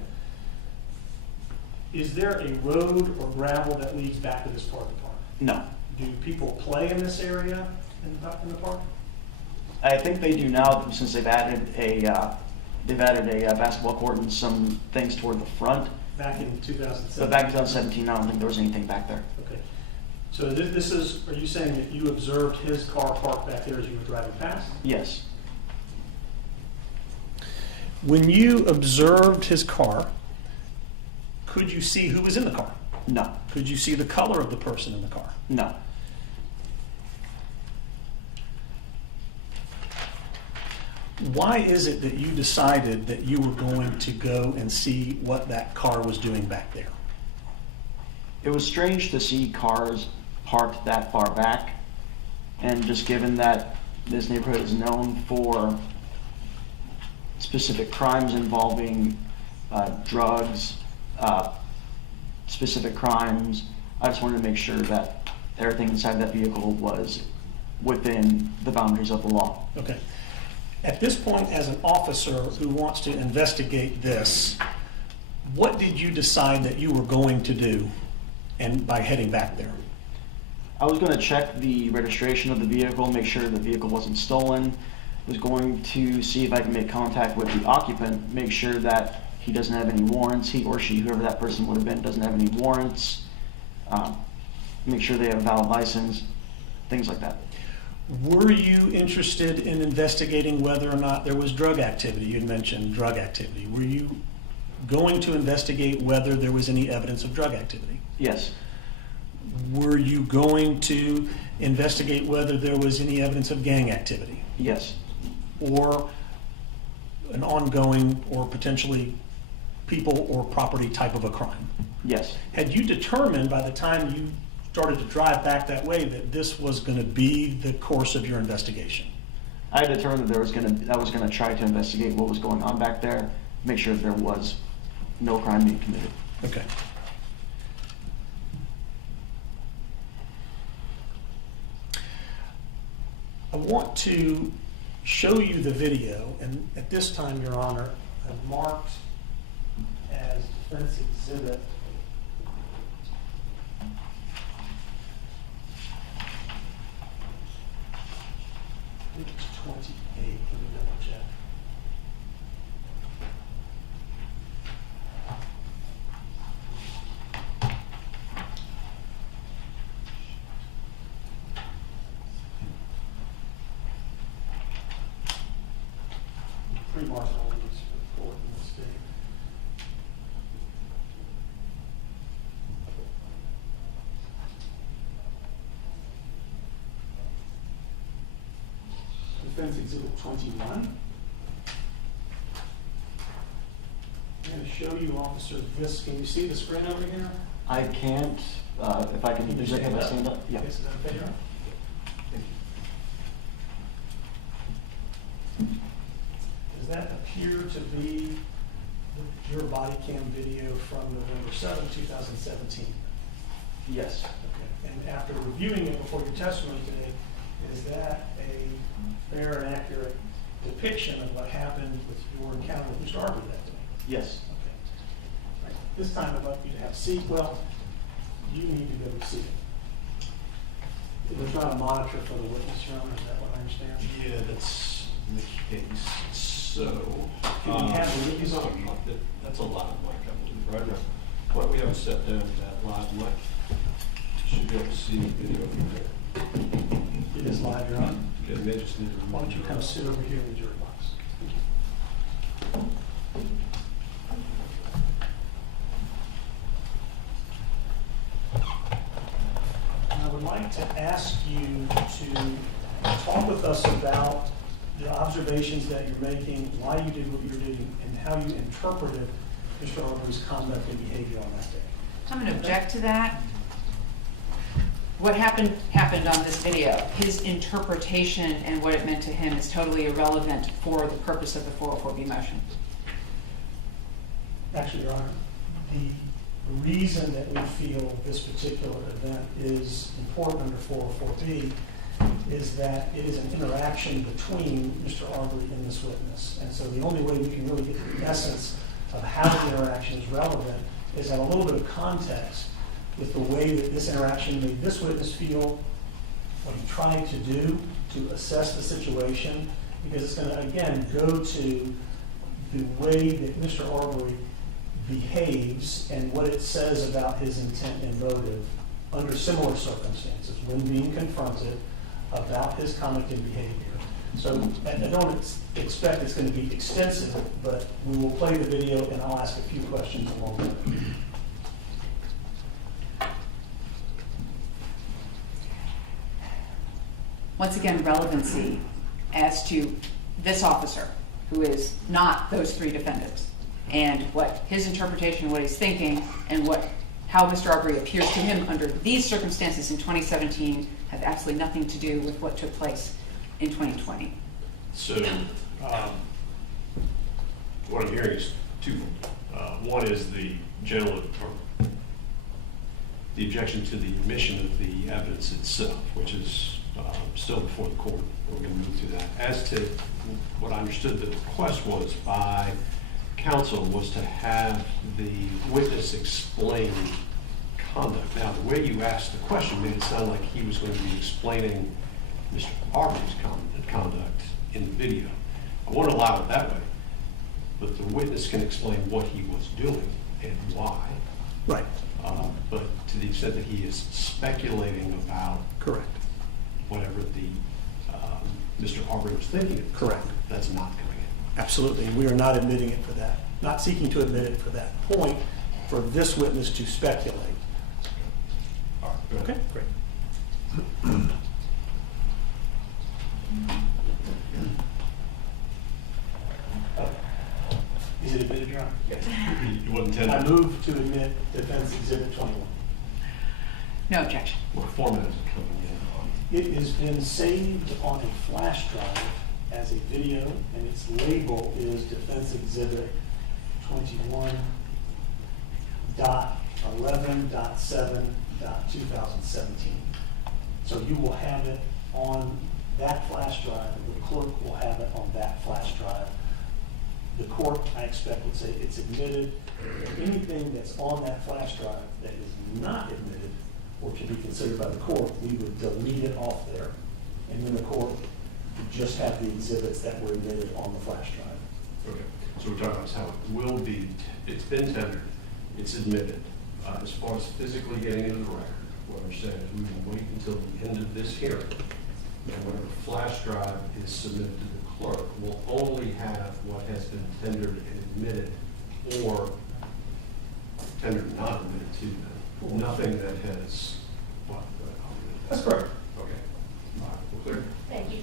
Is there a road or gravel that leads back to this part of the park? No. Do people play in this area in the park? I think they do now since they've added a basketball court and some things toward the front. Back in 2007? But back in 2017, I don't think there was anything back there. Okay. So this is, are you saying that you observed his car parked back there as you were driving past? Yes. When you observed his car, could you see who was in the car? No. Could you see the color of the person in the car? No. Why is it that you decided that you were going to go and see what that car was doing back there? It was strange to see cars parked that far back, and just given that this neighborhood is known for specific crimes involving drugs, specific crimes, I just wanted to make sure that everything inside that vehicle was within the boundaries of the law. Okay. At this point, as an officer who wants to investigate this, what did you decide that you were going to do and by heading back there? I was going to check the registration of the vehicle, make sure the vehicle wasn't stolen. I was going to see if I can make contact with the occupant, make sure that he doesn't have any warrants, he or she, whoever that person would have been, doesn't have any warrants, make sure they have a valid license, things like that. Were you interested in investigating whether or not there was drug activity? You had mentioned drug activity. Were you going to investigate whether there was any evidence of drug activity? Yes. Were you going to investigate whether there was any evidence of gang activity? Yes. Or an ongoing or potentially people or property type of a crime? Yes. Had you determined by the time you started to drive back that way that this was going to be the course of your investigation? I determined that I was going to try to investigate what was going on back there, make sure that there was no crime being committed. Okay. I want to show you the video, and at this time, Your Honor, I've marked as defense exhibit I think it's 28. Let me double check. Pre-marked all these for court in this state. Defense Exhibit 21. I'm going to show you, officer, this. Can you see the screen over here? I can't, if I can, Can you is it stand if I up? stand up? Yeah. Yes, is that okay, Your Honor? Does that appear to be your body cam video from November 7, 2017? Yes. Okay. And after reviewing it before your testimony today, is that a fair and accurate depiction of what happened with your encounter with Mr. Arbery that day? Yes. Okay. Right. This time I'd like you to have a seat. Well, you need to go to seat. There's not a monitor for the witness, Your Honor, is that what I understand? Yeah, that's the case. So, Can we have the witness on? That's a live mic, I believe, right? Why don't we have it set down to that live mic? Should be able to see the video from there. It is live, Your Honor. Okay, may just need to Why don't you come sit over here in the jury box? Thank you. I would like to ask you to talk with us about the observations that you're making, why you did what you're doing, and how you interpreted Mr. Arbery's conduct and behavior on that day. I'm going to object to that. What happened on this video. His interpretation and what it meant to him is totally irrelevant for the purpose of the 404B motion. Actually, Your Honor, the reason that we feel this particular event is important under 404B is that it is an interaction between Mr. Arbery and this witness. And so the only way we can really get to the essence of how the interaction is relevant is have a little bit of context with the way that this interaction made this witness feel, what he tried to do to assess the situation, because it's going to, again, go to the way that Mr. Arbery behaves and what it says about his intent and motive under similar circumstances when being confronted about his conduct and behavior. So I don't expect it's going to be extensive, but we will play the video and I'll ask a few questions along with it. Once again, relevancy as to this officer, who is not those three defendants, and what his interpretation, what he's thinking, and what how Mr. Arbery appears to him under these circumstances in 2017 have absolutely nothing to do with what took place in 2020. So, what I'm hearing is twofold. One is the general, or the objection to the admission of the evidence itself, which is still before the court. We're going to move through that. As to what I understood the request was by counsel was to have the witness explain conduct. Now, the way you asked the question made it sound like he was going to be explaining Mr. Arbery's conduct in the video. I won't allow it that way, but the witness can explain what he was doing and why. Right. But to the extent that he is speculating about Correct. whatever the Mr. Arbery was thinking of, Correct. That's not coming in. Absolutely, and we are not admitting it for that, not seeking to admit it for that point, for this witness to speculate. All right, go ahead. Okay, great. Is it admitted, Your Honor? Yes. You wasn't intended. I move to admit Defense Exhibit 21. No objection. What format is it coming in? It has been saved on a flash drive as a video, and its label is Defense Exhibit 21.11.7.2017. So you will have it on that flash drive, the clerk will have it on that flash drive. The court, I expect, would say it's admitted. Anything that's on that flash drive that is not admitted or can be considered by the court, we would delete it off there. And then the court would just have the exhibits that were admitted on the flash drive. Okay, so we're talking about how it will be, it's been tendered, it's admitted. As far as physically getting into the record, what I'm saying is we will wait until the end of this hearing, and whatever flash drive is submitted to the clerk will only have what has been tendered and admitted, or tendered and not admitted to them. Nothing that has, what? That's correct. Okay, all right, we're clear? Thank you.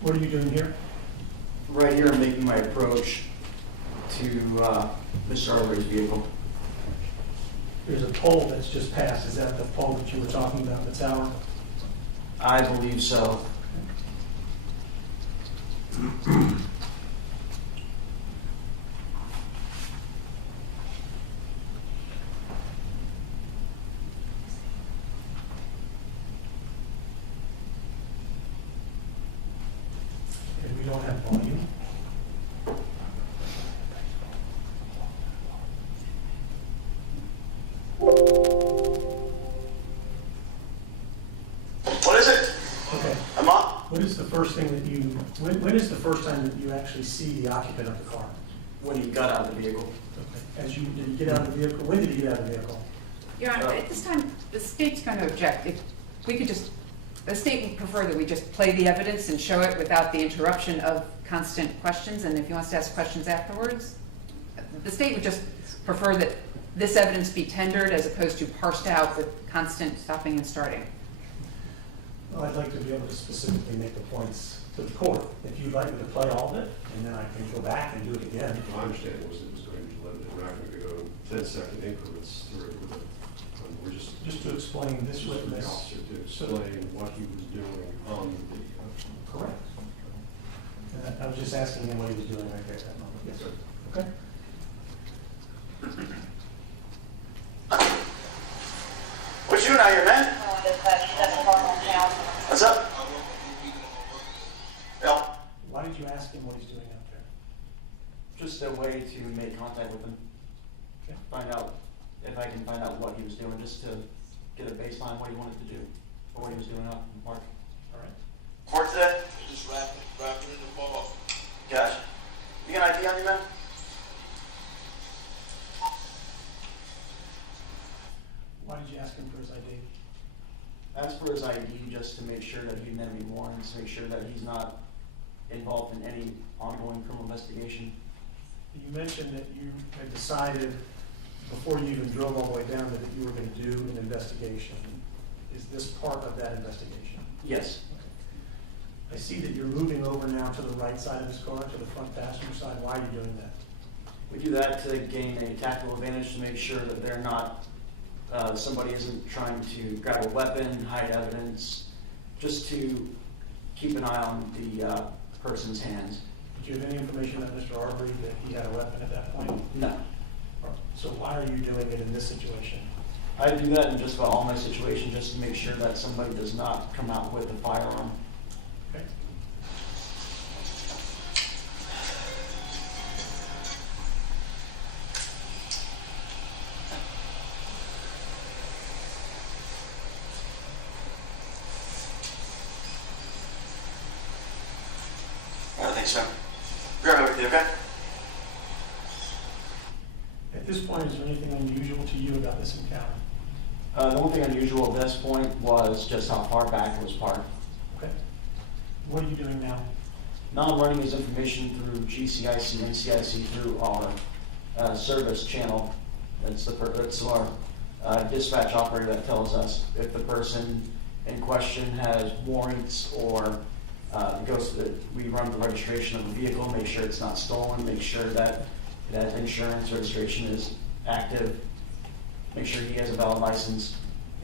What are you doing here? Right here, I'm making my approach to Mr. Arbery's vehicle. There's a pole that's just passed. Is that the pole that you were talking about in the tower? I believe so. And we don't have volume. What is it? Okay. I'm on. What is the first thing that you, when is the first time that you actually see the occupant of the car? When he got out of the vehicle. Okay. Did he get out of the vehicle? When did he get out of the vehicle? Your Honor, at this time, the state's going to object. If we could just, the state would prefer that we just play the evidence and show it without the interruption of constant questions, and if he wants to ask questions afterwards, the state would just prefer that this evidence be tendered as opposed to parsed out with constant stopping and starting. Well, I'd like to be able to specifically make the points to the court. If you'd like me to play all of it, and then I can go back and do it again. My understanding was it was going to be limited. We're not going to go 10-second increments through it. We're just to explain this for the witness. officer to explain what he was doing on the video. Correct. And I was just asking him what he was doing right there at that moment. Yes, sir. Okay. What you doing out here, man? What's up? Yeah. Why did you ask him what he's doing out there? Just a way to make contact with him. Okay. Find out if I can find out what he was doing, just to get a baseline what he wanted to do, or what he was doing out in the park. All right. Work today? Just wrapping in the ball. Gotcha. You got an ID on you, man? Why did you ask him for his ID? As for his ID, just to make sure that he didn't have any warrants, make sure that he's not involved in any ongoing criminal investigation. You mentioned that you had decided before you even drove all the way down that you were going to do an investigation. Is this part of that investigation? Yes. I see that you're moving over now to the right side of this car, to the front passenger side. Why are you doing that? We do that to gain a tactical advantage, to make sure that they're not, somebody isn't trying to grab a weapon, hide evidence, just to keep an eye on the person's hands. Did you have any information about Mr. Arbery that he had a weapon at that point? No. So why are you doing it in this situation? I do that in just about all my situations, just to make sure that somebody does not come out with a firearm. Okay. I don't think so. Grab everything, okay? At this point, is there anything unusual to you about this encounter? The only thing unusual at this point was just how far back it was parked. Okay. What are you doing now? Now I'm running his information through GCIC and CIC through our service channel. That's our dispatch operator that tells us if the person in question has warrants or we run the registration of the vehicle, make sure it's not stolen, make sure that insurance registration is active, make sure he has a valid license.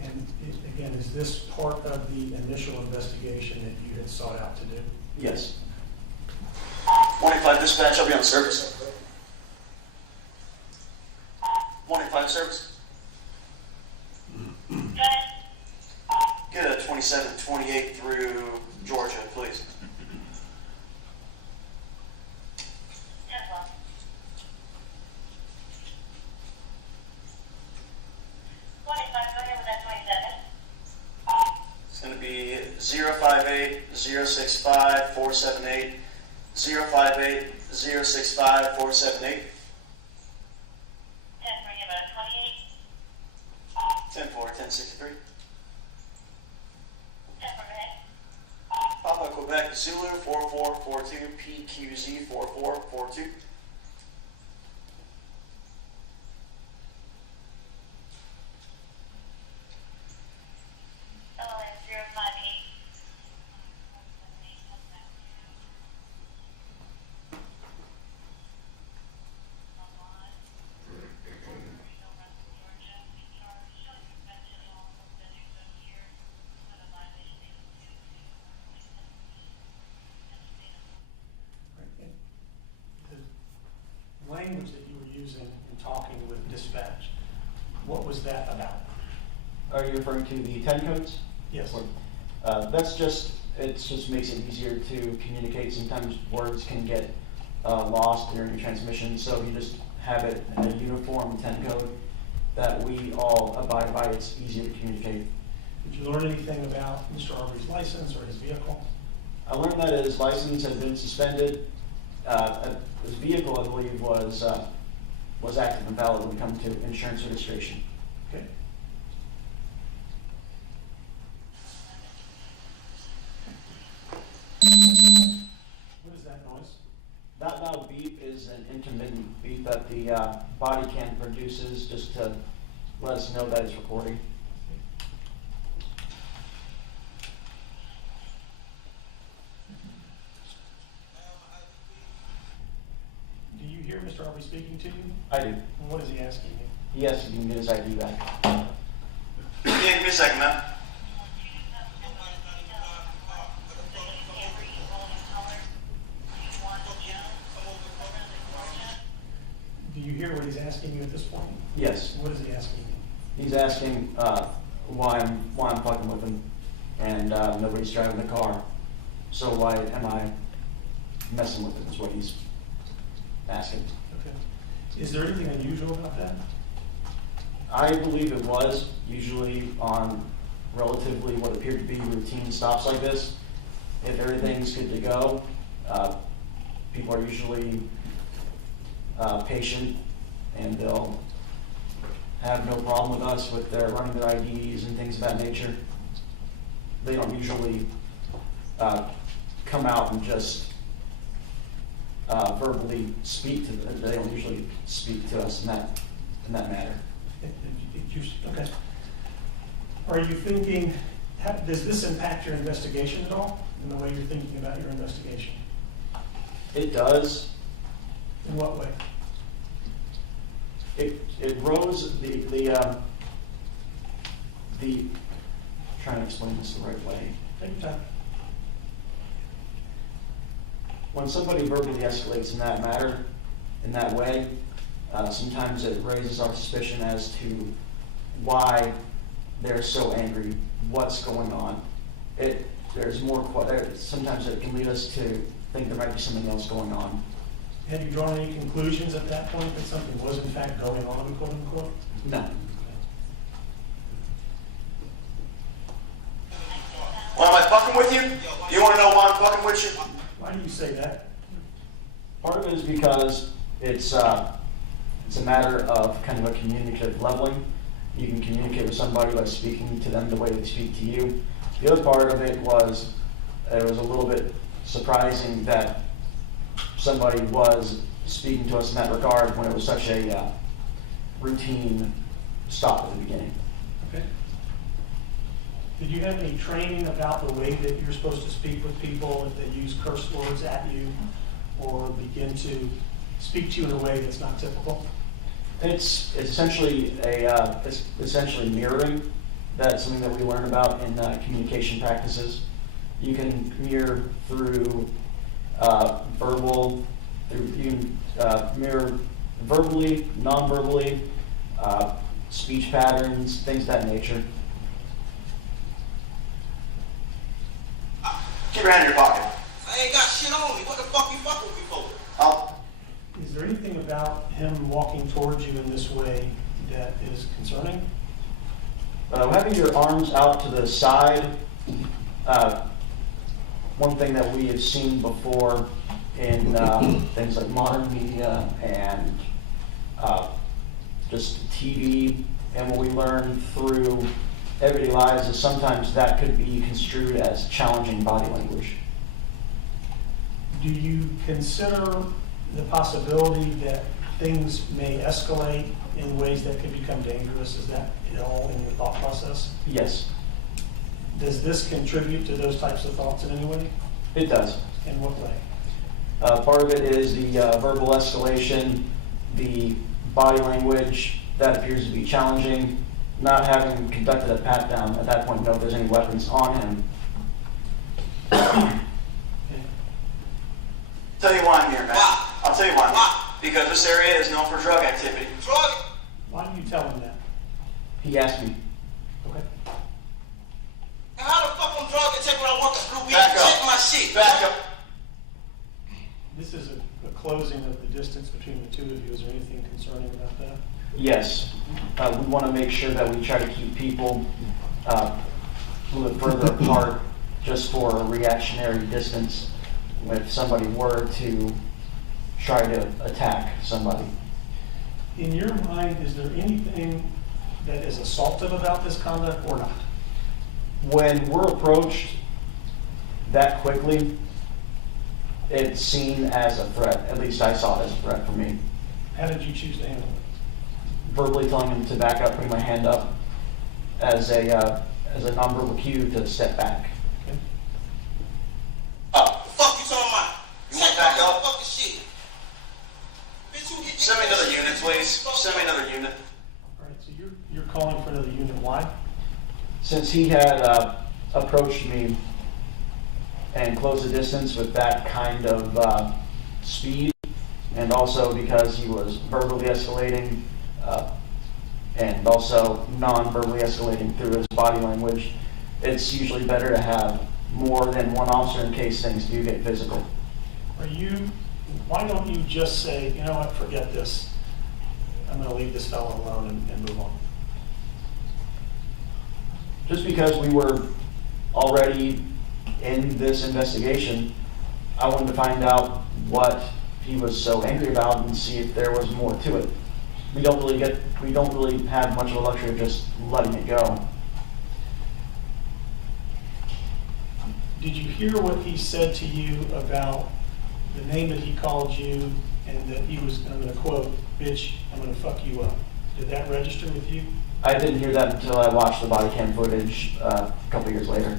And again, is this part of the initial investigation that you had sought out to do? Yes. 185 dispatch, I'll be on service. 185 service. Get a 2728 through Georgia, please. It's going to be 058-065-478, 058-065-478. 10-4-10-63. Papa Quebec Zulu 4442 PQZ 4442. The language that you were using in talking with dispatch, what was that about? Are you referring to the 10 codes? Yes. It just makes it easier to communicate. Sometimes words can get lost during the transmission, so you just have it in a uniform 10 code that we all abide by. It's easier to communicate. Did you learn anything about Mr. Arbery's license or his vehicle? I learned that his license had been suspended. His vehicle, I believe, was active and valid when it comes to insurance registration. Okay. What is that noise? That loud beep is an intermittent beep that the body cam produces just to let us know that it's recording. Do you hear Mr. Arbery speaking to you? I do. And what is he asking you? He has to give me his ID back. Yeah, give me a second, man. Do you hear what he's asking you at this point? Yes. What is he asking you? He's asking why I'm fucking with him, and nobody's driving the car. So why am I messing with him? Is what he's asking. Okay. Is there anything unusual about that? I believe it was usually on relatively what appeared to be routine stops like this. If everything's good to go, people are usually patient, and they'll have no problem with us with their running their IDs and things of that nature. They don't usually come out and just verbally speak to them. They don't usually speak to us in that matter. Okay. Are you thinking Does this impact your investigation at all, in the way you're thinking about your investigation? It does. In what way? It rose trying to explain this the right way. Take your time. When somebody verbally escalates in that matter, in that way, sometimes it raises our suspicion as to why they're so angry, what's going on. Sometimes it can lead us to think there might be something else going on. Have you drawn any conclusions at that point that something was in fact going on, quote unquote? No. Why am I fucking with you? You want to know why I'm fucking with you? Why do you say that? Part of it is because it's a matter of kind of a communicative leveling. You can communicate with somebody by speaking to them the way they speak to you. The other part of it was a little bit surprising that somebody was speaking to us in that regard when it was such a routine stop at the beginning. Okay. Did you have any training about the way that you're supposed to speak with people if they use curse words at you or begin to speak to you in a way that's not typical? It's essentially mirroring. That's something that we learn about in communication practices. You can mirror through mirror verbally, non-verbally, speech patterns, things of that nature. Keep your hand in your pocket. I ain't got shit on me. What the fuck you fucking with me for? Is there anything about him walking towards you in this way that is concerning? Having your arms out to the side, one thing that we have seen before in things like modern media and just TV, and what we learn through everyday lives is sometimes that could be construed as challenging body language. Do you consider the possibility that things may escalate in ways that could become dangerous? Is that at all in your thought process? Yes, Does this contribute to those types of thoughts in any way? it does. In what way? Part of it is the verbal escalation, the body language that appears to be challenging, not having conducted a pat down at that point, know if there's any weapons on him. Tell you why I'm here, man. Why? I'll tell you why I'm Why? here. Because this area is known for drug activity. Drug? Why do you tell him that? He asked me. Okay. How the fuck I'm drug and take when I want the blue weed? Back up. Check my shit. Back up. This is a closing of the distance between the two of you. Is there anything concerning about that? Yes, we want to make sure that we try to keep people a little bit further apart just for a reactionary distance if somebody were to try to attack somebody. In your mind, is there anything that is assaultive about this conduct or not? When we're approached that quickly, it's seen as a threat. At least I saw it as a threat for me. How did you choose to handle it? Verbally telling him to back up, putting my hand up as a nonverbal cue to step back. Okay. Up. The fuck you talking about? You want back up? Fucking shit. Bitch, you get Send me another unit, please. Send me another unit. All right, so you're calling for another unit. Why? Since he had approached me and closed the distance with that kind of speed, and also because he was verbally escalating and also non-verbally escalating through his body language, it's usually better to have more than one officer in case things do get physical. Why don't you just say, you know what, forget this. I'm going to leave this fellow alone and move on. Just because we were already in this investigation, I wanted to find out what he was so angry about and see if there was more to it. We don't really have much of a luxury of just letting it go. Did you hear what he said to you about the name that he called you and that he was, I'm going to quote, bitch, I'm going to fuck you up? Did that register with you? I didn't hear that until I watched the body cam footage a couple years later.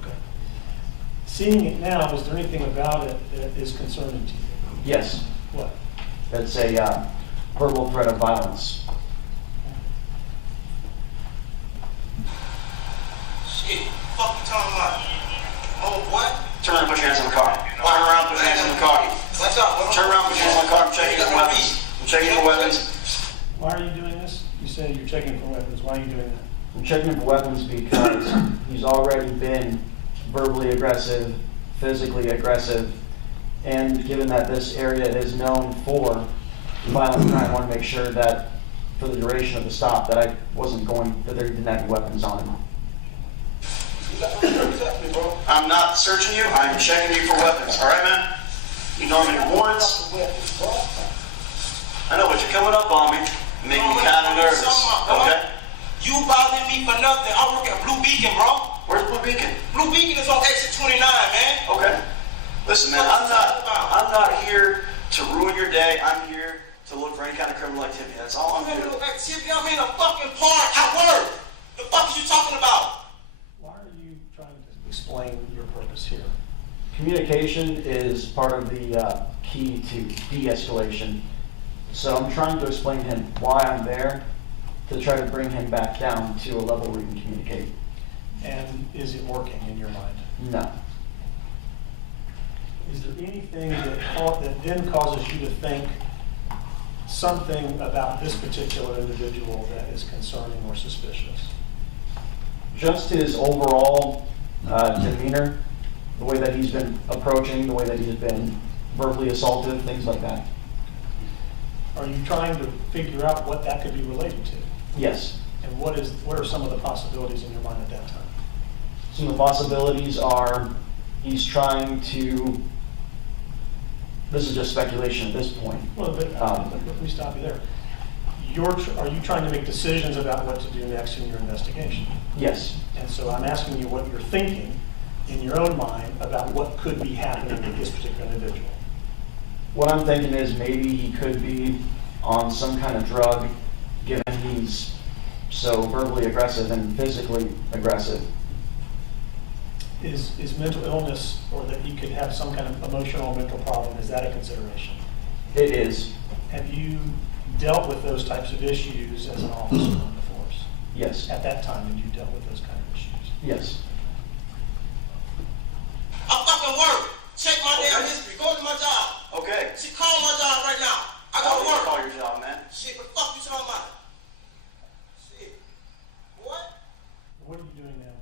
Okay. Seeing it now, is there anything about it that is concerning to you? Yes, What? it's a verbal threat of violence. Shit, fuck you talking about? Oh, what? Turn around and put your hands in the car. Turn around and put your hands in the car. What's up? Turn around and put your hands in the car. I'm checking for weapons. I'm checking for weapons. Why are you doing this? You say you're checking for weapons. Why are you doing that? I'm checking for weapons because he's already been verbally aggressive, physically aggressive, and given that this area is known for violent crime, I want to make sure that for the duration of the stop that there didn't have any weapons on him. I'm not searching you. I'm checking you for weapons. All right, man? You know how many warrants? I know, but you're coming up on me, making me kind of nervous. Okay? You bothering me for nothing. I work at Blue Beacon, bro. Where's Blue Beacon? Blue Beacon is on exit 29, man. Okay. Listen, man, I'm not here to ruin your day. I'm here to look for any kind of criminal activity. That's all I'm doing. Criminal activity? I'm in a fucking park at work. The fuck is you talking about? Why are you trying to explain your purpose here? Communication is part of the key to de-escalation. So I'm trying to explain to him why I'm there to try to bring him back down to a level where we can communicate. And is it working in your mind? No. Is there anything that then causes you to think something about this particular individual that is concerning or suspicious? Just his overall demeanor, the way that he's been approaching, the way that he's been verbally assaultive, things like that. Are you trying to figure out what that could be related to? Yes. And what are some of the possibilities in your mind at that time? Some of the possibilities are he's trying to, this is just speculation at this point. Well, but let me stop you there. Are you trying to make decisions about what to do next in your investigation? Yes. And so I'm asking you what you're thinking in your own mind about what could be happening with this particular individual. What I'm thinking is maybe he could be on some kind of drug, given he's so verbally aggressive and physically aggressive. Is mental illness, or that he could have some kind of emotional or mental problem, is that a consideration? It is. Have you dealt with those types of issues as an officer on the force? Yes. At that time, had you dealt with those kind of issues? Yes. I fucking work. Check my damn history. Go to my job. Okay. She call my job right now. I How gotta do you work. call your job, man? Shit, what the fuck you talking about? Shit. What? What are you doing now?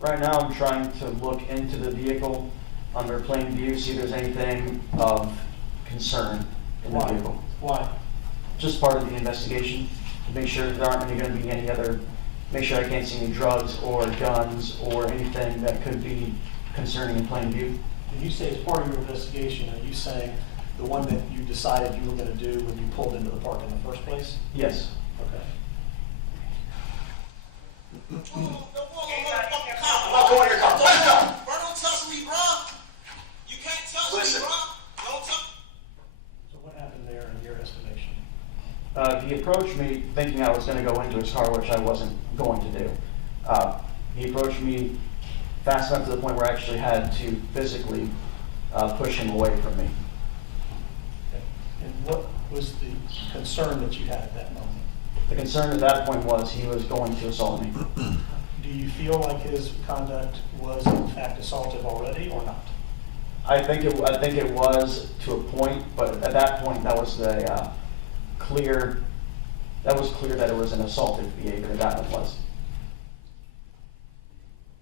Right now I'm trying to look into the vehicle under plain view, see if there's anything of concern in the Why? vehicle. Why? Just part of the investigation, to make sure there aren't going to be any other, make sure I can't see any drugs or guns or anything that could be concerning in plain view. When you say it's part of your investigation, are you saying the one that you decided you were going to do when you pulled into the park in the first place? Yes. Okay. I'm not going to your car. Back up. Bro, don't touch me, bro. You can't touch Listen. me, bro. Don't touch. So what happened there in your estimation? He approached me thinking I was going to go into his car, which I wasn't going to do. He approached me fast enough to the point where I actually had to physically push him away from me. Okay. And what was the concern that you had at that moment? The concern at that point was he was going to assault me. Do you feel like his conduct was in fact assaultive already or not? I think it was to a point, but at that point that was clear that it was an assaultive behavior. That one was.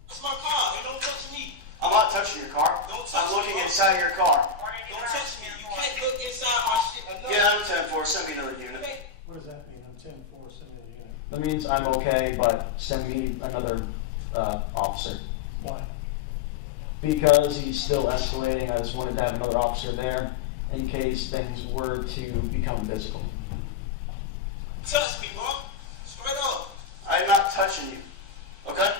That's my car. And don't touch me. I'm not touching your car. Don't touch I'm looking me. inside of your car. Don't touch me. You can't look inside my shit. Yeah, I'm 10-4. Send me another unit. What does that mean? I'm 10-4, send me the unit. That means I'm okay, but send me another officer. Why? Because he's still escalating. I just wanted to have another officer there in case things were to become physical. Touch me, bro. Straight up. I'm not touching you. Okay?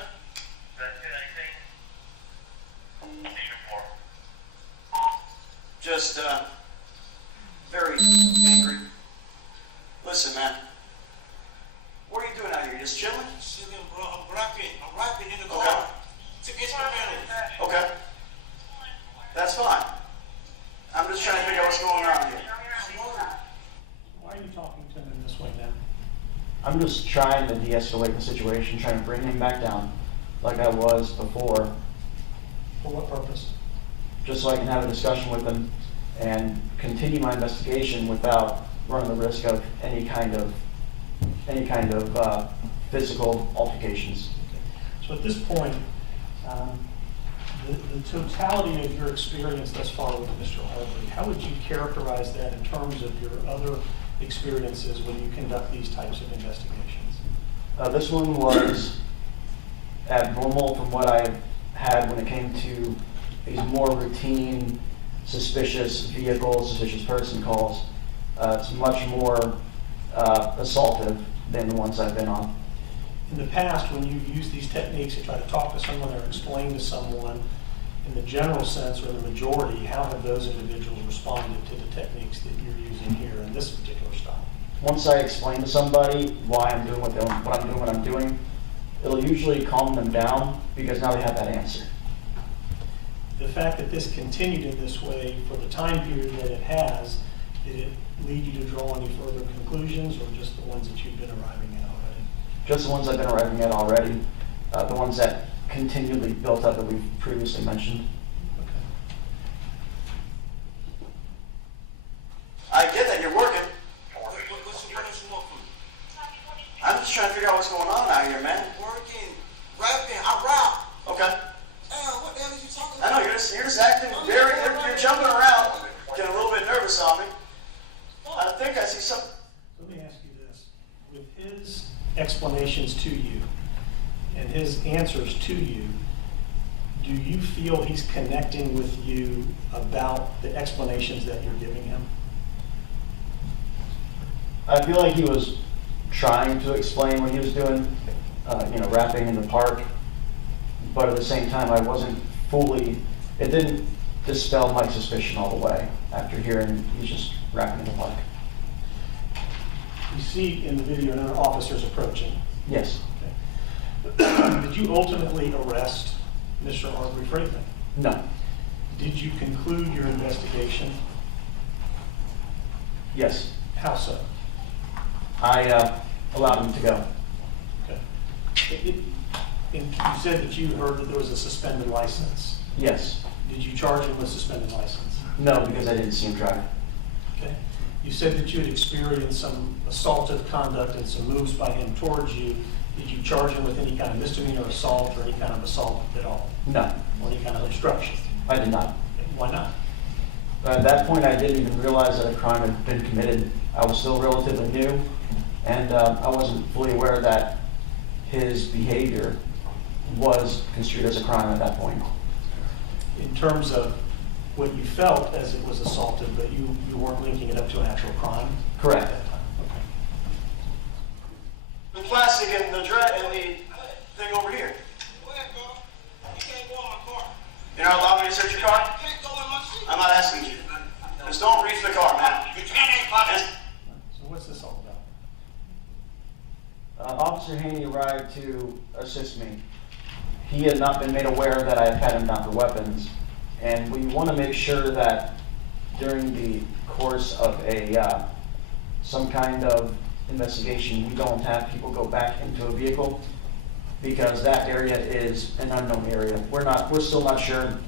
Just, very angry. Listen, man. What are you doing out here? Just chilling? Chilling, bro. I'm rapping in the Okay. car. To get instrumentals. Okay. That's fine. I'm just trying to figure out what's going on here. Why are you talking to him in this way now? I'm just trying to de-escalate the situation, trying to bring him back down like I was before, For what purpose? just so I can have a discussion with him and continue my investigation without running the risk of any kind of physical altercations. So at this point, the totality of your experience thus far with Mr. Arbery, how would you characterize that in terms of your other experiences when you conduct these types of investigations? This one was abnormal from what I had when it came to these more routine, suspicious vehicle, suspicious person calls. It's much more assaultive than the ones I've been on. In the past, when you've used these techniques to try to talk to someone or explain to someone, in the general sense or the majority, how have those individuals responded to the techniques that you're using here in this particular style? Once I explain to somebody why I'm doing what I'm doing, it'll usually calm them down because now they have that answer. The fact that this continued in this way for the time period that it has, did it lead you to draw any further conclusions or just the ones that you've been arriving at already? Just the ones I've been arriving at already, the ones that continually built up that we've previously mentioned. Okay. I get that you're working. What's you want from me? I'm just trying to figure out what's going on out here, man. Working, rapping, I rap. Okay. Damn, what the hell are you talking I about? know, you're just acting you're jumping around, getting a little bit nervous on me. I think I see something. Let me ask you this. With his explanations to you and his answers to you, do you feel he's connecting with you about the explanations that you're giving him? I feel like he was trying to explain what he was doing, rapping in the park, but at the same time I wasn't fully, it didn't dispel my suspicion all the way after hearing he's just rapping in the park. You see in the video another officer's approaching. Yes. Okay. Did you ultimately arrest Mr. Arbery Freitman? No. Did you conclude your investigation? Yes. How so? I allowed him to go. Okay. And you said that you heard that there was a suspended license. Yes. Did you charge him with suspended license? No, because I didn't see him drive. Okay. You said that you had experienced some assaultive conduct and some moves by him towards you. Did you charge him with any kind of misdemeanor assault or any kind of assault at all? No. Or any kind of obstruction? I did not. Okay. Why not? At that point, I didn't even realize that a crime had been committed. I was still relatively new, and I wasn't fully aware that his behavior was construed as a crime at that point. In terms of what you felt as it was assaulted, but you weren't linking it up to an actual crime? Correct. At that time. Okay. The plastic and the thing over here. Go ahead, bro. You can't go in my car. You're not allowing me to search your car? You can't go in my seat. I'm not asking you. Just don't reach the car, man. You can't pocket. So what's this all about? Officer Haney arrived to assist me. He had not been made aware that I had him down for weapons, and we want to make sure that during the course of some kind of investigation, we don't have people go back into a vehicle, because that area is an unknown area. We're still not sure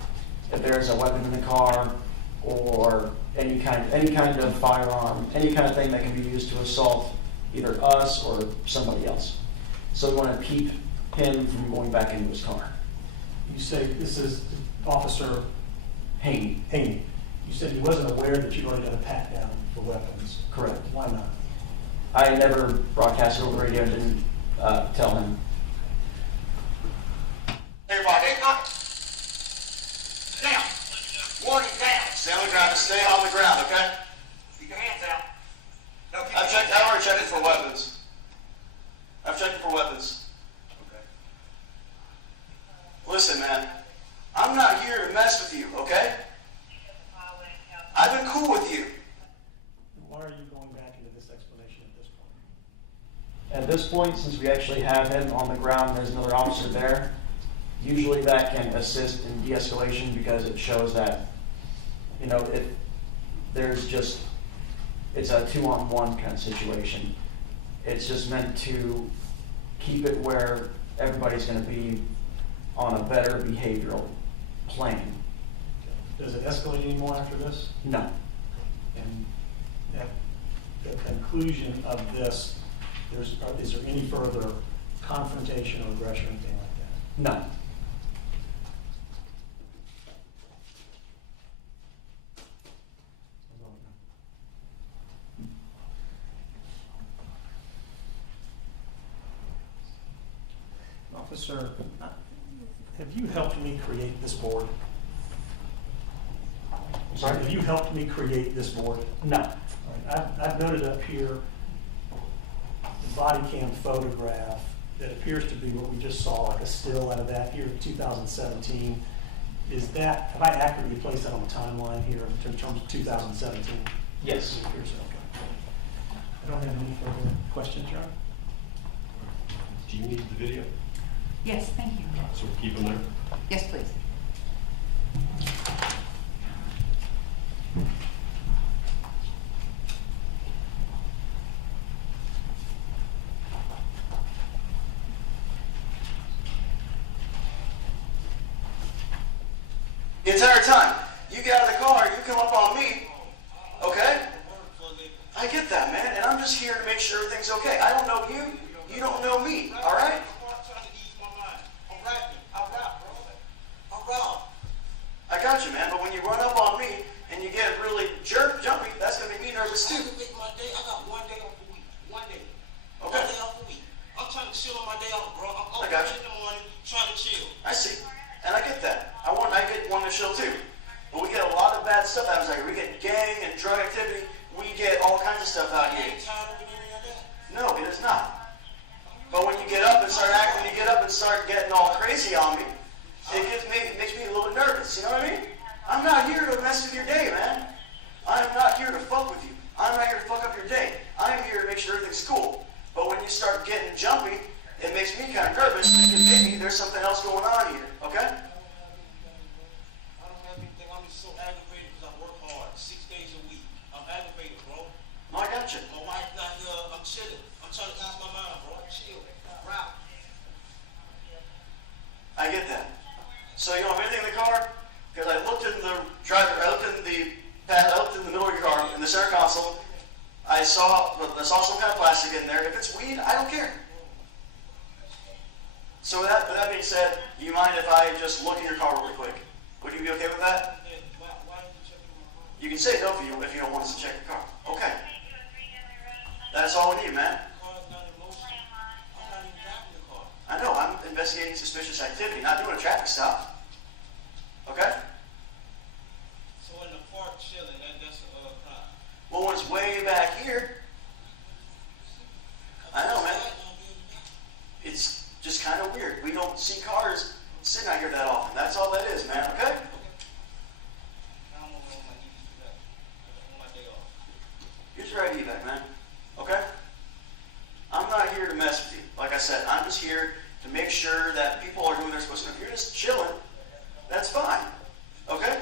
if there's a weapon in the car or any kind of firearm, any kind of thing that can be used to assault either us or somebody else. So we want to keep him from going back into his car. You say this is Officer Haney. Haney. You said he wasn't aware that you'd already done a pat down for weapons. Correct. Why not? I never broadcasted over the radio and didn't tell him. Everybody, Down. Warning, down. stay on the ground. Just stay on the ground, okay? Keep your hands out. No, keep I've already checked it for weapons. I've checked it for weapons. Okay. Listen, man. I'm not here to mess with you, okay? I've been cool with you. Why are you going back into this explanation at this point? At this point, since we actually have him on the ground, there's another officer there, usually that can assist in de-escalation because it shows that, you know, if there's just, it's a 2-on-1 kind of situation. It's just meant to keep it where everybody's gonna be on a better behavioral plane. Does it escalate anymore after this? No. And at the conclusion of this, is there any further confrontation or aggression or anything like that? No. Officer, have you helped me create this board? Sorry? Have you helped me create this board? No. All right, I've noted up here the body cam photograph that appears to be what we just saw, like a still out of that here in 2017. Is that, have I accurately placed that on the timeline here in terms of 2017? Yes. It appears so, okay. I don't have any further questions, John. Do you need the video? Yes, thank you. So we'll keep them there? Yes, please. The entire time. You get out of the car, you come up on me, okay? I get that, man, and I'm just here to make sure everything's okay. I don't know you, you don't know me, all right? I got you, man, but when you run up on me and you get really jumpy, that's going to make me nervous too. I got 1 day off a week. 1 day. Okay. 1 day off a week. I'm trying to chill on my day off, bro. I'm I got you. in the morning trying to chill. I see, and I get that. I get one to chill too. But we get a lot of bad stuff out here. We get gang and drug activity. We get all kinds of stuff out here. No, it is not. But when you get up and start acting, when you get up and start getting all crazy on me, it makes me a little bit nervous. You know what I mean? I'm not here to mess with your day, man. I am not here to fuck with you. I'm not here to fuck up your day. I am here to make sure everything's cool. But when you start getting jumpy, it makes me kind of nervous, thinking maybe there's something else going on here. Okay? No, I got you. My wife not here. I'm chilling. I'm trying to pass my mind, bro. Chill. Rock. I get that. So you don't have anything in the car? Because I looked in the driver, I looked in the middle of your car, in the center console. I saw some kind of plastic in there. If it's weed, I don't care. So with that being said, do you mind if I just look in your car really quick? Would you be okay with that? You can say no if you don't want us to check your car. Okay. That's all we need, man. I know, I'm investigating suspicious activity, not doing a traffic stop. Okay? So in the park chilling, that's a crime. Well, when it's way back here, I know, man. It's just kind of weird. We don't see cars sitting out here that often. That's all that is, man, okay? Here's your ID back, man. Okay? I'm not here to mess with you. Like I said, I'm just here to make sure that people are doing what they're supposed to do. If you're just chilling, that's fine. Okay?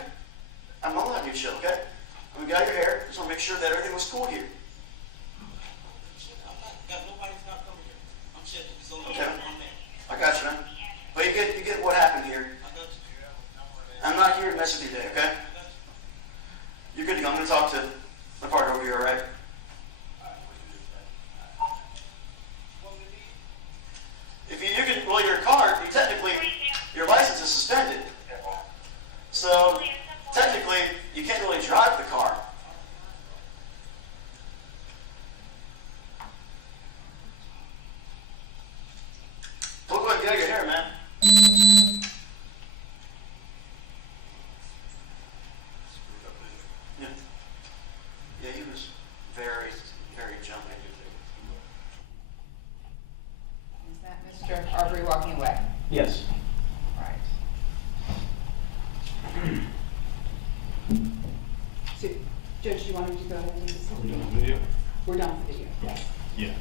I'm not letting you chill, okay? We got your hair. Just want to make sure that everything was cool here. Nobody's not coming here. I'm chilling. It's only Okay. one man. I got you, man. But you get what happened here. I got you. I'm not here to mess with your day, okay? You're good to go. I'm going to talk to my partner over here, all right? If you can, well, your car, your license is suspended. So, technically, you can't really drive the car. We'll go ahead and get out your hair, man. Yeah. Yeah, he was very, very jumpy. Is that Mr. Arbery walking away? Yes. Right. So, Judge, do you want me to go ahead and Are we done with the video? We're done with the video, yes. Yeah.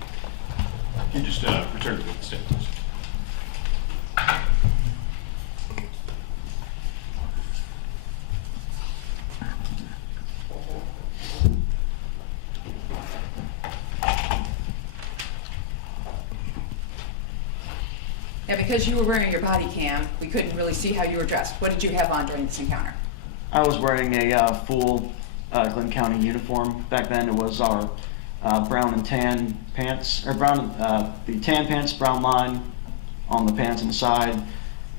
Can you just return to the stand, please? Now, because you were wearing your body cam, we couldn't really see how you were dressed. What did you have on during this encounter? I was wearing a full Glenn County uniform. Back then it was our brown and tan pants, or the tan pants, brown line on the pants and the side,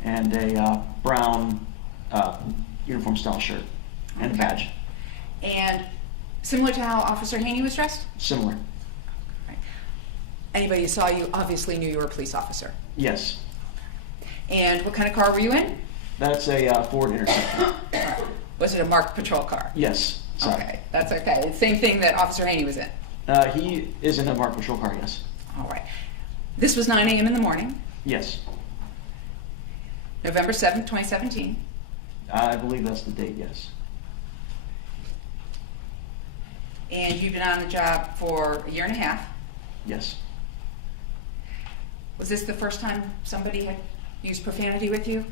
and a brown uniform style shirt and a badge. And similar to how Officer Haney was dressed? Similar. Right. Anybody who saw you obviously knew you were a police officer. Yes. And what kind of car were you in? That's a Ford Interceptor. Was it a marked patrol car? Yes. Sorry. Okay, that's okay. Same thing that Officer Haney was in. He is in a marked patrol car, yes. All right. This was 9 a.m. in the morning, Yes. November 7th, 2017. I believe that's the date, yes. And you've been on the job for a year and a half. Yes. Was this the first time somebody had used profanity with you?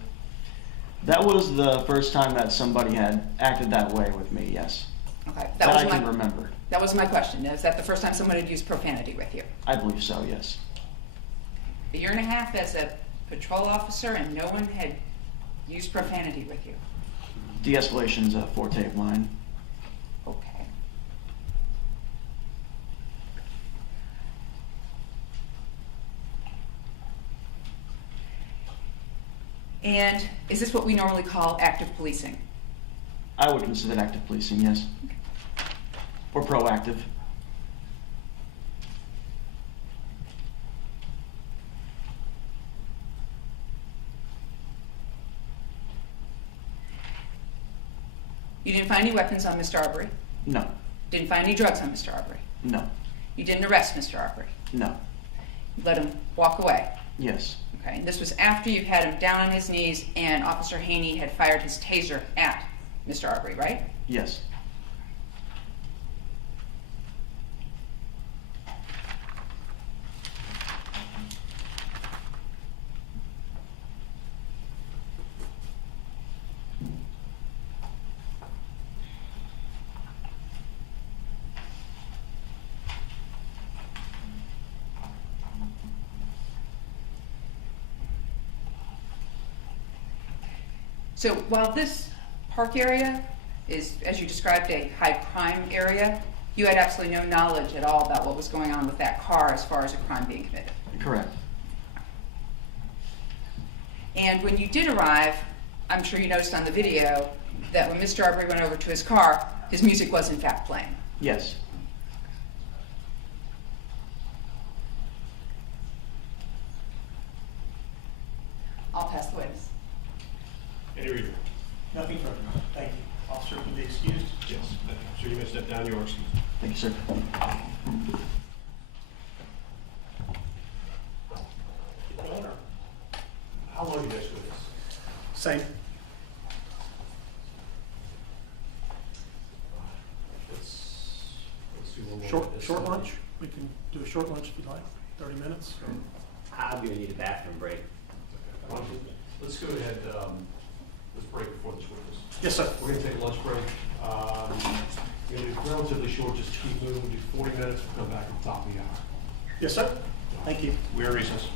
That was the first time that somebody had acted that way with me, yes. Okay. That I can remember. That was my question. Is that the first time somebody had used profanity with you? I believe so, yes. A year and a half as a patrol officer and no one had used profanity with you? De-escalation is a forte of mine. Okay. And is this what we normally call active policing? I would consider it active policing, yes. Or proactive. You didn't find any weapons on Mr. Arbery? No. Didn't find any drugs on Mr. Arbery? No. You didn't arrest Mr. Arbery? No. You let him walk away? Yes. Okay, and this was after you had him down on his knees and Officer Haney had fired his taser at Mr. Arbery, right? Yes. So while this park area is, as you described, a high crime area, you had absolutely no knowledge at all about what was going on with that car as far as a crime being committed. Correct. And when you did arrive, I'm sure you noticed on the video that when Mr. Arbery went over to his car, his music was in fact playing. Yes. I'll pass the witness. Any reason? Nothing further. Thank you. Officer, can be excused? Yes. Sir, you may step down. You are excused. Thank you, sir. How long you guys with this? Same. Let's do one more. Short lunch? We can do a short lunch if you'd like, 30 minutes. I'm gonna need a bathroom break. Okay. Let's go ahead, let's break before this witness. Yes, sir. We're gonna take a lunch break. We're gonna do relatively short, just keep moving, we'll do 40 minutes, we'll come back at the top of the hour. Yes, sir. Thank you. We are recessed.